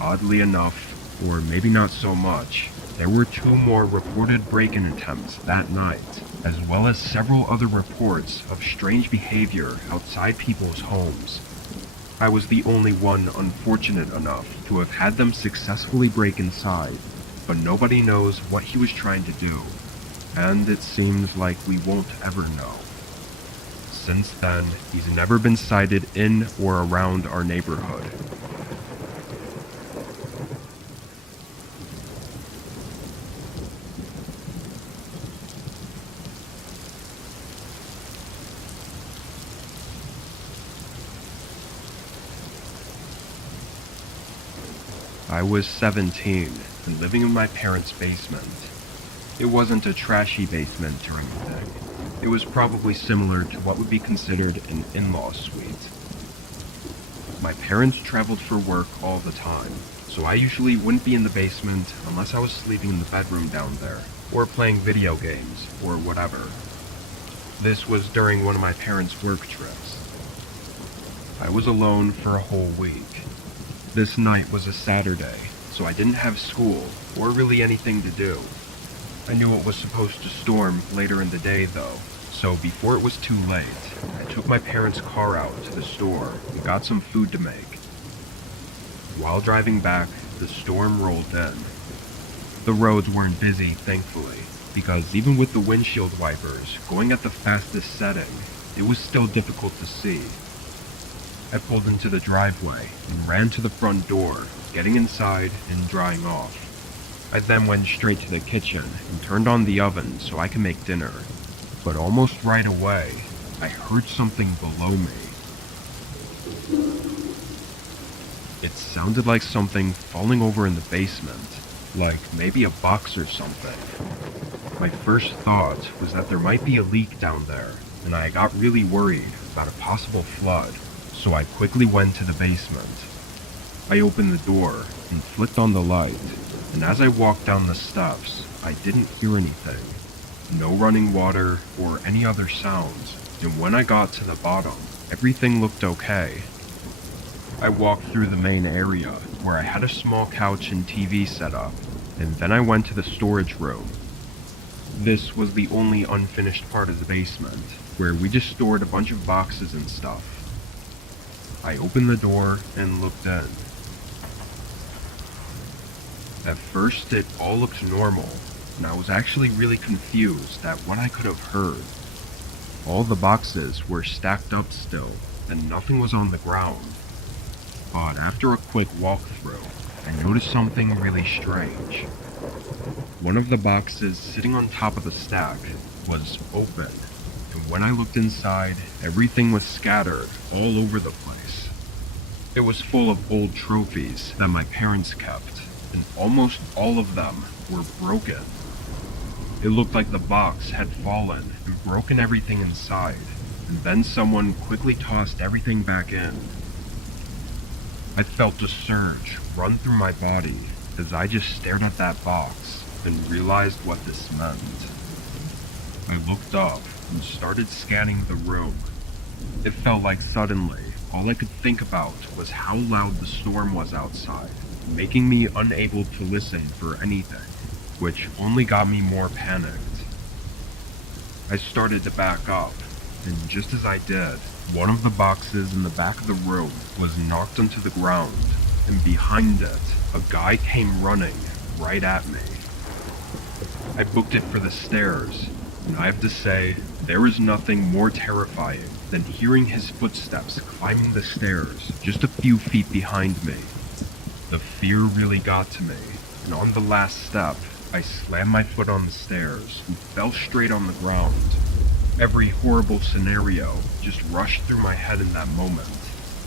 Oddly enough, or maybe not so much, there were 2 more reported break-in attempts that night, as well as several other reports of strange behavior outside people's homes. I was the only one unfortunate enough to have had them successfully break inside, but nobody knows what he was trying to do, and it seems like we won't ever know. Since then, he's never been sighted in or around our neighborhood. I was 17 and living in my parents' basement. It wasn't a trashy basement or anything. It was probably similar to what would be considered an in-law suite. My parents traveled for work all the time, so I usually wouldn't be in the basement unless I was sleeping in the bedroom down there, or playing video games, or whatever. This was during one of my parents' work trips. I was alone for a whole week. This night was a Saturday, so I didn't have school, or really anything to do. I knew it was supposed to storm later in the day though, so before it was too late, I took my parents' car out to the store and got some food to make. While driving back, the storm rolled in. The roads weren't busy, thankfully, because even with the windshield wipers going at the fastest setting, it was still difficult to see. I pulled into the driveway and ran to the front door, getting inside and drying off. I then went straight to the kitchen and turned on the oven so I could make dinner. But almost right away, I heard something below me. It sounded like something falling over in the basement, like maybe a box or something. My first thought was that there might be a leak down there, and I got really worried about a possible flood. So I quickly went to the basement. I opened the door and flicked on the light, and as I walked down the steps, I didn't hear anything. No running water or any other sounds, and when I got to the bottom, everything looked okay. I walked through the main area, where I had a small couch and TV set up, and then I went to the storage room. This was the only unfinished part of the basement, where we just stored a bunch of boxes and stuff. I opened the door and looked in. At first, it all looked normal, and I was actually really confused at what I could have heard. All the boxes were stacked up still, and nothing was on the ground. But after a quick walkthrough, I noticed something really strange. One of the boxes sitting on top of the stack was open, and when I looked inside, everything was scattered all over the place. It was full of old trophies that my parents kept, and almost all of them were broken. It looked like the box had fallen and broken everything inside, and then someone quickly tossed everything back in. I felt a surge run through my body as I just stared at that box and realized what this meant. I looked up and started scanning the room. It felt like suddenly, all I could think about was how loud the storm was outside, making me unable to listen for anything, which only got me more panicked. I started to back up, and just as I did, one of the boxes in the back of the room was knocked onto the ground, and behind it, a guy came running right at me. I booked it for the stairs, and I have to say, there is nothing more terrifying than hearing his footsteps climbing the stairs just a few feet behind me. The fear really got to me, and on the last step, I slammed my foot on the stairs and fell straight on the ground. Every horrible scenario just rushed through my head in that moment.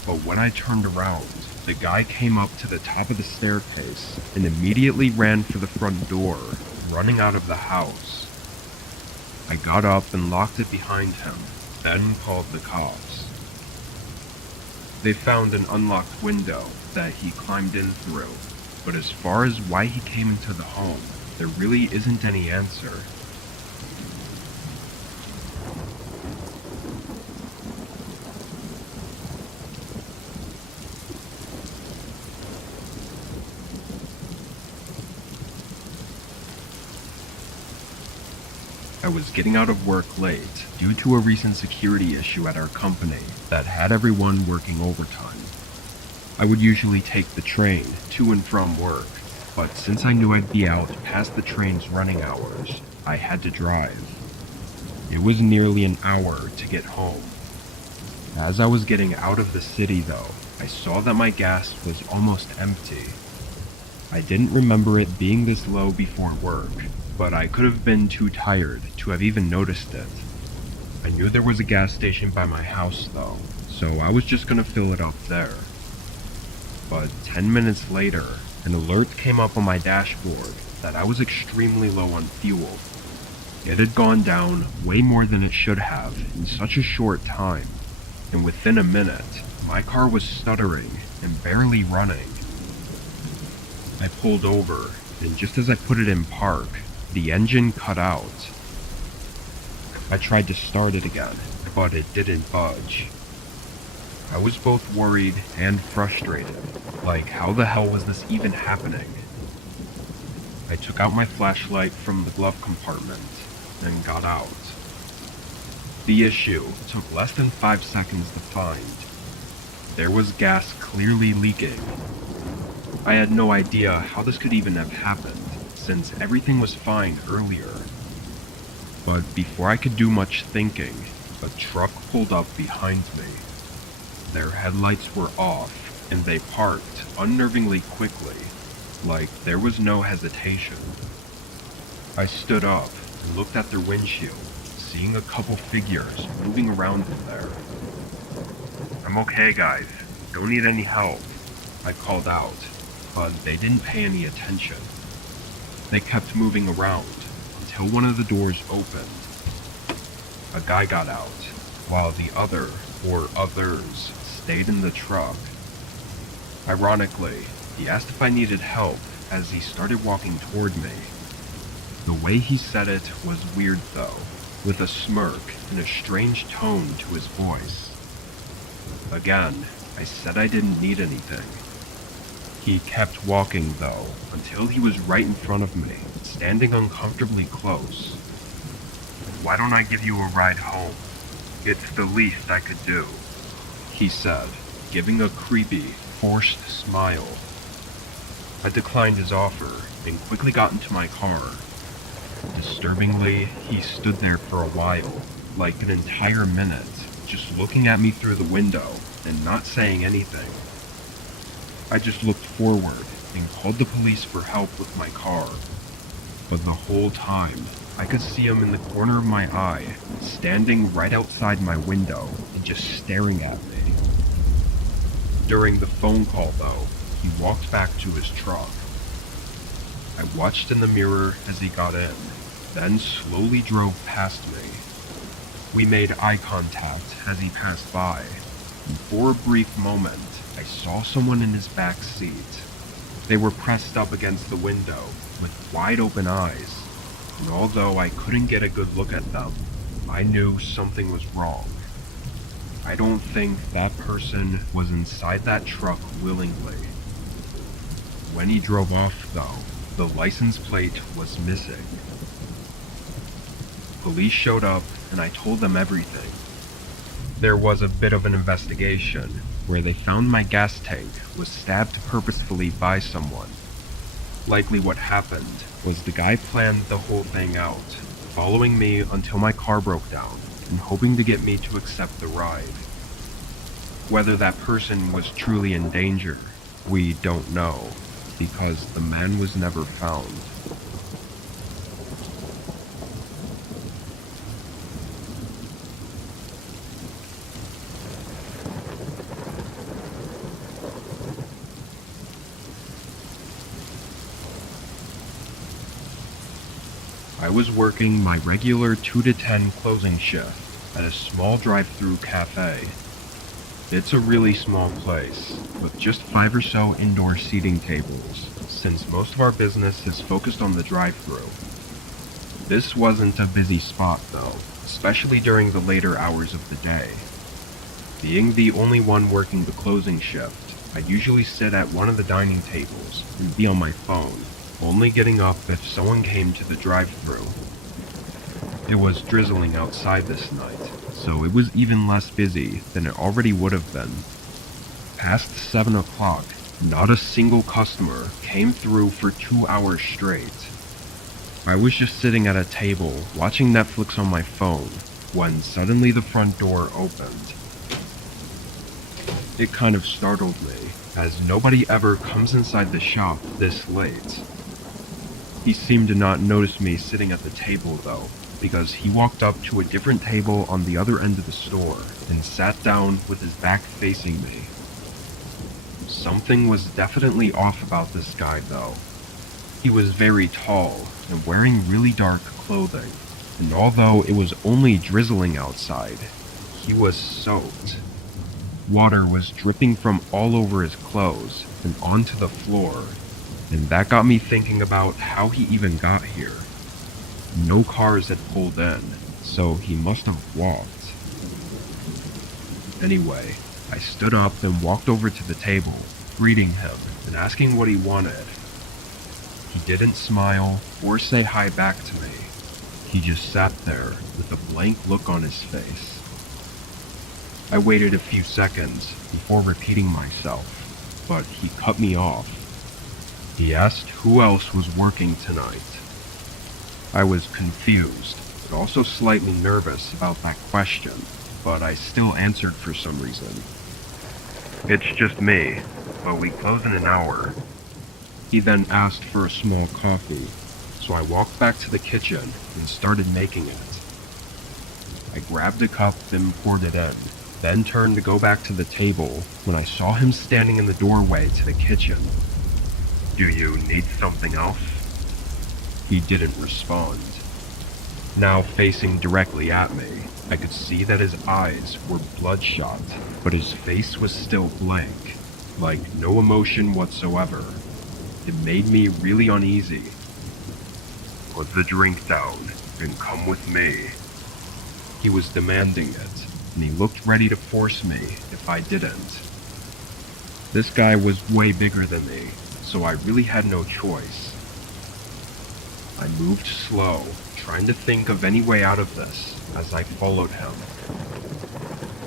But when I turned around, the guy came up to the top of the staircase and immediately ran for the front door, running out of the house. I got up and locked it behind him, then called the cops. They found an unlocked window that he climbed in through, but as far as why he came into the home, there really isn't any answer. I was getting out of work late due to a recent security issue at our company that had everyone working overtime. I would usually take the train to and from work, but since I knew I'd be out past the train's running hours, I had to drive. It was nearly an hour to get home. As I was getting out of the city though, I saw that my gas was almost empty. I didn't remember it being this low before work, but I could have been too tired to have even noticed it. I knew there was a gas station by my house though, so I was just gonna fill it up there. But 10 minutes later, an alert came up on my dashboard that I was extremely low on fuel. It had gone down way more than it should have in such a short time, and within a minute, my car was stuttering and barely running. I pulled over, and just as I put it in park, the engine cut out. I tried to start it again, but it didn't budge. I was both worried and frustrated, like how the hell was this even happening? I took out my flashlight from the glove compartment and got out. The issue took less than 5 seconds to find. There was gas clearly leaking. I had no idea how this could even have happened, since everything was fine earlier. But before I could do much thinking, a truck pulled up behind me. Their headlights were off, and they parked unnervingly quickly, like there was no hesitation. I stood up and looked at their windshield, seeing a couple figures moving around in there. "I'm okay, guys. Don't need any help," I called out, but they didn't pay any attention. They kept moving around until one of the doors opened. A guy got out, while the other, or others, stayed in the truck. Ironically, he asked if I needed help as he started walking toward me. The way he said it was weird though, with a smirk and a strange tone to his voice. Again, I said I didn't need anything. He kept walking though, until he was right in front of me, standing uncomfortably close. "Why don't I give you a ride home? It's the least I could do," he said, giving a creepy, forced smile. I declined his offer and quickly got into my car. Disturbingly, he stood there for a while, like an entire minute, just looking at me through the window and not saying anything. I just looked forward and called the police for help with my car. But the whole time, I could see him in the corner of my eye, standing right outside my window and just staring at me. During the phone call though, he walked back to his truck. I watched in the mirror as he got in, then slowly drove past me. We made eye contact as he passed by, and for a brief moment, I saw someone in his back seat. They were pressed up against the window, with wide open eyes, and although I couldn't get a good look at them, I knew something was wrong. I don't think that person was inside that truck willingly. When he drove off though, the license plate was missing. Police showed up and I told them everything. There was a bit of an investigation where they found my gas tank was stabbed purposefully by someone. Likely what happened was the guy planned the whole thing out, following me until my car broke down and hoping to get me to accept the ride. Whether that person was truly in danger, we don't know, because the man was never found. I was working my regular 2 to 10 closing shift at a small drive-through cafe. It's a really small place, with just 5 or so indoor seating tables, since most of our business is focused on the drive-through. This wasn't a busy spot though, especially during the later hours of the day. Being the only one working the closing shift, I'd usually sit at one of the dining tables and be on my phone, only getting up if someone came to the drive-through. It was drizzling outside this night, so it was even less busy than it already would have been. Past 7 o'clock, not a single customer came through for 2 hours straight. I was just sitting at a table watching Netflix on my phone when suddenly the front door opened. It kind of startled me, as nobody ever comes inside the shop this late. He seemed to not notice me sitting at the table though, because he walked up to a different table on the other end of the store and sat down with his back facing me. Something was definitely off about this guy though. He was very tall and wearing really dark clothing, and although it was only drizzling outside, he was soaked. Water was dripping from all over his clothes and onto the floor, and that got me thinking about how he even got here. No cars had pulled in, so he must have walked. Anyway, I stood up and walked over to the table, greeting him and asking what he wanted. He didn't smile or say hi back to me. He just sat there with a blank look on his face. I waited a few seconds before repeating myself, but he cut me off. He asked who else was working tonight. I was confused, but also slightly nervous about that question, but I still answered for some reason. It's just me, but we close in an hour. He then asked for a small coffee, so I walked back to the kitchen and started making it. I grabbed a cup and poured it in, then turned to go back to the table when I saw him standing in the doorway to the kitchen. "Do you need something else?" He didn't respond. Now facing directly at me, I could see that his eyes were bloodshot, but his face was still blank, like no emotion whatsoever. It made me really uneasy. "Put the drink down and come with me." He was demanding it, and he looked ready to force me if I didn't. This guy was way bigger than me, so I really had no choice. I moved slow, trying to think of any way out of this as I followed him.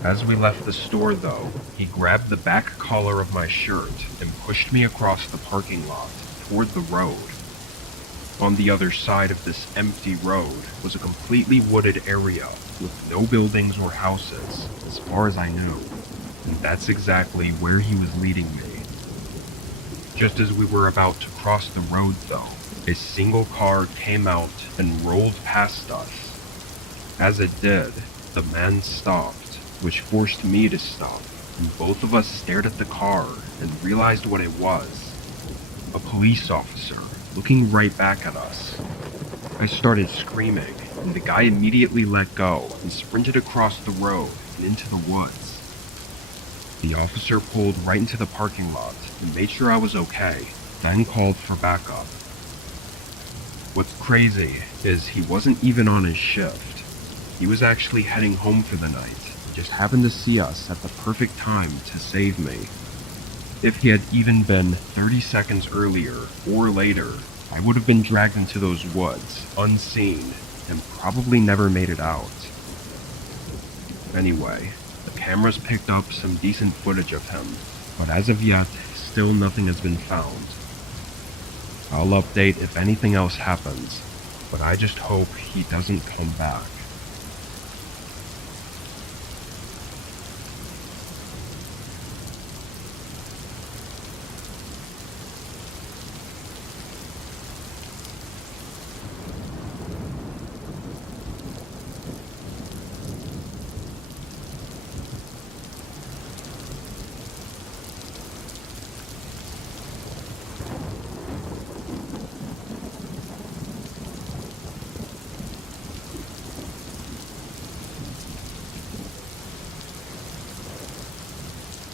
As we left the store though, he grabbed the back collar of my shirt and pushed me across the parking lot toward the road. On the other side of this empty road was a completely wooded area with no buildings or houses, as far as I knew, and that's exactly where he was leading me. Just as we were about to cross the road though, a single car came out and rolled past us. As it did, the man stopped, which forced me to stop, and both of us stared at the car and realized what it was. A police officer, looking right back at us. I started screaming, and the guy immediately let go and sprinted across the road and into the woods. The officer pulled right into the parking lot and made sure I was okay, then called for backup. What's crazy is he wasn't even on his shift. He was actually heading home for the night, and just happened to see us at the perfect time to save me. If he had even been 30 seconds earlier or later, I would have been dragged into those woods, unseen, and probably never made it out. Anyway, the cameras picked up some decent footage of him, but as of yet, still nothing has been found. I'll update if anything else happens, but I just hope he doesn't come back.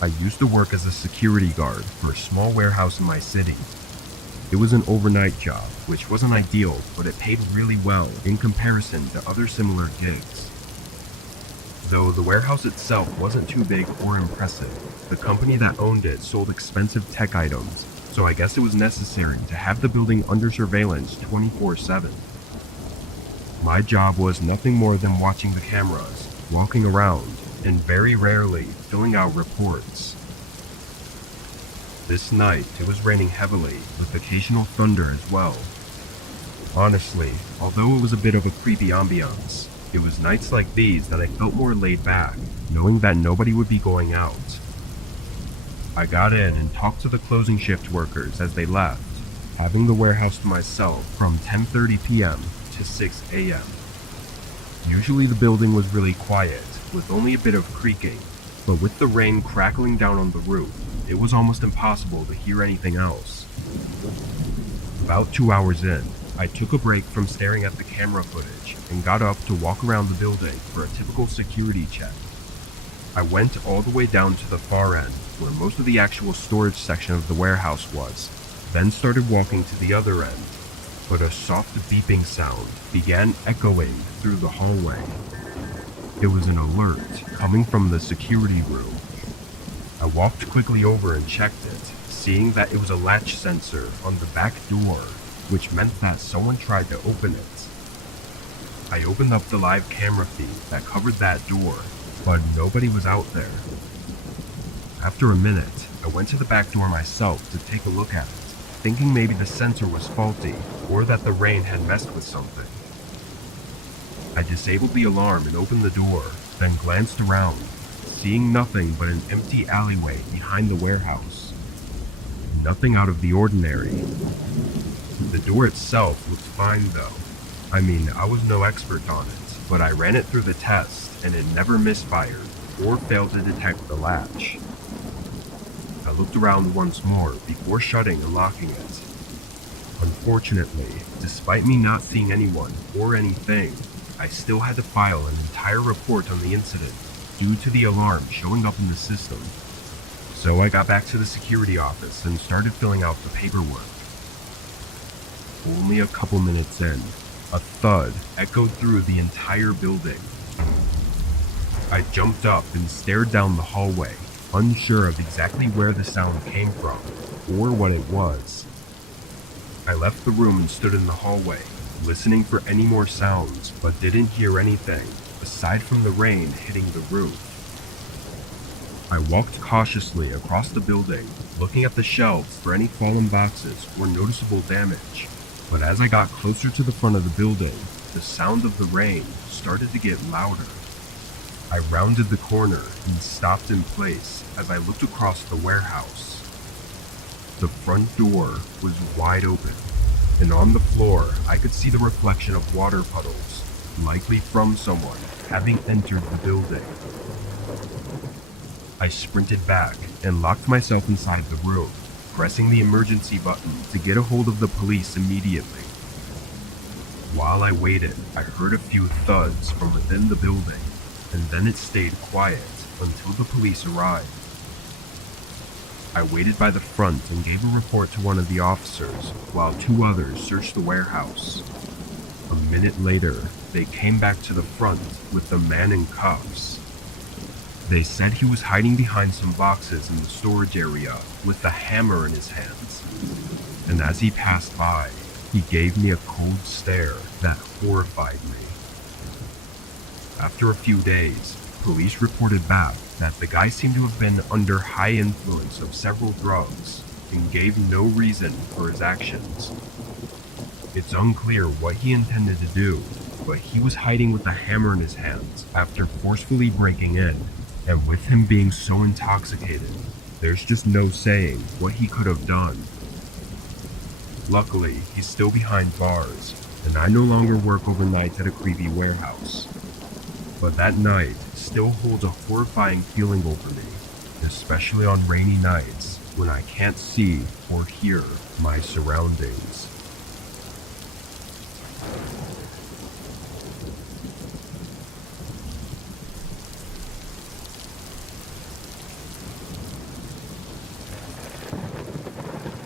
I used to work as a security guard for a small warehouse in my city. It was an overnight job, which wasn't ideal, but it paid really well in comparison to other similar gigs. Though the warehouse itself wasn't too big or impressive, the company that owned it sold expensive tech items, so I guess it was necessary to have the building under surveillance 24/7. My job was nothing more than watching the cameras, walking around, and very rarely filling out reports. This night, it was raining heavily, with occasional thunder as well. Honestly, although it was a bit of a creepy ambiance, it was nights like these that I felt more laid back, knowing that nobody would be going out. I got in and talked to the closing shift workers as they left, having the warehouse to myself from 10:30 p.m. to 6 a.m. Usually the building was really quiet, with only a bit of creaking, but with the rain crackling down on the roof, it was almost impossible to hear anything else. About 2 hours in, I took a break from staring at the camera footage and got up to walk around the building for a typical security check. I went all the way down to the far end, where most of the actual storage section of the warehouse was, then started walking to the other end, but a soft beeping sound began echoing through the hallway. It was an alert coming from the security room. I walked quickly over and checked it, seeing that it was a latch sensor on the back door, which meant that someone tried to open it. I opened up the live camera feed that covered that door, but nobody was out there. After a minute, I went to the back door myself to take a look at it, thinking maybe the sensor was faulty or that the rain had messed with something. I disabled the alarm and opened the door, then glanced around, seeing nothing but an empty alleyway behind the warehouse. Nothing out of the ordinary. The door itself looked fine though. I mean, I was no expert on it, but I ran it through the test and it never misfired or failed to detect the latch. I looked around once more before shutting and locking it. Unfortunately, despite me not seeing anyone or anything, I still had to file an entire report on the incident due to the alarm showing up in the system. So I got back to the security office and started filling out the paperwork. Only a couple minutes in, a thud echoed through the entire building. I jumped up and stared down the hallway, unsure of exactly where the sound came from or what it was. I left the room and stood in the hallway, listening for any more sounds, but didn't hear anything aside from the rain hitting the roof. I walked cautiously across the building, looking at the shelves for any fallen boxes or noticeable damage. But as I got closer to the front of the building, the sound of the rain started to get louder. I rounded the corner and stopped in place as I looked across the warehouse. The front door was wide open, and on the floor I could see the reflection of water puddles, likely from someone having entered the building. I sprinted back and locked myself inside the room, pressing the emergency button to get a hold of the police immediately. While I waited, I heard a few thuds from within the building, and then it stayed quiet until the police arrived. I waited by the front and gave a report to one of the officers, while two others searched the warehouse. A minute later, they came back to the front with the man in cuffs. They said he was hiding behind some boxes in the storage area with a hammer in his hands. And as he passed by, he gave me a cold stare that horrified me. After a few days, police reported back that the guy seemed to have been under high influence of several drugs and gave no reason for his actions. It's unclear what he intended to do, but he was hiding with a hammer in his hands after forcefully breaking in, and with him being so intoxicated, there's just no saying what he could have done. Luckily, he's still behind bars, and I no longer work overnight at a creepy warehouse. But that night still holds a horrifying feeling over me, especially on rainy nights when I can't see or hear my surroundings.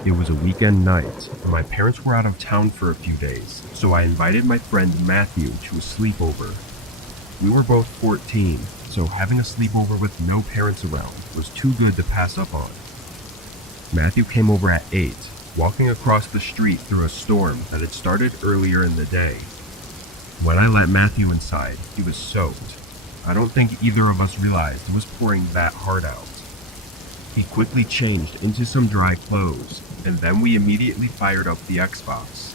It was a weekend night, and my parents were out of town for a few days, so I invited my friend Matthew to a sleepover. We were both 14, so having a sleepover with no parents around was too good to pass up on. Matthew came over at 8, walking across the street through a storm that had started earlier in the day. When I let Matthew inside, he was soaked. I don't think either of us realized it was pouring that hard out. He quickly changed into some dry clothes, and then we immediately fired up the Xbox.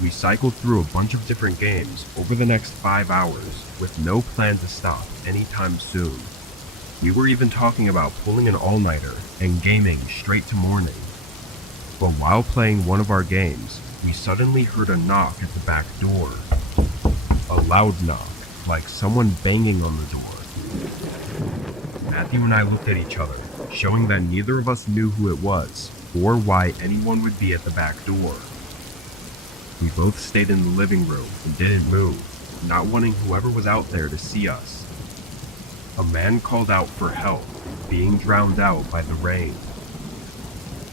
We cycled through a bunch of different games over the next 5 hours with no plan to stop anytime soon. We were even talking about pulling an all-nighter and gaming straight to morning. But while playing one of our games, we suddenly heard a knock at the back door. A loud knock, like someone banging on the door. Matthew and I looked at each other, showing that neither of us knew who it was or why anyone would be at the back door. We both stayed in the living room and didn't move, not wanting whoever was out there to see us. A man called out for help, being drowned out by the rain.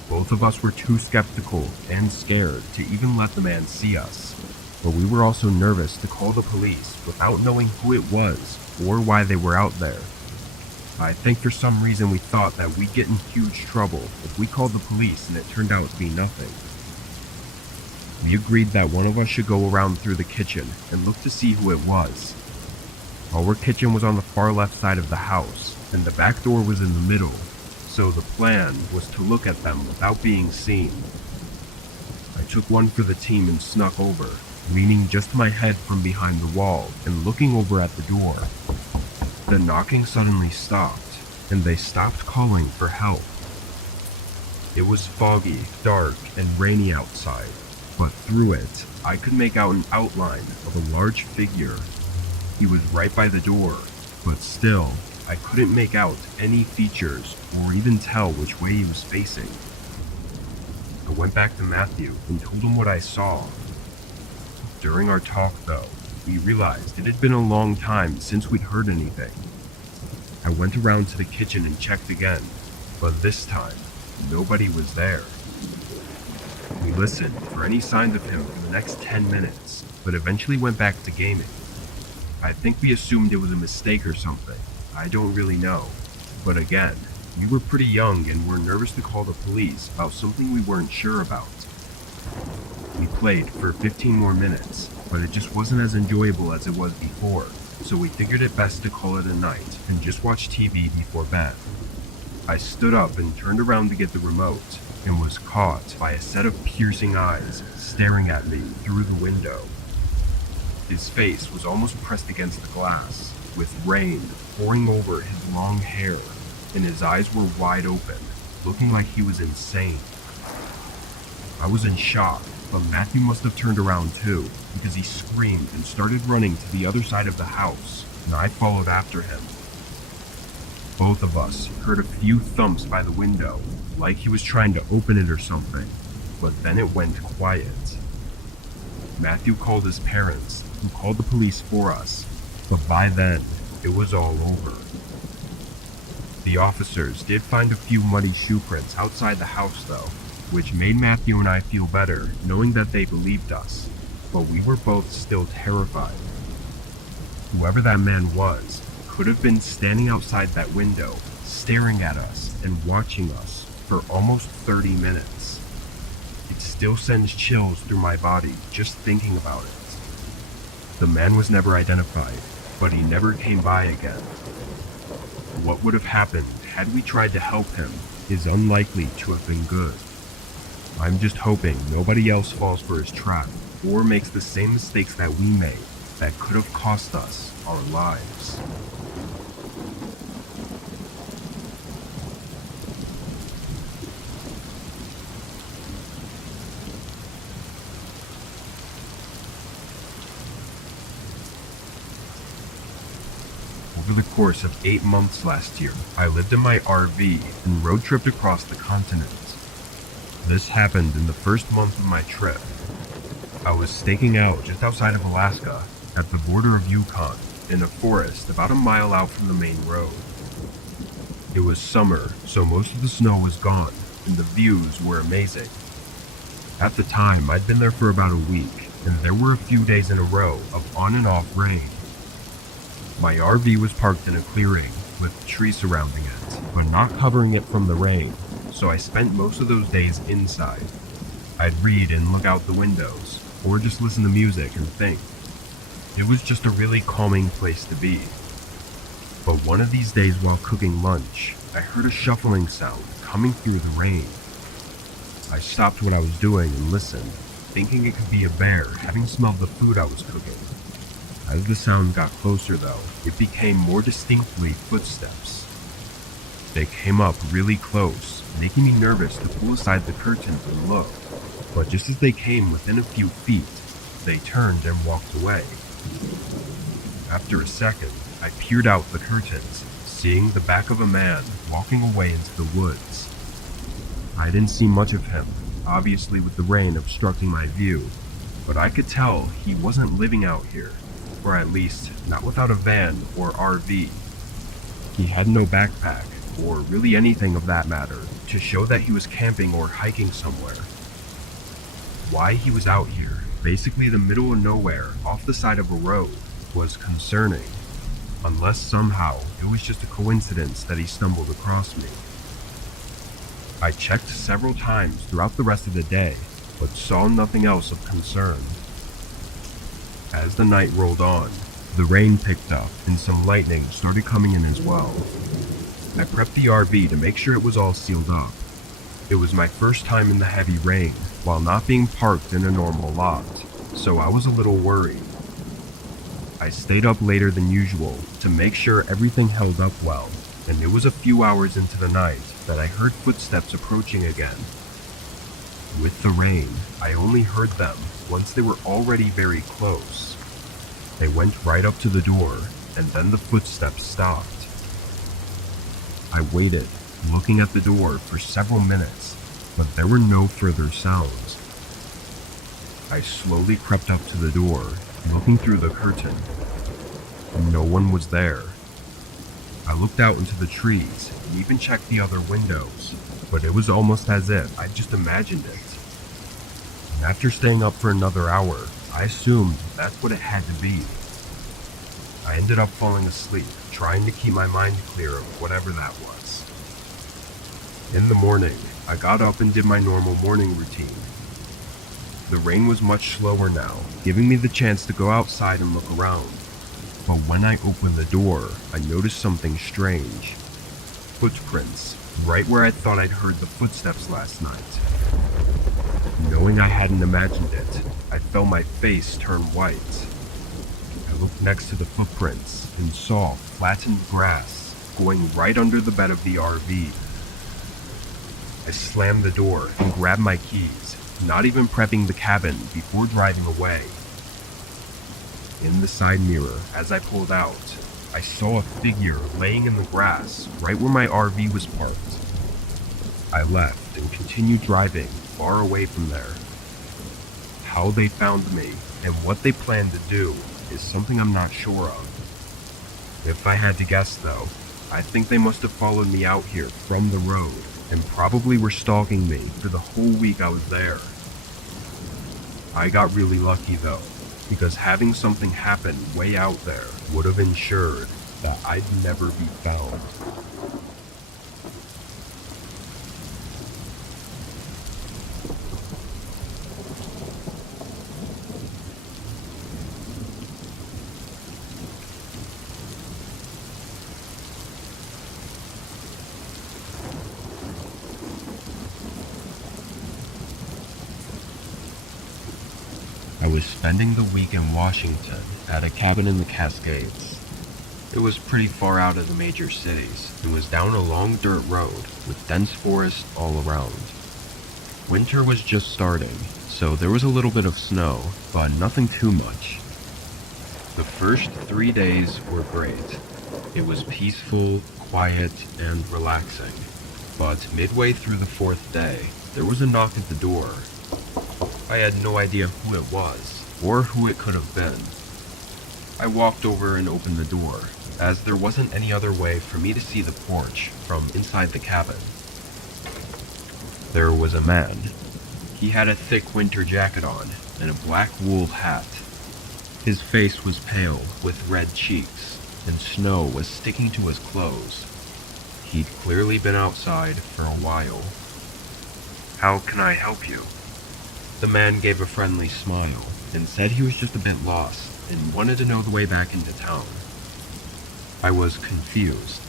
Both of us were too skeptical and scared to even let the man see us, but we were also nervous to call the police without knowing who it was or why they were out there. I think for some reason we thought that we'd get in huge trouble if we called the police and it turned out to be nothing. We agreed that one of us should go around through the kitchen and look to see who it was. Our kitchen was on the far left side of the house, and the back door was in the middle, so the plan was to look at them without being seen. I took one for the team and snuck over, leaning just my head from behind the wall and looking over at the door. The knocking suddenly stopped, and they stopped calling for help. It was foggy, dark, and rainy outside, but through it, I could make out an outline of a large figure. He was right by the door, but still, I couldn't make out any features or even tell which way he was facing. I went back to Matthew and told him what I saw. During our talk, though, we realized it had been a long time since we'd heard anything. I went around to the kitchen and checked again, but this time, nobody was there. We listened for any signs of him for the next 10 minutes, but eventually went back to gaming. I think we assumed it was a mistake or something. I don't really know. But again, we were pretty young and were nervous to call the police about something we weren't sure about. We played for 15 more minutes, but it just wasn't as enjoyable as it was before, so we figured it best to call it a night and just watch TV before bed. I stood up and turned around to get the remote, and was caught by a set of piercing eyes staring at me through the window. His face was almost pressed against the glass, with rain pouring over his long hair, and his eyes were wide open, looking like he was insane. I was in shock, but Matthew must have turned around too, because he screamed and started running to the other side of the house, and I followed after him. Both of us heard a few thumps by the window, like he was trying to open it or something, but then it went quiet. Matthew called his parents, who called the police for us, but by then, it was all over. The officers did find a few muddy shoe prints outside the house though, which made Matthew and I feel better knowing that they believed us, but we were both still terrified. Whoever that man was could have been standing outside that window, staring at us and watching us for almost 30 minutes. It still sends chills through my body just thinking about it. The man was never identified, but he never came by again. What would have happened had we tried to help him is unlikely to have been good. I'm just hoping nobody else falls for his trap or makes the same mistakes that we made that could have cost us our lives. Over the course of 8 months last year, I lived in my RV and road tripped across the continent. This happened in the first month of my trip. I was staking out just outside of Alaska, at the border of Yukon, in a forest about a mile out from the main road. It was summer, so most of the snow was gone, and the views were amazing. At the time, I'd been there for about a week, and there were a few days in a row of on and off rain. My RV was parked in a clearing with trees surrounding it, but not covering it from the rain, so I spent most of those days inside. I'd read and look out the windows, or just listen to music and think. It was just a really calming place to be. But one of these days while cooking lunch, I heard a shuffling sound coming through the rain. I stopped what I was doing and listened, thinking it could be a bear having smelled the food I was cooking. As the sound got closer though, it became more distinctly footsteps. They came up really close, making me nervous to pull aside the curtains and look. But just as they came within a few feet, they turned and walked away. After a second, I peered out the curtains, seeing the back of a man walking away into the woods. I didn't see much of him, obviously with the rain obstructing my view, but I could tell he wasn't living out here, or at least not without a van or RV. He had no backpack, or really anything of that matter, to show that he was camping or hiking somewhere. Why he was out here, basically the middle of nowhere off the side of a road, was concerning, unless somehow it was just a coincidence that he stumbled across me. I checked several times throughout the rest of the day, but saw nothing else of concern. As the night rolled on, the rain picked up and some lightning started coming in as well. I prepped the RV to make sure it was all sealed up. It was my first time in the heavy rain while not being parked in a normal lot, so I was a little worried. I stayed up later than usual to make sure everything held up well, and it was a few hours into the night that I heard footsteps approaching again. With the rain, I only heard them once they were already very close. They went right up to the door, and then the footsteps stopped. I waited, looking at the door for several minutes, but there were no further sounds. I slowly crept up to the door, looking through the curtain. No one was there. I looked out into the trees and even checked the other windows, but it was almost as if I'd just imagined it. And after staying up for another hour, I assumed that's what it had to be. I ended up falling asleep, trying to keep my mind clear of whatever that was. In the morning, I got up and did my normal morning routine. The rain was much slower now, giving me the chance to go outside and look around. But when I opened the door, I noticed something strange. Footprints, right where I thought I'd heard the footsteps last night. Knowing I hadn't imagined it, I felt my face turn white. I looked next to the footprints and saw flattened grass going right under the bed of the RV. I slammed the door and grabbed my keys, not even prepping the cabin before driving away. In the side mirror, as I pulled out, I saw a figure laying in the grass right where my RV was parked. I left and continued driving far away from there. How they found me and what they planned to do is something I'm not sure of. If I had to guess though, I think they must have followed me out here from the road and probably were stalking me for the whole week I was there. I got really lucky though, because having something happen way out there would have ensured that I'd never be found. I was spending the week in Washington at a cabin in the Cascades. It was pretty far out of the major cities and was down a long dirt road with dense forest all around. Winter was just starting, so there was a little bit of snow, but nothing too much. The first 3 days were great. It was peaceful, quiet, and relaxing. But midway through the 4th day, there was a knock at the door. I had no idea who it was, or who it could have been. I walked over and opened the door, as there wasn't any other way for me to see the porch from inside the cabin. There was a man. He had a thick winter jacket on and a black wool hat. His face was pale with red cheeks, and snow was sticking to his clothes. He'd clearly been outside for a while. How can I help you? The man gave a friendly smile and said he was just a bit lost and wanted to know the way back into town. I was confused.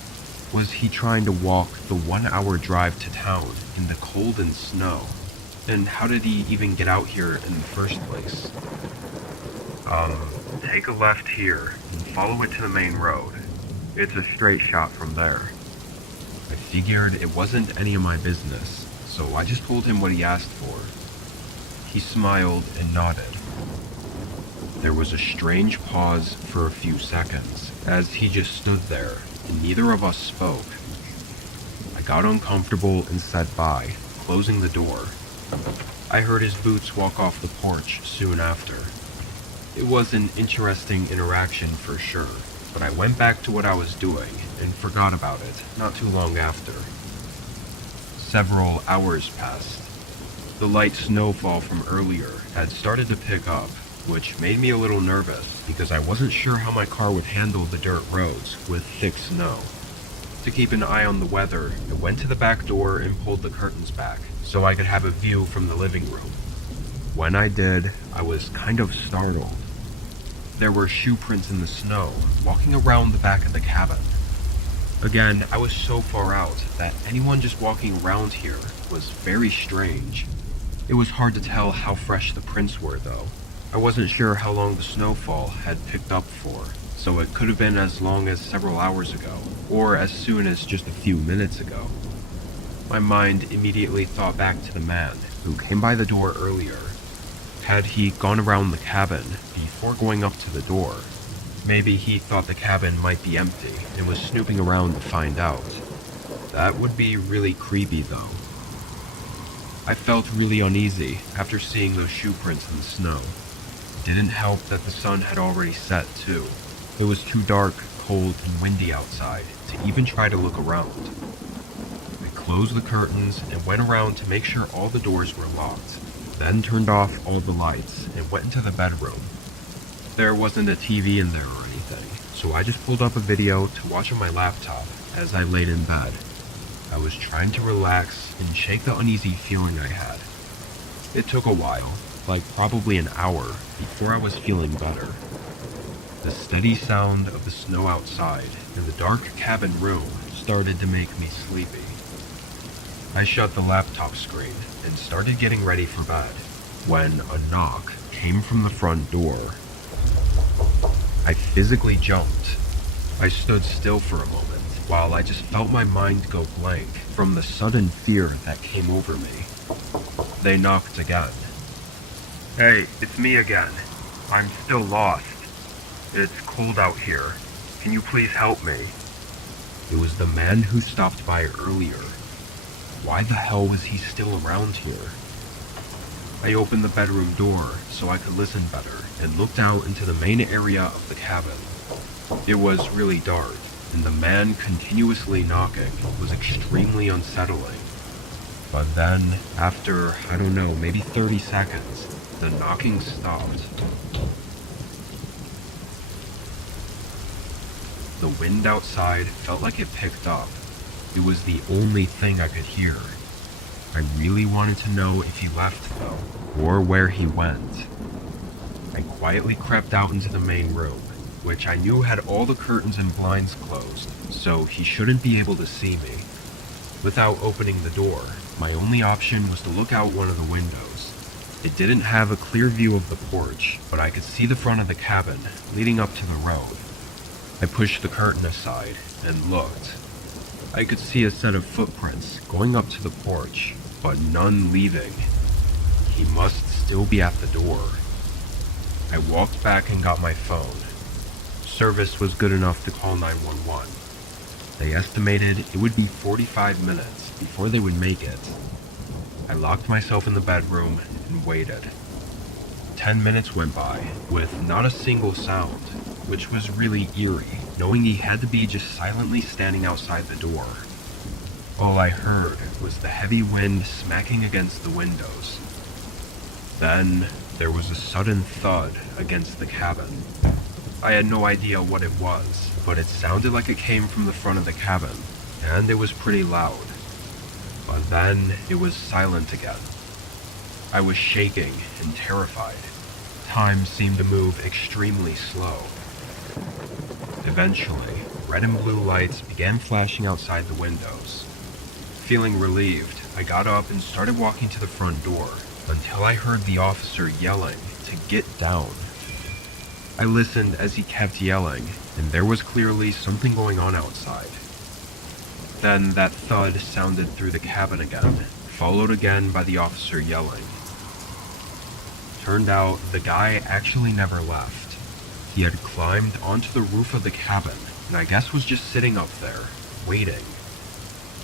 Was he trying to walk the 1-hour drive to town in the cold and snow? And how did he even get out here in the first place? Take a left here and follow it to the main road. It's a straight shot from there. I figured it wasn't any of my business, so I just told him what he asked for. He smiled and nodded. There was a strange pause for a few seconds as he just stood there and neither of us spoke. I got uncomfortable and sat by, closing the door. I heard his boots walk off the porch soon after. It was an interesting interaction for sure, but I went back to what I was doing and forgot about it not too long after. Several hours passed. The light snowfall from earlier had started to pick up, which made me a little nervous because I wasn't sure how my car would handle the dirt roads with thick snow. To keep an eye on the weather, I went to the back door and pulled the curtains back so I could have a view from the living room. When I did, I was kind of startled. There were shoe prints in the snow walking around the back of the cabin. Again, I was so far out that anyone just walking around here was very strange. It was hard to tell how fresh the prints were though. I wasn't sure how long the snowfall had picked up for, so it could have been as long as several hours ago, or as soon as just a few minutes ago. My mind immediately thought back to the man who came by the door earlier. Had he gone around the cabin before going up to the door? Maybe he thought the cabin might be empty and was snooping around to find out. That would be really creepy though. I felt really uneasy after seeing those shoe prints in the snow. It didn't help that the sun had already set too. It was too dark, cold, and windy outside to even try to look around. I closed the curtains and went around to make sure all the doors were locked, then turned off all the lights and went into the bedroom. There wasn't a TV in there or anything, so I just pulled up a video to watch on my laptop as I laid in bed. I was trying to relax and shake the uneasy feeling I had. It took a while, like probably an hour, before I was feeling better. The steady sound of the snow outside and the dark cabin room started to make me sleepy. I shut the laptop screen and started getting ready for bed when a knock came from the front door. I physically jumped. I stood still for a moment while I just felt my mind go blank from the sudden fear that came over me. They knocked again. Hey, it's me again. I'm still lost. It's cold out here. Can you please help me? It was the man who stopped by earlier. Why the hell was he still around here? I opened the bedroom door so I could listen better and looked out into the main area of the cabin. It was really dark, and the man continuously knocking was extremely unsettling. But then, after, I don't know, maybe 30 seconds, the knocking stopped. The wind outside felt like it picked up. It was the only thing I could hear. I really wanted to know if he left though, or where he went. I quietly crept out into the main room, which I knew had all the curtains and blinds closed, so he shouldn't be able to see me. Without opening the door, my only option was to look out one of the windows. It didn't have a clear view of the porch, but I could see the front of the cabin leading up to the road. I pushed the curtain aside and looked. I could see a set of footprints going up to the porch, but none leaving. He must still be at the door. I walked back and got my phone. Service was good enough to call 911. They estimated it would be 45 minutes before they would make it. I locked myself in the bedroom and waited. 10 minutes went by with not a single sound, which was really eerie, knowing he had to be just silently standing outside the door. All I heard was the heavy wind smacking against the windows. Then there was a sudden thud against the cabin. I had no idea what it was, but it sounded like it came from the front of the cabin, and it was pretty loud. But then it was silent again. I was shaking and terrified. Time seemed to move extremely slow. Eventually, red and blue lights began flashing outside the windows. Feeling relieved, I got up and started walking to the front door until I heard the officer yelling to get down. I listened as he kept yelling, and there was clearly something going on outside. Then that thud sounded through the cabin again, followed again by the officer yelling. Turned out the guy actually never left. He had climbed onto the roof of the cabin, and I guess was just sitting up there, waiting.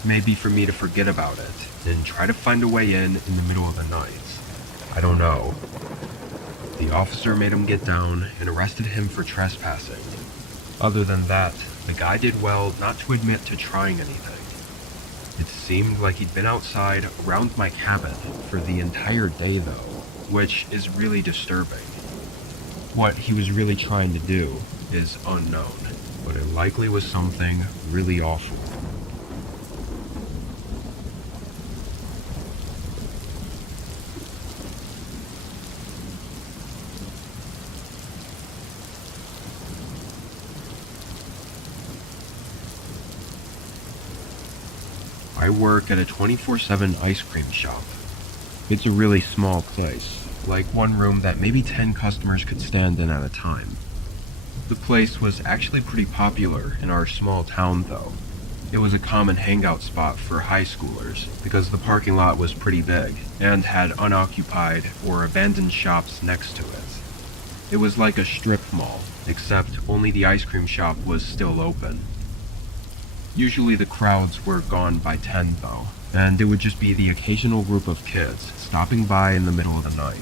Maybe for me to forget about it, and try to find a way in the middle of the night. I don't know. The officer made him get down and arrested him for trespassing. Other than that, the guy did well not to admit to trying anything. It seemed like he'd been outside around my cabin for the entire day though, which is really disturbing. What he was really trying to do is unknown, but it likely was something really awful. I work at a 24/7 ice cream shop. It's a really small place, like one room that maybe 10 customers could stand in at a time. The place was actually pretty popular in our small town though. It was a common hangout spot for high schoolers because the parking lot was pretty big and had unoccupied or abandoned shops next to it. It was like a strip mall, except only the ice cream shop was still open. Usually the crowds were gone by 10 though, and it would just be the occasional group of kids stopping by in the middle of the night.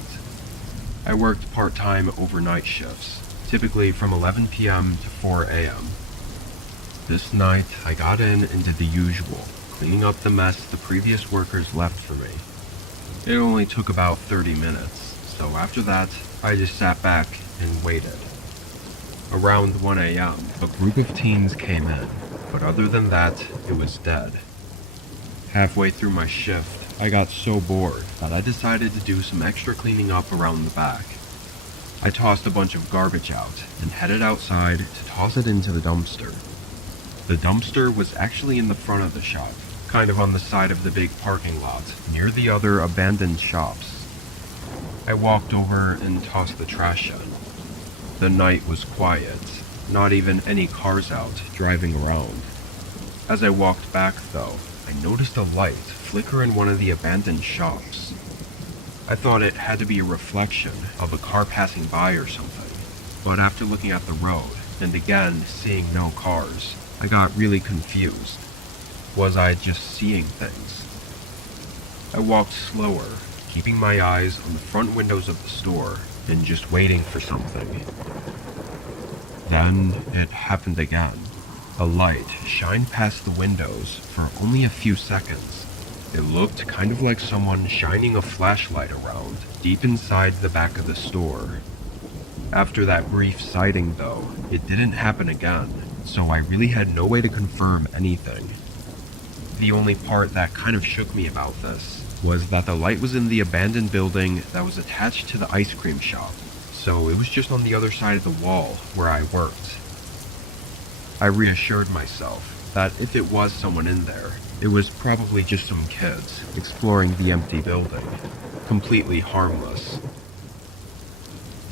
I worked part-time overnight shifts, typically from 11 p.m. to 4 a.m. This night I got in and did the usual, cleaning up the mess the previous workers left for me. It only took about 30 minutes, so after that I just sat back and waited. Around 1 a.m., a group of teens came in, but other than that, it was dead. Halfway through my shift, I got so bored that I decided to do some extra cleaning up around the back. I tossed a bunch of garbage out and headed outside to toss it into the dumpster. The dumpster was actually in the front of the shop, kind of on the side of the big parking lot, near the other abandoned shops. I walked over and tossed the trash in. The night was quiet. Not even any cars out driving around. As I walked back though, I noticed a light flicker in one of the abandoned shops. I thought it had to be a reflection of a car passing by or something, but after looking at the road and again seeing no cars, I got really confused. Was I just seeing things? I walked slower, keeping my eyes on the front windows of the store and just waiting for something. Then it happened again. A light shined past the windows for only a few seconds. It looked kind of like someone shining a flashlight around deep inside the back of the store. After that brief sighting though, it didn't happen again, so I really had no way to confirm anything. The only part that kind of shook me about this was that the light was in the abandoned building that was attached to the ice cream shop. So it was just on the other side of the wall where I worked. I reassured myself that if it was someone in there, it was probably just some kids exploring the empty building, completely harmless.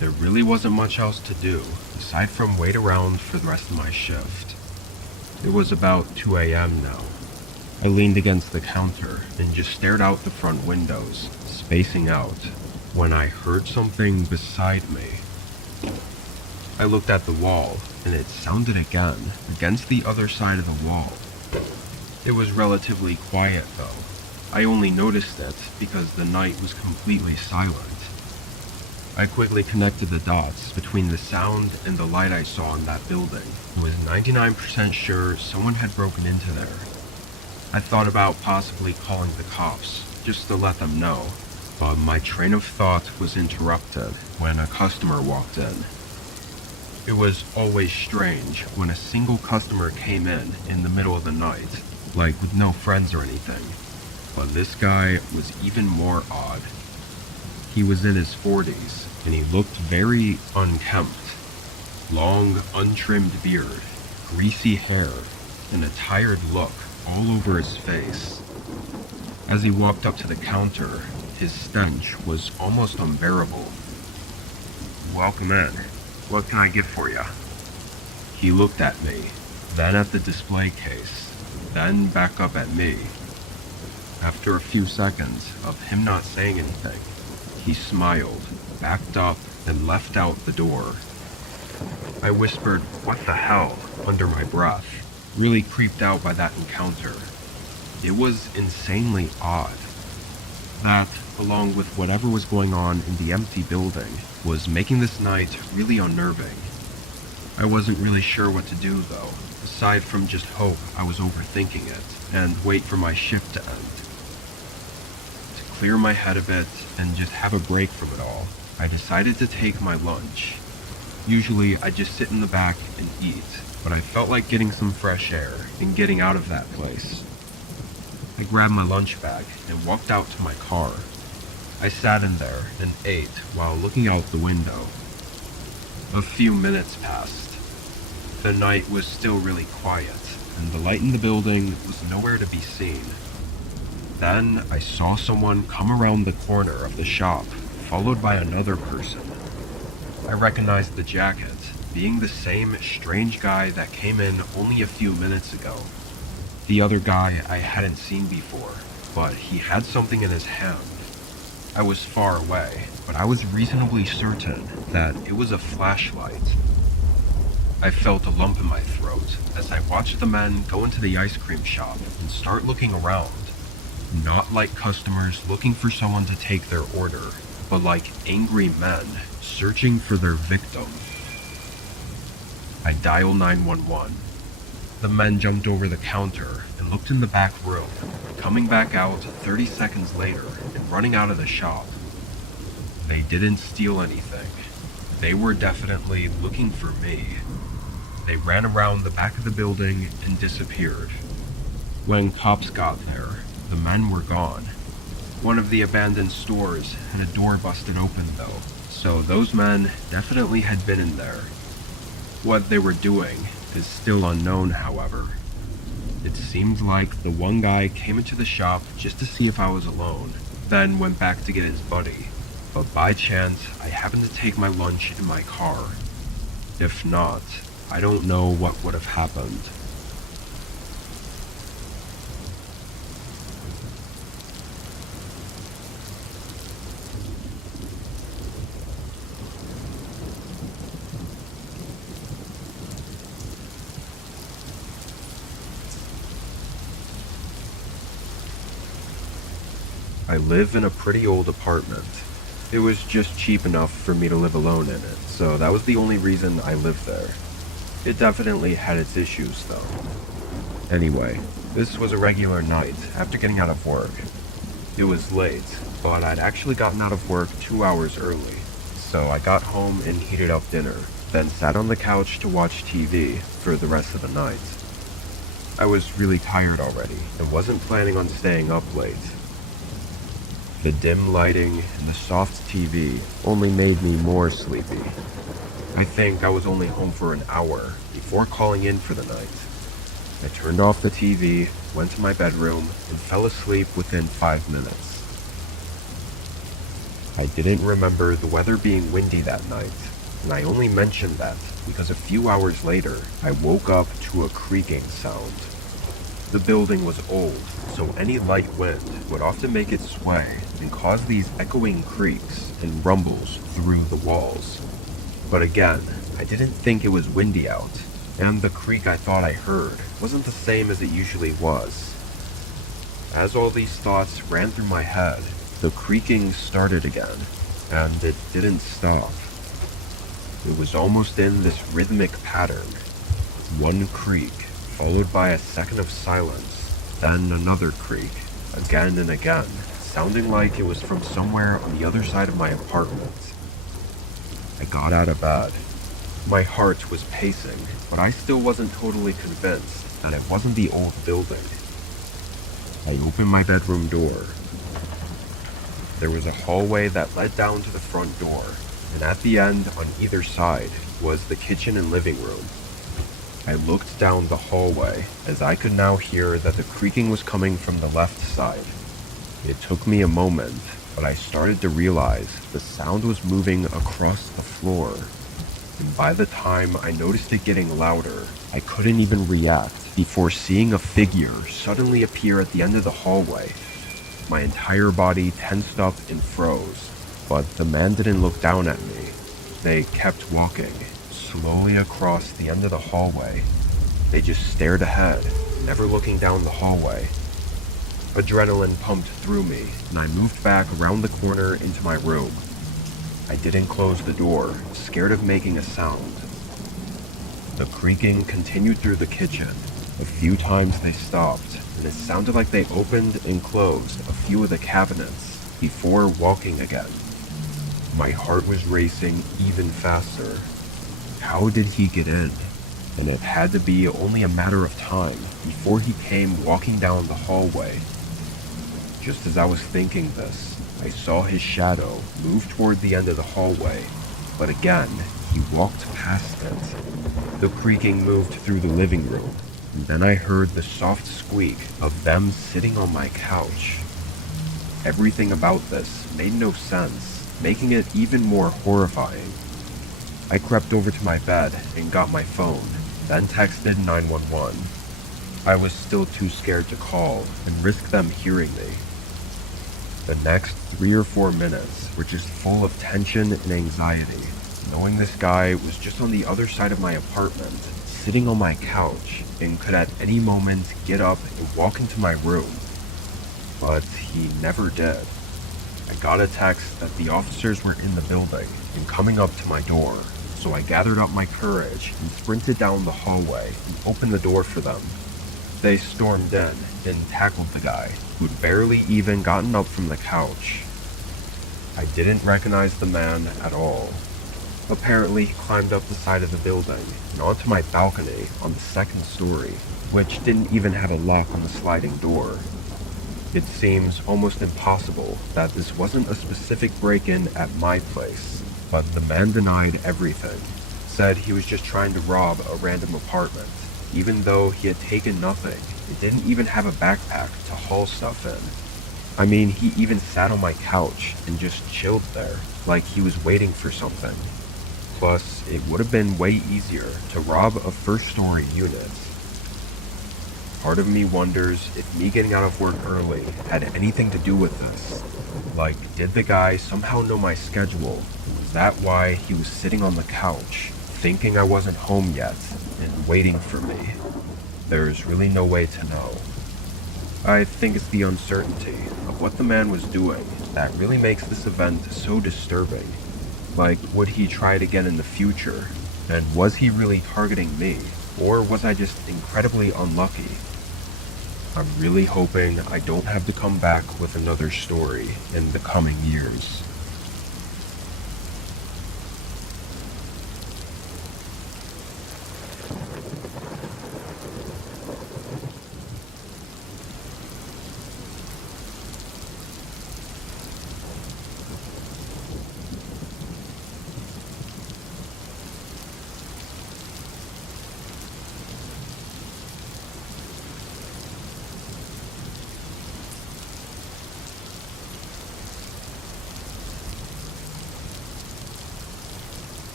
There really wasn't much else to do aside from wait around for the rest of my shift. It was about 2 a.m. now. I leaned against the counter and just stared out the front windows, spacing out, when I heard something beside me. I looked at the wall, and it sounded again, against the other side of the wall. It was relatively quiet though. I only noticed it because the night was completely silent. I quickly connected the dots between the sound and the light I saw in that building, and was 99% sure someone had broken into there. I thought about possibly calling the cops, just to let them know, but my train of thought was interrupted when a customer walked in. It was always strange when a single customer came in the middle of the night, like with no friends or anything. But this guy was even more odd. He was in his 40s, and he looked very unkempt. Long, untrimmed beard, greasy hair, and a tired look all over his face. As he walked up to the counter, his stench was almost unbearable. "Welcome in. What can I get for you?" He looked at me, then at the display case, then back up at me. After a few seconds of him not saying anything, he smiled, backed up, and left out the door. I whispered, "What the hell?" under my breath, really creeped out by that encounter. It was insanely odd. That, along with whatever was going on in the empty building, was making this night really unnerving. I wasn't really sure what to do though, aside from just hope I was overthinking it and wait for my shift to end. To clear my head a bit and just have a break from it all, I decided to take my lunch. Usually I just sit in the back and eat, but I felt like getting some fresh air and getting out of that place. I grabbed my lunch bag and walked out to my car. I sat in there and ate while looking out the window. A few minutes passed. The night was still really quiet, and the light in the building was nowhere to be seen. Then I saw someone come around the corner of the shop, followed by another person. I recognized the jacket, being the same strange guy that came in only a few minutes ago. The other guy I hadn't seen before, but he had something in his hand. I was far away, but I was reasonably certain that it was a flashlight. I felt a lump in my throat as I watched the men go into the ice cream shop and start looking around. Not like customers looking for someone to take their order, but like angry men searching for their victim. I dialed 911. The men jumped over the counter and looked in the back room, coming back out 30 seconds later and running out of the shop. They didn't steal anything. They were definitely looking for me. They ran around the back of the building and disappeared. When cops got there, the men were gone. One of the abandoned stores had a door busted open though, so those men definitely had been in there. What they were doing is still unknown, however. It seemed like the one guy came into the shop just to see if I was alone, then went back to get his buddy. But by chance, I happened to take my lunch in my car. If not, I don't know what would have happened. I live in a pretty old apartment. It was just cheap enough for me to live alone in it, so that was the only reason I lived there. It definitely had its issues though. Anyway, this was a regular night after getting out of work. It was late, but I'd actually gotten out of work 2 hours early, so I got home and heated up dinner, then sat on the couch to watch TV for the rest of the night. I was really tired already and wasn't planning on staying up late. The dim lighting and the soft TV only made me more sleepy. I think I was only home for an hour before calling in for the night. I turned off the TV, went to my bedroom, and fell asleep within 5 minutes. I didn't remember the weather being windy that night, and I only mentioned that because a few hours later, I woke up to a creaking sound. The building was old, so any light wind would often make it sway and cause these echoing creaks and rumbles through the walls. But again, I didn't think it was windy out, and the creak I thought I heard wasn't the same as it usually was. As all these thoughts ran through my head, the creaking started again, and it didn't stop. It was almost in this rhythmic pattern. One creak, followed by a second of silence, Then another creak, again and again, sounding like it was from somewhere on the other side of my apartment. I got out of bed. My heart was pacing, but I still wasn't totally convinced that it wasn't the old building. I opened my bedroom door. There was a hallway that led down to the front door, and at the end on either side was the kitchen and living room. I looked down the hallway as I could now hear that the creaking was coming from the left side. It took me a moment, but I started to realize the sound was moving across the floor. And by the time I noticed it getting louder, I couldn't even react before seeing a figure suddenly appear at the end of the hallway. My entire body tensed up and froze, but the man didn't look down at me. They kept walking, slowly across the end of the hallway. They just stared ahead, never looking down the hallway. Adrenaline pumped through me, and I moved back around the corner into my room. I didn't close the door, scared of making a sound. The creaking continued through the kitchen. A few times they stopped, and it sounded like they opened and closed a few of the cabinets before walking again. My heart was racing even faster. How did he get in? And it had to be only a matter of time before he came walking down the hallway. Just as I was thinking this, I saw his shadow move toward the end of the hallway, but again, he walked past it. The creaking moved through the living room, and then I heard the soft squeak of them sitting on my couch. Everything about this made no sense, making it even more horrifying. I crept over to my bed and got my phone, then texted 911. I was still too scared to call and risk them hearing me. The next 3 or 4 minutes were just full of tension and anxiety, knowing this guy was just on the other side of my apartment, sitting on my couch, and could at any moment get up and walk into my room. But he never did. I got a text that the officers were in the building and coming up to my door, so I gathered up my courage and sprinted down the hallway and opened the door for them. They stormed in and tackled the guy, who'd barely even gotten up from the couch. I didn't recognize the man at all. Apparently, he climbed up the side of the building and onto my balcony on the second story, which didn't even have a lock on the sliding door. It seems almost impossible that this wasn't a specific break-in at my place, but the man denied everything, said he was just trying to rob a random apartment, even though he had taken nothing and didn't even have a backpack to haul stuff in. I mean, he even sat on my couch and just chilled there, like he was waiting for something. Plus, it would have been way easier to rob a first-story unit. Part of me wonders if me getting out of work early had anything to do with this. Like, did the guy somehow know my schedule? Was that why he was sitting on the couch, thinking I wasn't home yet, and waiting for me? There's really no way to know. I think it's the uncertainty of what the man was doing that really makes this event so disturbing. Like, would he try it again in the future? And was he really targeting me? Or was I just incredibly unlucky? I'm really hoping I don't have to come back with another story in the coming years.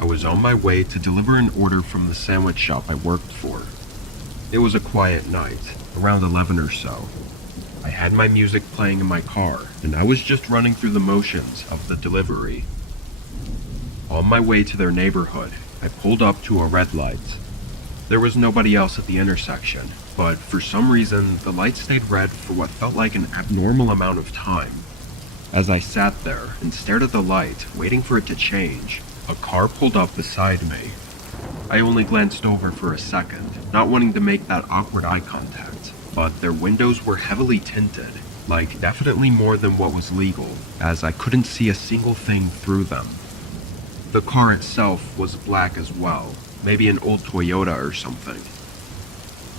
I was on my way to deliver an order from the sandwich shop I worked for. It was a quiet night, around 11 or so. I had my music playing in my car, and I was just running through the motions of the delivery. On my way to their neighborhood, I pulled up to a red light. There was nobody else at the intersection, but for some reason, the light stayed red for what felt like an abnormal amount of time. As I sat there and stared at the light, waiting for it to change, a car pulled up beside me. I only glanced over for a second, not wanting to make that awkward eye contact, but their windows were heavily tinted, like definitely more than what was legal, as I couldn't see a single thing through them. The car itself was black as well, maybe an old Toyota or something.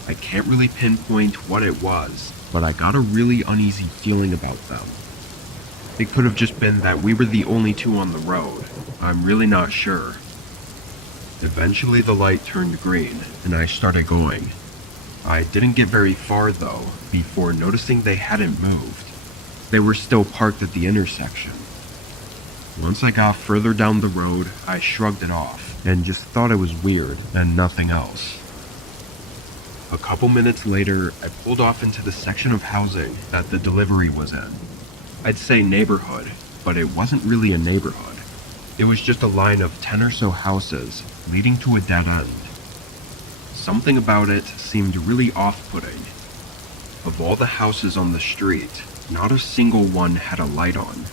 I can't really pinpoint what it was, but I got a really uneasy feeling about them. It could have just been that we were the only two on the road. I'm really not sure. Eventually the light turned green, and I started going. I didn't get very far though, before noticing they hadn't moved. They were still parked at the intersection. Once I got further down the road, I shrugged it off, and just thought it was weird, and nothing else. A couple minutes later, I pulled off into the section of housing that the delivery was in. I'd say neighborhood, but it wasn't really a neighborhood. It was just a line of 10 or so houses, leading to a dead end. Something about it seemed really off-putting. Of all the houses on the street, not a single one had a light on.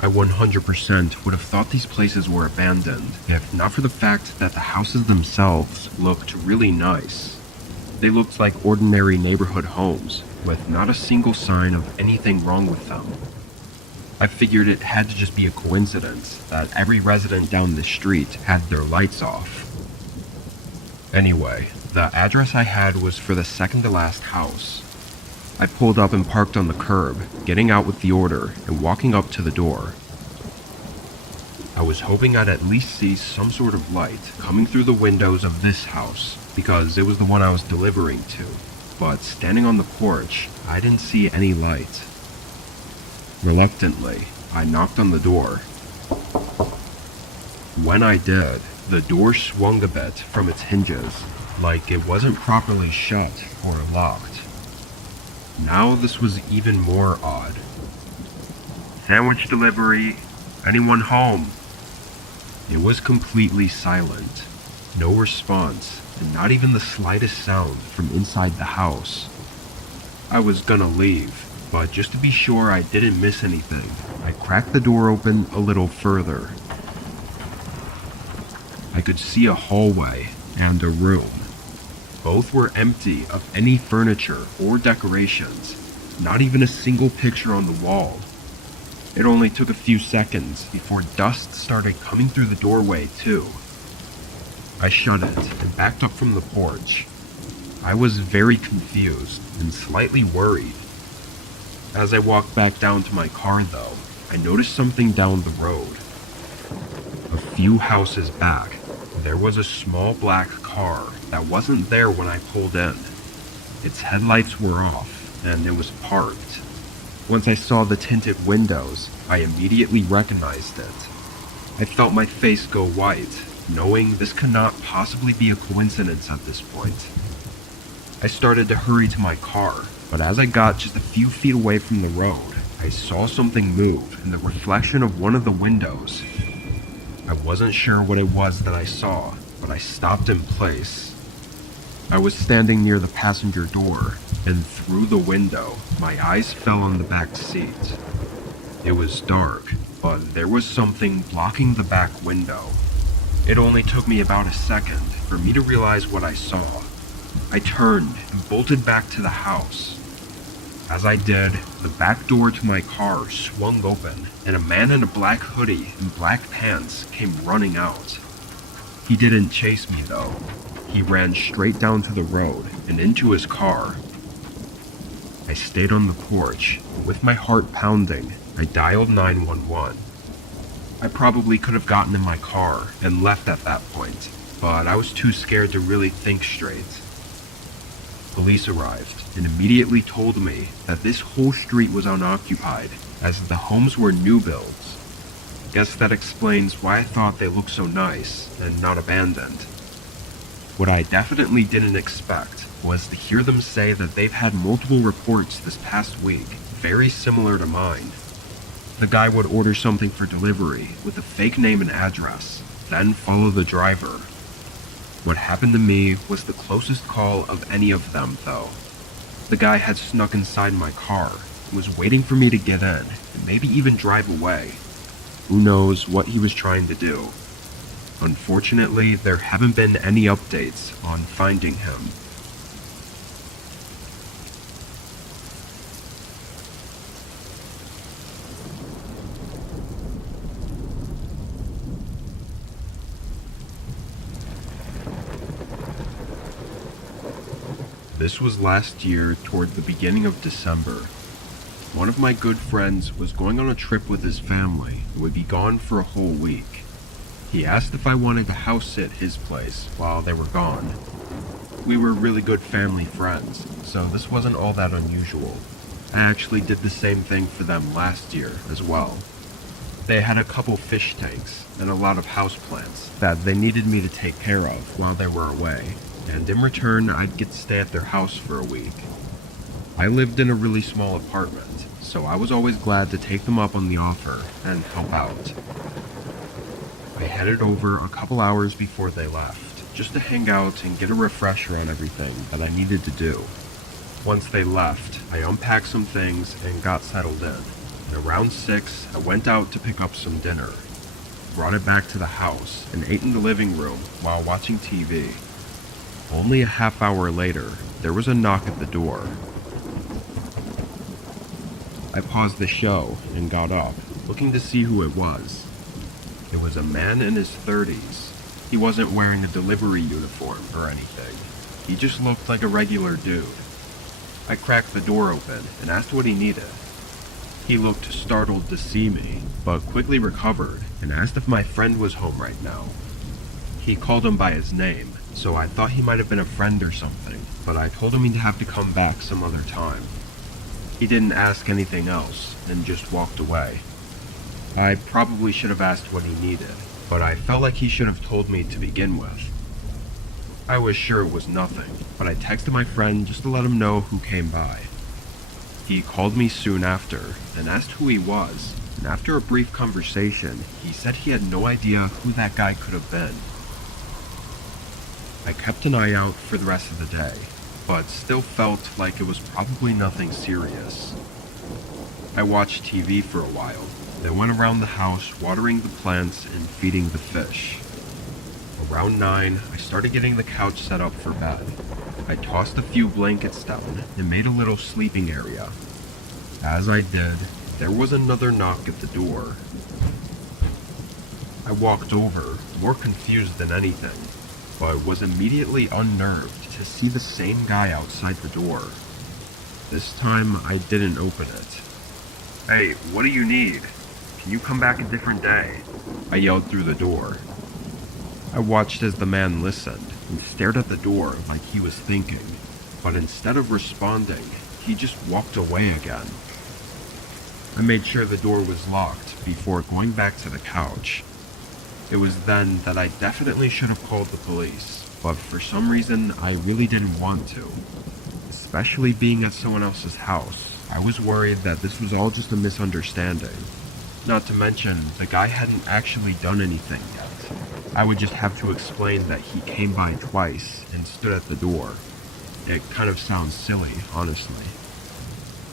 I 100% would have thought these places were abandoned, if not for the fact that the houses themselves looked really nice. They looked like ordinary neighborhood homes, with not a single sign of anything wrong with them. I figured it had to just be a coincidence that every resident down the street had their lights off. Anyway, the address I had was for the second to last house. I pulled up and parked on the curb, getting out with the order and walking up to the door. I was hoping I'd at least see some sort of light coming through the windows of this house, because it was the one I was delivering to. But standing on the porch, I didn't see any light. Reluctantly, I knocked on the door. When I did, the door swung a bit from its hinges, like it wasn't properly shut or locked. Now this was even more odd. Sandwich delivery. Anyone home? It was completely silent. No response, and not even the slightest sound from inside the house. I was gonna leave, but just to be sure I didn't miss anything, I cracked the door open a little further. I could see a hallway and a room. Both were empty of any furniture or decorations, not even a single picture on the wall. It only took a few seconds before dust started coming through the doorway too. I shut it and backed up from the porch. I was very confused and slightly worried. As I walked back down to my car though, I noticed something down the road. A few houses back, there was a small black car that wasn't there when I pulled in. Its headlights were off, and it was parked. Once I saw the tinted windows, I immediately recognized it. I felt my face go white, knowing this could not possibly be a coincidence at this point. I started to hurry to my car, but as I got just a few feet away from the road, I saw something move in the reflection of one of the windows. I wasn't sure what it was that I saw, but I stopped in place. I was standing near the passenger door, and through the window, my eyes fell on the back seat. It was dark, but there was something blocking the back window. It only took me about a second for me to realize what I saw. I turned and bolted back to the house. As I did, the back door to my car swung open, and a man in a black hoodie and black pants came running out. He didn't chase me though. He ran straight down to the road and into his car. I stayed on the porch, and with my heart pounding, I dialed 911. I probably could have gotten in my car and left at that point, but I was too scared to really think straight. Police arrived and immediately told me that this whole street was unoccupied, as the homes were new builds. Guess that explains why I thought they looked so nice and not abandoned. What I definitely didn't expect was to hear them say that they've had multiple reports this past week, very similar to mine. The guy would order something for delivery with a fake name and address, then follow the driver. What happened to me was the closest call of any of them, though. The guy had snuck inside my car and was waiting for me to get in and maybe even drive away. Who knows what he was trying to do? Unfortunately, there haven't been any updates on finding him. This was last year toward the beginning of December. One of my good friends was going on a trip with his family and would be gone for a whole week. He asked if I wanted to house sit his place while they were gone. We were really good family friends, so this wasn't all that unusual. I actually did the same thing for them last year as well. They had a couple fish tanks and a lot of houseplants that they needed me to take care of while they were away, and in return I'd get to stay at their house for a week. I lived in a really small apartment, so I was always glad to take them up on the offer and help out. I headed over a couple hours before they left, just to hang out and get a refresher on everything that I needed to do. Once they left, I unpacked some things and got settled in. And around 6, I went out to pick up some dinner. Brought it back to the house and ate in the living room while watching TV. Only a half hour later, there was a knock at the door. I paused the show and got up, looking to see who it was. It was a man in his 30s. He wasn't wearing a delivery uniform or anything. He just looked like a regular dude. I cracked the door open and asked what he needed. He looked startled to see me, but quickly recovered and asked if my friend was home right now. He called him by his name, so I thought he might have been a friend or something, but I told him he'd have to come back some other time. He didn't ask anything else and just walked away. I probably should have asked what he needed, but I felt like he should have told me to begin with. I was sure it was nothing, but I texted my friend just to let him know who came by. He called me soon after and asked who he was, and after a brief conversation, he said he had no idea who that guy could have been. I kept an eye out for the rest of the day, but still felt like it was probably nothing serious. I watched TV for a while, then went around the house watering the plants and feeding the fish. Around 9, I started getting the couch set up for bed. I tossed a few blankets down and made a little sleeping area. As I did, there was another knock at the door. I walked over, more confused than anything, but was immediately unnerved to see the same guy outside the door. This time, I didn't open it. Hey, what do you need? Can you come back a different day? I yelled through the door. I watched as the man listened and stared at the door like he was thinking, but instead of responding, he just walked away again. I made sure the door was locked before going back to the couch. It was then that I definitely should have called the police, but for some reason I really didn't want to. Especially being at someone else's house, I was worried that this was all just a misunderstanding. Not to mention, the guy hadn't actually done anything yet. I would just have to explain that he came by twice and stood at the door. It kind of sounds silly, honestly.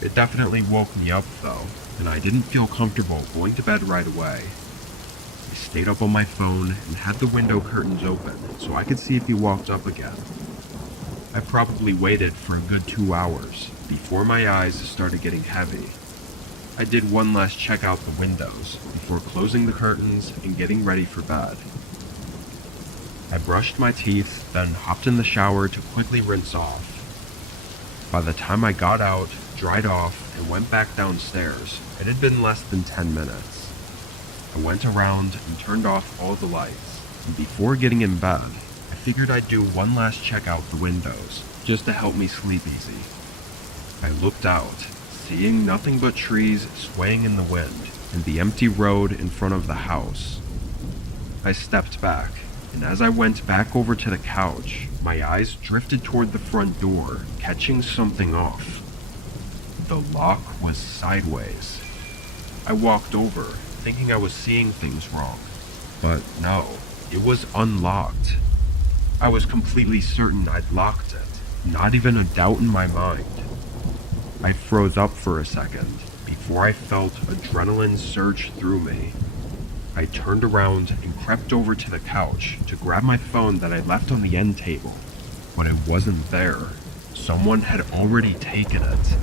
It definitely woke me up though, and I didn't feel comfortable going to bed right away. I stayed up on my phone and had the window curtains open so I could see if he walked up again. I probably waited for a good 2 hours before my eyes started getting heavy. I did one last check out the windows before closing the curtains and getting ready for bed. I brushed my teeth, then hopped in the shower to quickly rinse off. By the time I got out, dried off, and went back downstairs, it had been less than 10 minutes. I went around and turned off all the lights, and before getting in bed, I figured I'd do one last check out the windows, just to help me sleep easy. I looked out, seeing nothing but trees swaying in the wind, and the empty road in front of the house. I stepped back, and as I went back over to the couch, my eyes drifted toward the front door, catching something off. The lock was sideways. I walked over, thinking I was seeing things wrong, but no, it was unlocked. I was completely certain I'd locked it, not even a doubt in my mind. I froze up for a second before I felt adrenaline surge through me. I turned around and crept over to the couch to grab my phone that I left on the end table, but it wasn't there. Someone had already taken it.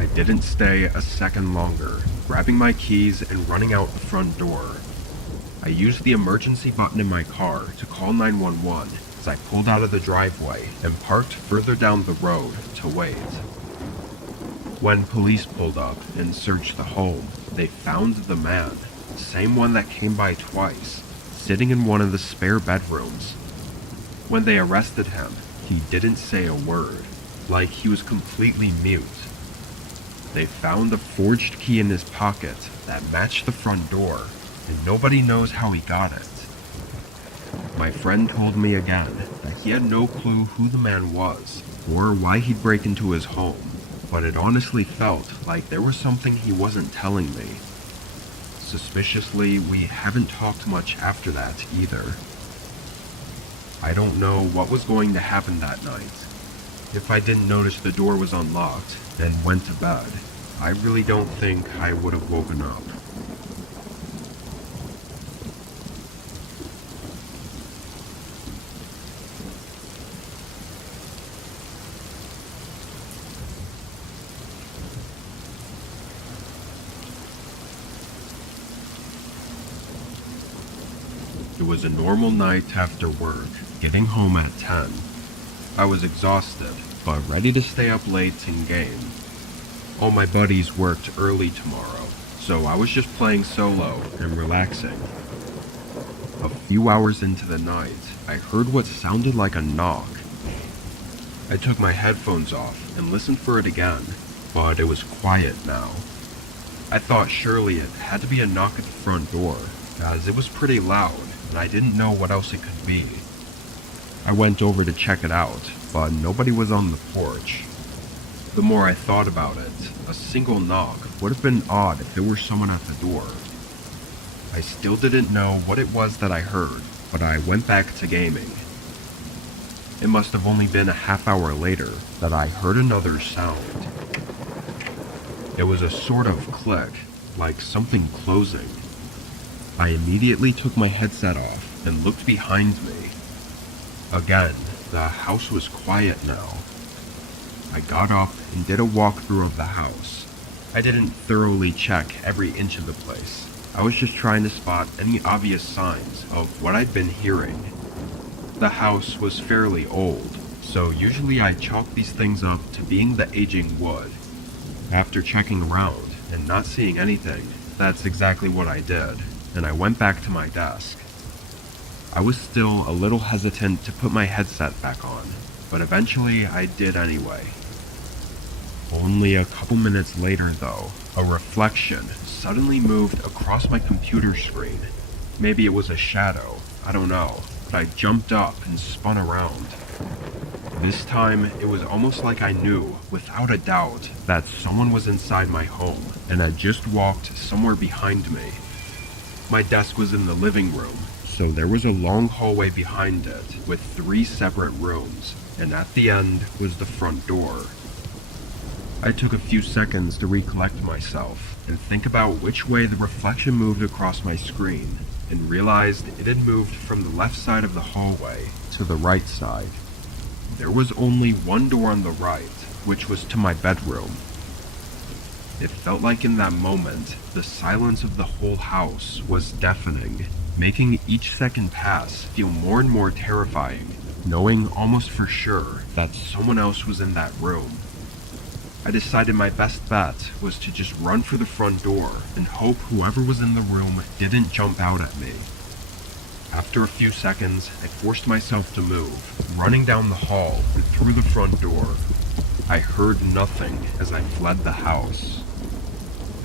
I didn't stay a second longer, grabbing my keys and running out the front door. I used the emergency button in my car to call 911 as I pulled out of the driveway and parked further down the road to wait. When police pulled up and searched the home, they found the man, the same one that came by twice, sitting in one of the spare bedrooms. When they arrested him, he didn't say a word, like he was completely mute. They found a forged key in his pocket that matched the front door, and nobody knows how he got it. My friend told me again that he had no clue who the man was, or why he'd break into his home, but it honestly felt like there was something he wasn't telling me. Suspiciously, we haven't talked much after that either. I don't know what was going to happen that night. If I didn't notice the door was unlocked and went to bed, I really don't think I would have woken up. It was a normal night after work, getting home at 10. I was exhausted, but ready to stay up late and game. All my buddies worked early tomorrow, so I was just playing solo and relaxing. A few hours into the night, I heard what sounded like a knock. I took my headphones off and listened for it again, but it was quiet now. I thought surely it had to be a knock at the front door, as it was pretty loud, and I didn't know what else it could be. I went over to check it out, but nobody was on the porch. The more I thought about it, a single knock would have been odd if there were someone at the door. I still didn't know what it was that I heard, but I went back to gaming. It must have only been a half hour later that I heard another sound. It was a sort of click, like something closing. I immediately took my headset off and looked behind me. Again, the house was quiet now. I got up and did a walkthrough of the house. I didn't thoroughly check every inch of the place. I was just trying to spot any obvious signs of what I'd been hearing. The house was fairly old, so usually I chalk these things up to being the aging wood. After checking around and not seeing anything, that's exactly what I did, and I went back to my desk. I was still a little hesitant to put my headset back on, but eventually I did anyway. Only a couple minutes later though, a reflection suddenly moved across my computer screen. Maybe it was a shadow, I don't know, but I jumped up and spun around. This time, it was almost like I knew, without a doubt, that someone was inside my home, and had just walked somewhere behind me. My desk was in the living room, so there was a long hallway behind it, with 3 separate rooms, and at the end was the front door. I took a few seconds to recollect myself, and think about which way the reflection moved across my screen, and realized it had moved from the left side of the hallway to the right side. There was only one door on the right, which was to my bedroom. It felt like in that moment, the silence of the whole house was deafening, making each second pass feel more and more terrifying, knowing almost for sure that someone else was in that room. I decided my best bet was to just run for the front door and hope whoever was in the room didn't jump out at me. After a few seconds, I forced myself to move, running down the hall and through the front door. I heard nothing as I fled the house.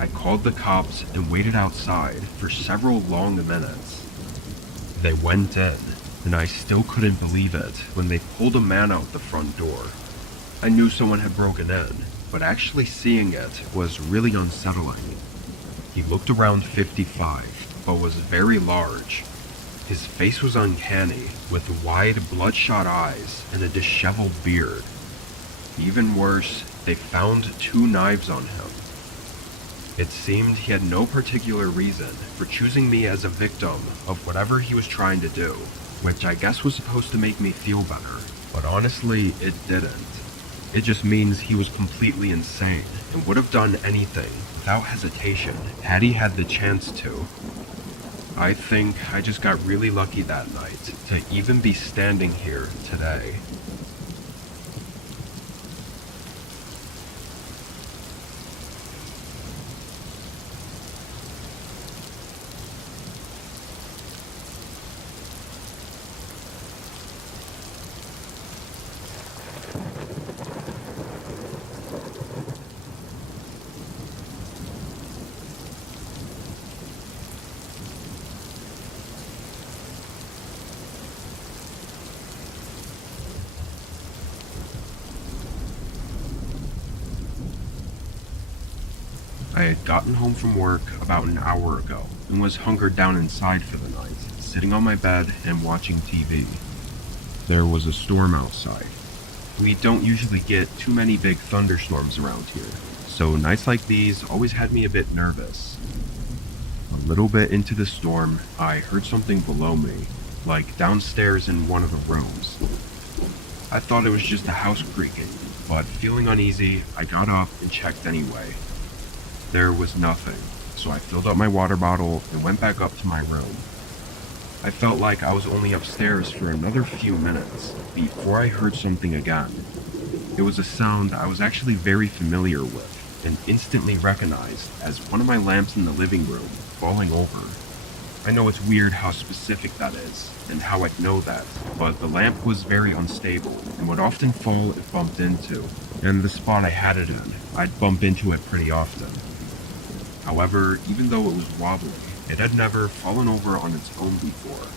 I called the cops and waited outside for several long minutes. They went in, and I still couldn't believe it when they pulled a man out the front door. I knew someone had broken in, but actually seeing it was really unsettling. He looked around 55, but was very large. His face was uncanny, with wide, bloodshot eyes and a disheveled beard. Even worse, they found 2 knives on him. It seemed he had no particular reason for choosing me as a victim of whatever he was trying to do, which I guess was supposed to make me feel better, but honestly, it didn't. It just means he was completely insane and would have done anything without hesitation had he had the chance to. I think I just got really lucky that night to even be standing here today. I had gotten home from work about an hour ago and was hunkered down inside for the night, sitting on my bed and watching TV. There was a storm outside. We don't usually get too many big thunderstorms around here, so nights like these always had me a bit nervous. A little bit into the storm, I heard something below me, like downstairs in one of the rooms. I thought it was just a house creaking, but feeling uneasy, I got up and checked anyway. There was nothing, so I filled up my water bottle and went back up to my room. I felt like I was only upstairs for another few minutes before I heard something again. It was a sound I was actually very familiar with and instantly recognized as one of my lamps in the living room falling over. I know it's weird how specific that is and how I'd know that, but the lamp was very unstable and would often fall if bumped into, and the spot I had it in, I'd bump into it pretty often. However, even though it was wobbly, it had never fallen over on its own before.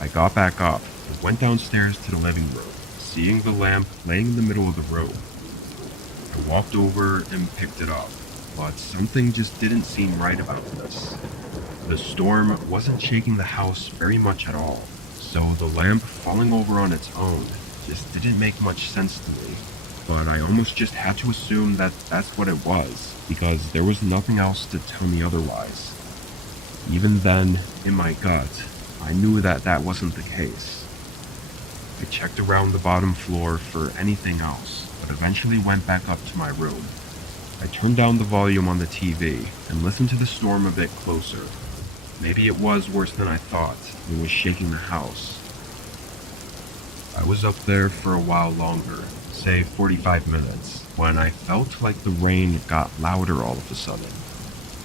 I got back up and went downstairs to the living room, seeing the lamp laying in the middle of the room. I walked over and picked it up, but something just didn't seem right about this. The storm wasn't shaking the house very much at all, so the lamp falling over on its own just didn't make much sense to me. But I almost just had to assume that that's what it was, because there was nothing else to tell me otherwise. Even then, in my gut, I knew that that wasn't the case. I checked around the bottom floor for anything else, but eventually went back up to my room. I turned down the volume on the TV and listened to the storm a bit closer. Maybe it was worse than I thought. It was shaking the house. I was up there for a while longer, say 45 minutes, when I felt like the rain got louder all of a sudden.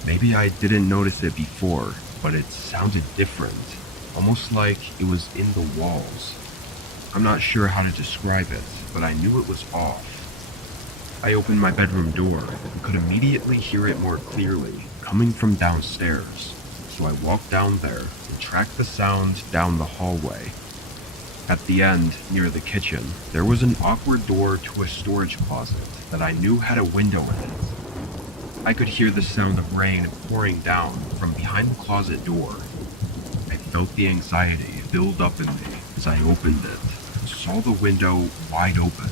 Maybe I didn't notice it before, but it sounded different, almost like it was in the walls. I'm not sure how to describe it, but I knew it was off. I opened my bedroom door and could immediately hear it more clearly, coming from downstairs. So I walked down there and tracked the sound down the hallway. At the end, near the kitchen, there was an awkward door to a storage closet that I knew had a window in it. I could hear the sound of rain pouring down from behind the closet door. I felt the anxiety build up in me as I opened it and saw the window wide open.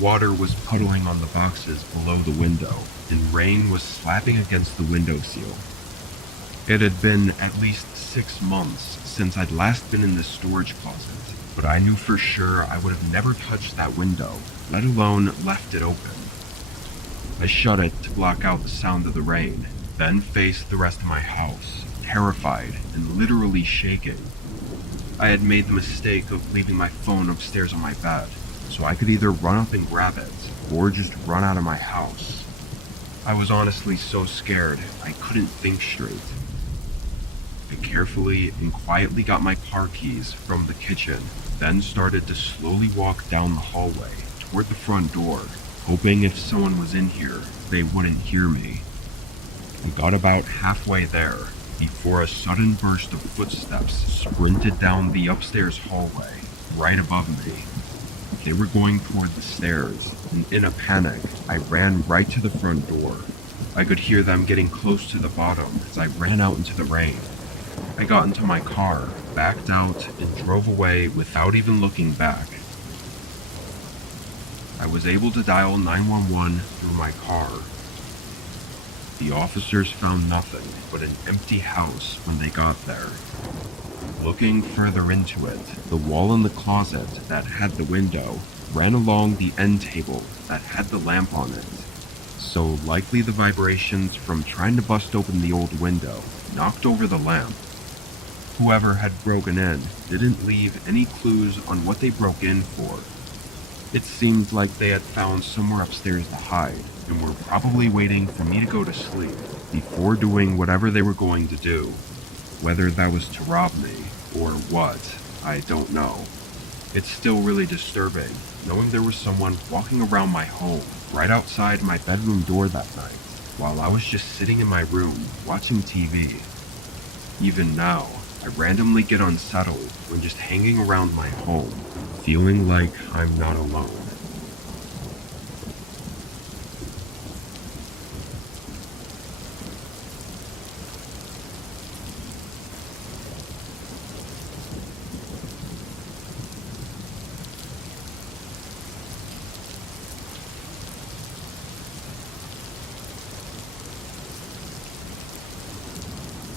Water was puddling on the boxes below the window, and rain was slapping against the windowsill. It had been at least 6 months since I'd last been in this storage closet, but I knew for sure I would have never touched that window, let alone left it open. I shut it to block out the sound of the rain, then faced the rest of my house, terrified and literally shaking. I had made the mistake of leaving my phone upstairs on my bed, so I could either run up and grab it, or just run out of my house. I was honestly so scared, I couldn't think straight. I carefully and quietly got my car keys from the kitchen, then started to slowly walk down the hallway toward the front door, hoping if someone was in here, they wouldn't hear me. We got about halfway there before a sudden burst of footsteps sprinted down the upstairs hallway right above me. They were going toward the stairs, and in a panic, I ran right to the front door. I could hear them getting close to the bottom as I ran out into the rain. I got into my car, backed out, and drove away without even looking back. I was able to dial 911 through my car. The officers found nothing but an empty house when they got there. Looking further into it, the wall in the closet that had the window ran along the end table that had the lamp on it. So likely the vibrations from trying to bust open the old window knocked over the lamp. Whoever had broken in didn't leave any clues on what they broke in for. It seemed like they had found somewhere upstairs to hide and were probably waiting for me to go to sleep before doing whatever they were going to do. Whether that was to rob me or what, I don't know. It's still really disturbing knowing there was someone walking around my home right outside my bedroom door that night while I was just sitting in my room watching TV. Even now, I randomly get unsettled when just hanging around my home, feeling like I'm not alone.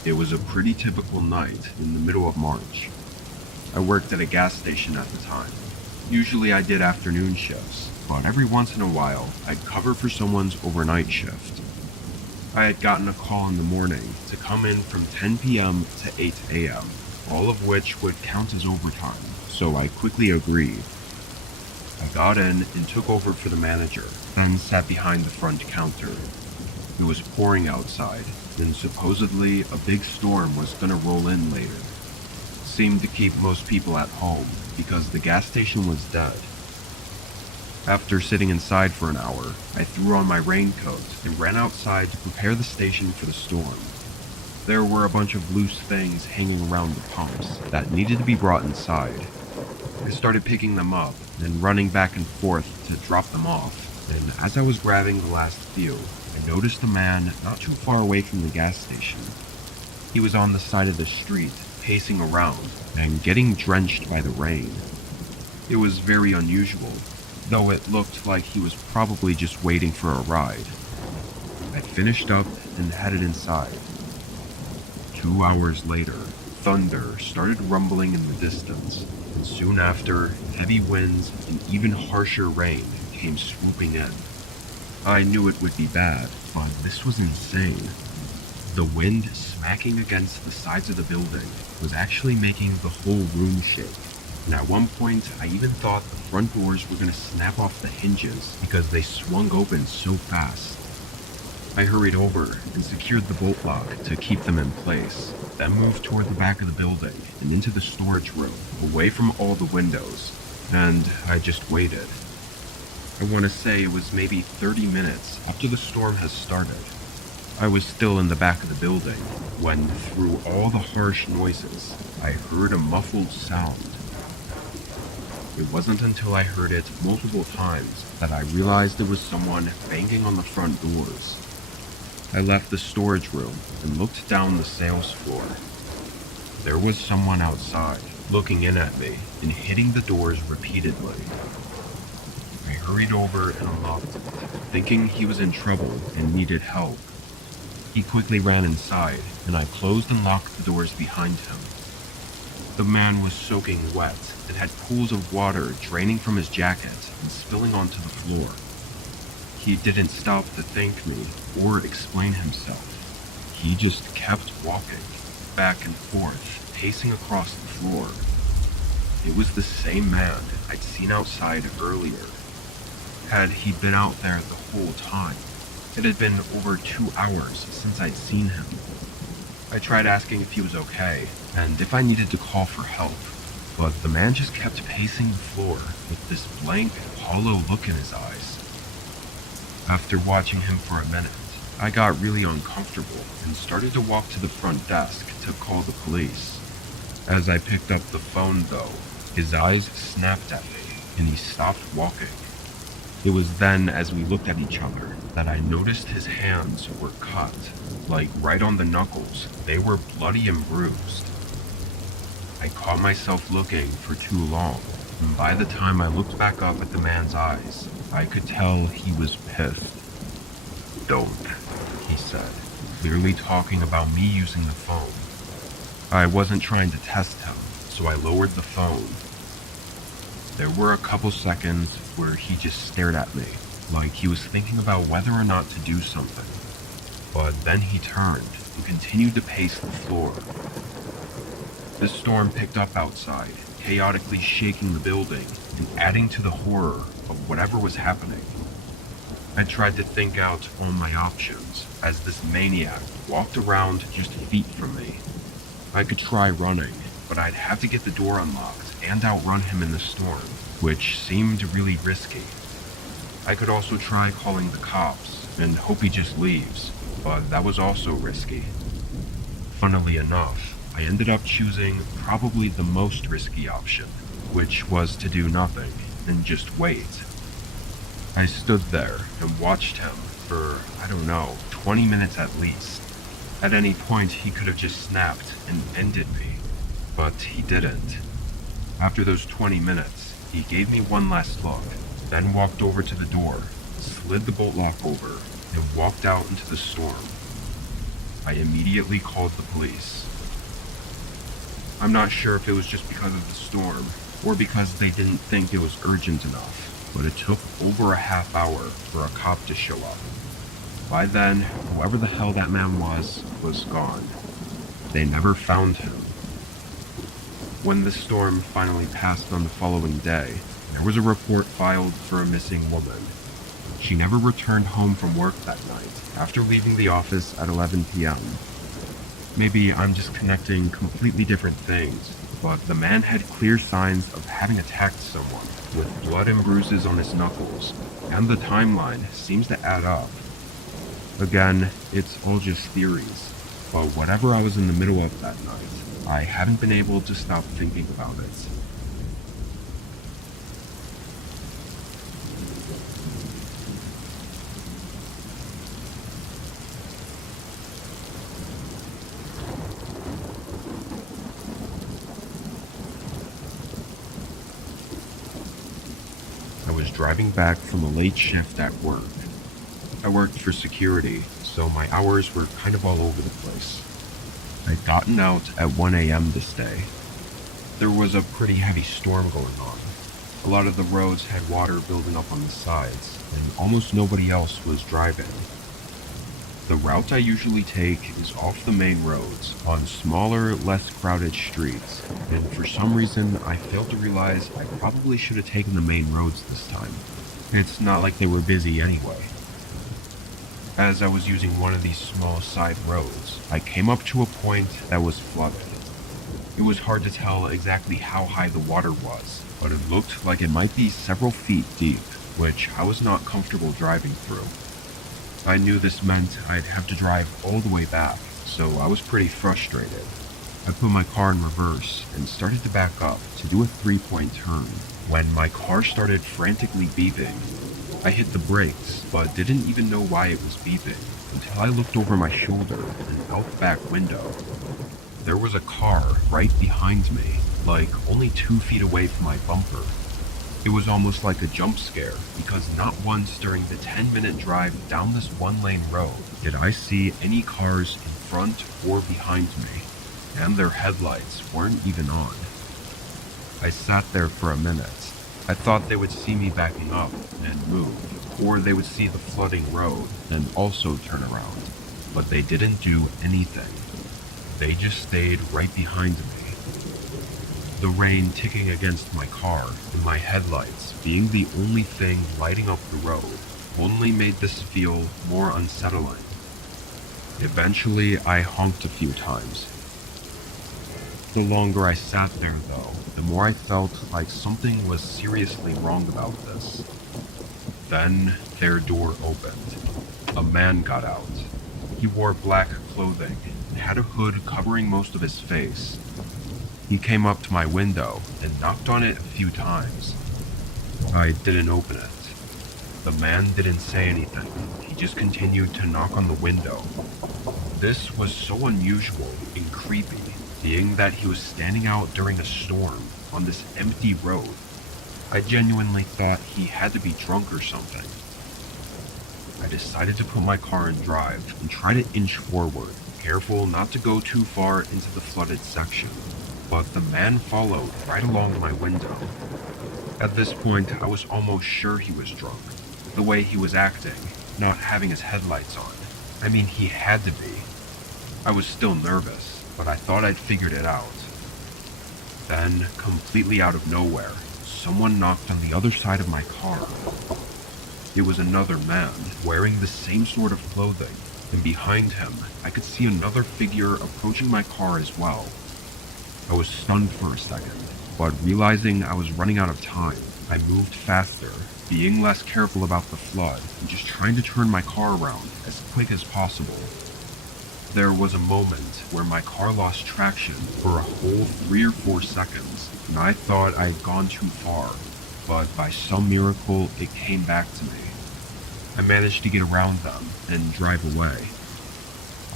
It was a pretty typical night in the middle of March. I worked at a gas station at the time. Usually I did afternoon shifts, but every once in a while I'd cover for someone's overnight shift. I had gotten a call in the morning to come in from 10 p.m. to 8 a.m., all of which would count as overtime, so I quickly agreed. I got in and took over for the manager, then sat behind the front counter. It was pouring outside, and supposedly a big storm was gonna roll in later. Seemed to keep most people at home because the gas station was dead. After sitting inside for an hour, I threw on my raincoat and ran outside to prepare the station for the storm. There were a bunch of loose things hanging around the pumps that needed to be brought inside. I started picking them up and running back and forth to drop them off, and as I was grabbing the last few, I noticed a man not too far away from the gas station. He was on the side of the street, pacing around and getting drenched by the rain. It was very unusual, though it looked like he was probably just waiting for a ride. I finished up and headed inside. 2 hours later, thunder started rumbling in the distance, and soon after, heavy winds and even harsher rain came swooping in. I knew it would be bad, but this was insane. The wind smacking against the sides of the building was actually making the whole room shake, and at one point I even thought the front doors were going to snap off the hinges because they swung open so fast. I hurried over and secured the bolt lock to keep them in place, then moved toward the back of the building and into the storage room, away from all the windows, and I just waited. I want to say it was maybe 30 minutes after the storm has started. I was still in the back of the building when, through all the harsh noises, I heard a muffled sound. It wasn't until I heard it multiple times that I realized it was someone banging on the front doors. I left the storage room and looked down the sales floor. There was someone outside, looking in at me and hitting the doors repeatedly. I hurried over and unlocked it, thinking he was in trouble and needed help. He quickly ran inside, and I closed and locked the doors behind him. The man was soaking wet and had pools of water draining from his jacket and spilling onto the floor. He didn't stop to thank me or explain himself. He just kept walking, back and forth, pacing across the floor. It was the same man I'd seen outside earlier. Had he been out there the whole time? It had been over 2 hours since I'd seen him. I tried asking if he was okay, and if I needed to call for help, but the man just kept pacing the floor with this blank, hollow look in his eyes. After watching him for a minute, I got really uncomfortable and started to walk to the front desk to call the police. As I picked up the phone though, his eyes snapped at me and he stopped walking. It was then, as we looked at each other, that I noticed his hands were cut, like right on the knuckles. They were bloody and bruised. I caught myself looking for too long, and by the time I looked back up at the man's eyes, I could tell he was pissed. "Don't," he said, clearly talking about me using the phone. I wasn't trying to test him, so I lowered the phone. There were a couple seconds where he just stared at me, like he was thinking about whether or not to do something. But then he turned and continued to pace the floor. The storm picked up outside, chaotically shaking the building and adding to the horror of whatever was happening. I tried to think out all my options as this maniac walked around just feet from me. I could try running, but I'd have to get the door unlocked and outrun him in the storm, which seemed really risky. I could also try calling the cops and hope he just leaves, but that was also risky. Funnily enough, I ended up choosing probably the most risky option, which was to do nothing and just wait. I stood there and watched him for, 20 minutes at least. At any point, he could have just snapped and ended me, but he didn't. After those 20 minutes, he gave me one last look, then walked over to the door, slid the bolt lock over, and walked out into the storm. I immediately called the police. I'm not sure if it was just because of the storm, or because they didn't think it was urgent enough, but it took over a half hour for a cop to show up. By then, whoever the hell that man was gone. They never found him. When the storm finally passed on the following day, there was a report filed for a missing woman. She never returned home from work that night after leaving the office at 11 p.m. Maybe I'm just connecting completely different things, but the man had clear signs of having attacked someone, with blood and bruises on his knuckles, and the timeline seems to add up. Again, it's all just theories, but whatever I was in the middle of that night, I haven't been able to stop thinking about it. I was driving back from a late shift at work. I worked for security, so my hours were kind of all over the place. I'd gotten out at 1 a.m. this day. There was a pretty heavy storm going on. A lot of the roads had water building up on the sides, and almost nobody else was driving. The route I usually take is off the main roads, on smaller, less crowded streets, and for some reason I failed to realize I probably should have taken the main roads this time. It's not like they were busy anyway. As I was using one of these small side roads, I came up to a point that was flooded. It was hard to tell exactly how high the water was, but it looked like it might be several feet deep, which I was not comfortable driving through. I knew this meant I'd have to drive all the way back, so I was pretty frustrated. I put my car in reverse and started to back up to do a 3-point turn when my car started frantically beeping. I hit the brakes, but didn't even know why it was beeping until I looked over my shoulder and out the back window. There was a car right behind me, like only 2 feet away from my bumper. It was almost like a jump scare, because not once during the 10-minute drive down this one-lane road did I see any cars in front or behind me, and their headlights weren't even on. I sat there for a minute. I thought they would see me backing up and move, or they would see the flooding road and also turn around, but they didn't do anything. They just stayed right behind me. The rain ticking against my car and my headlights being the only thing lighting up the road only made this feel more unsettling. Eventually, I honked a few times. The longer I sat there, though, the more I felt like something was seriously wrong about this. Then, their door opened. A man got out. He wore black clothing and had a hood covering most of his face. He came up to my window and knocked on it a few times. I didn't open it. The man didn't say anything. He just continued to knock on the window. This was so unusual and creepy, being that he was standing out during a storm on this empty road. I genuinely thought he had to be drunk or something. I decided to put my car in drive and try to inch forward, careful not to go too far into the flooded section. But the man followed right along my window. At this point, I was almost sure he was drunk. The way he was acting, not having his headlights on. I mean, he had to be. I was still nervous, but I thought I'd figured it out. Then, completely out of nowhere, someone knocked on the other side of my car. It was another man, wearing the same sort of clothing, and behind him, I could see another figure approaching my car as well. I was stunned for a second, but realizing I was running out of time, I moved faster, being less careful about the flood and just trying to turn my car around as quick as possible. There was a moment where my car lost traction for a whole 3 or 4 seconds, and I thought I had gone too far, but by some miracle it came back to me. I managed to get around them and drive away.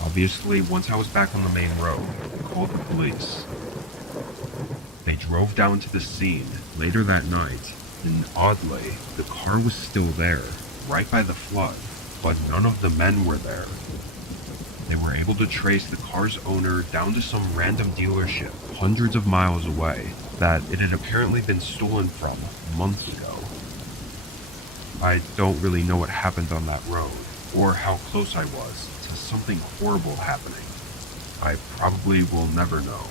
Obviously, once I was back on the main road, I called the police. They drove down to the scene later that night, and oddly, the car was still there, right by the flood, but none of the men were there. They were able to trace the car's owner down to some random dealership hundreds of miles away that it had apparently been stolen from months ago. I don't really know what happened on that road, or how close I was to something horrible happening. I probably will never know.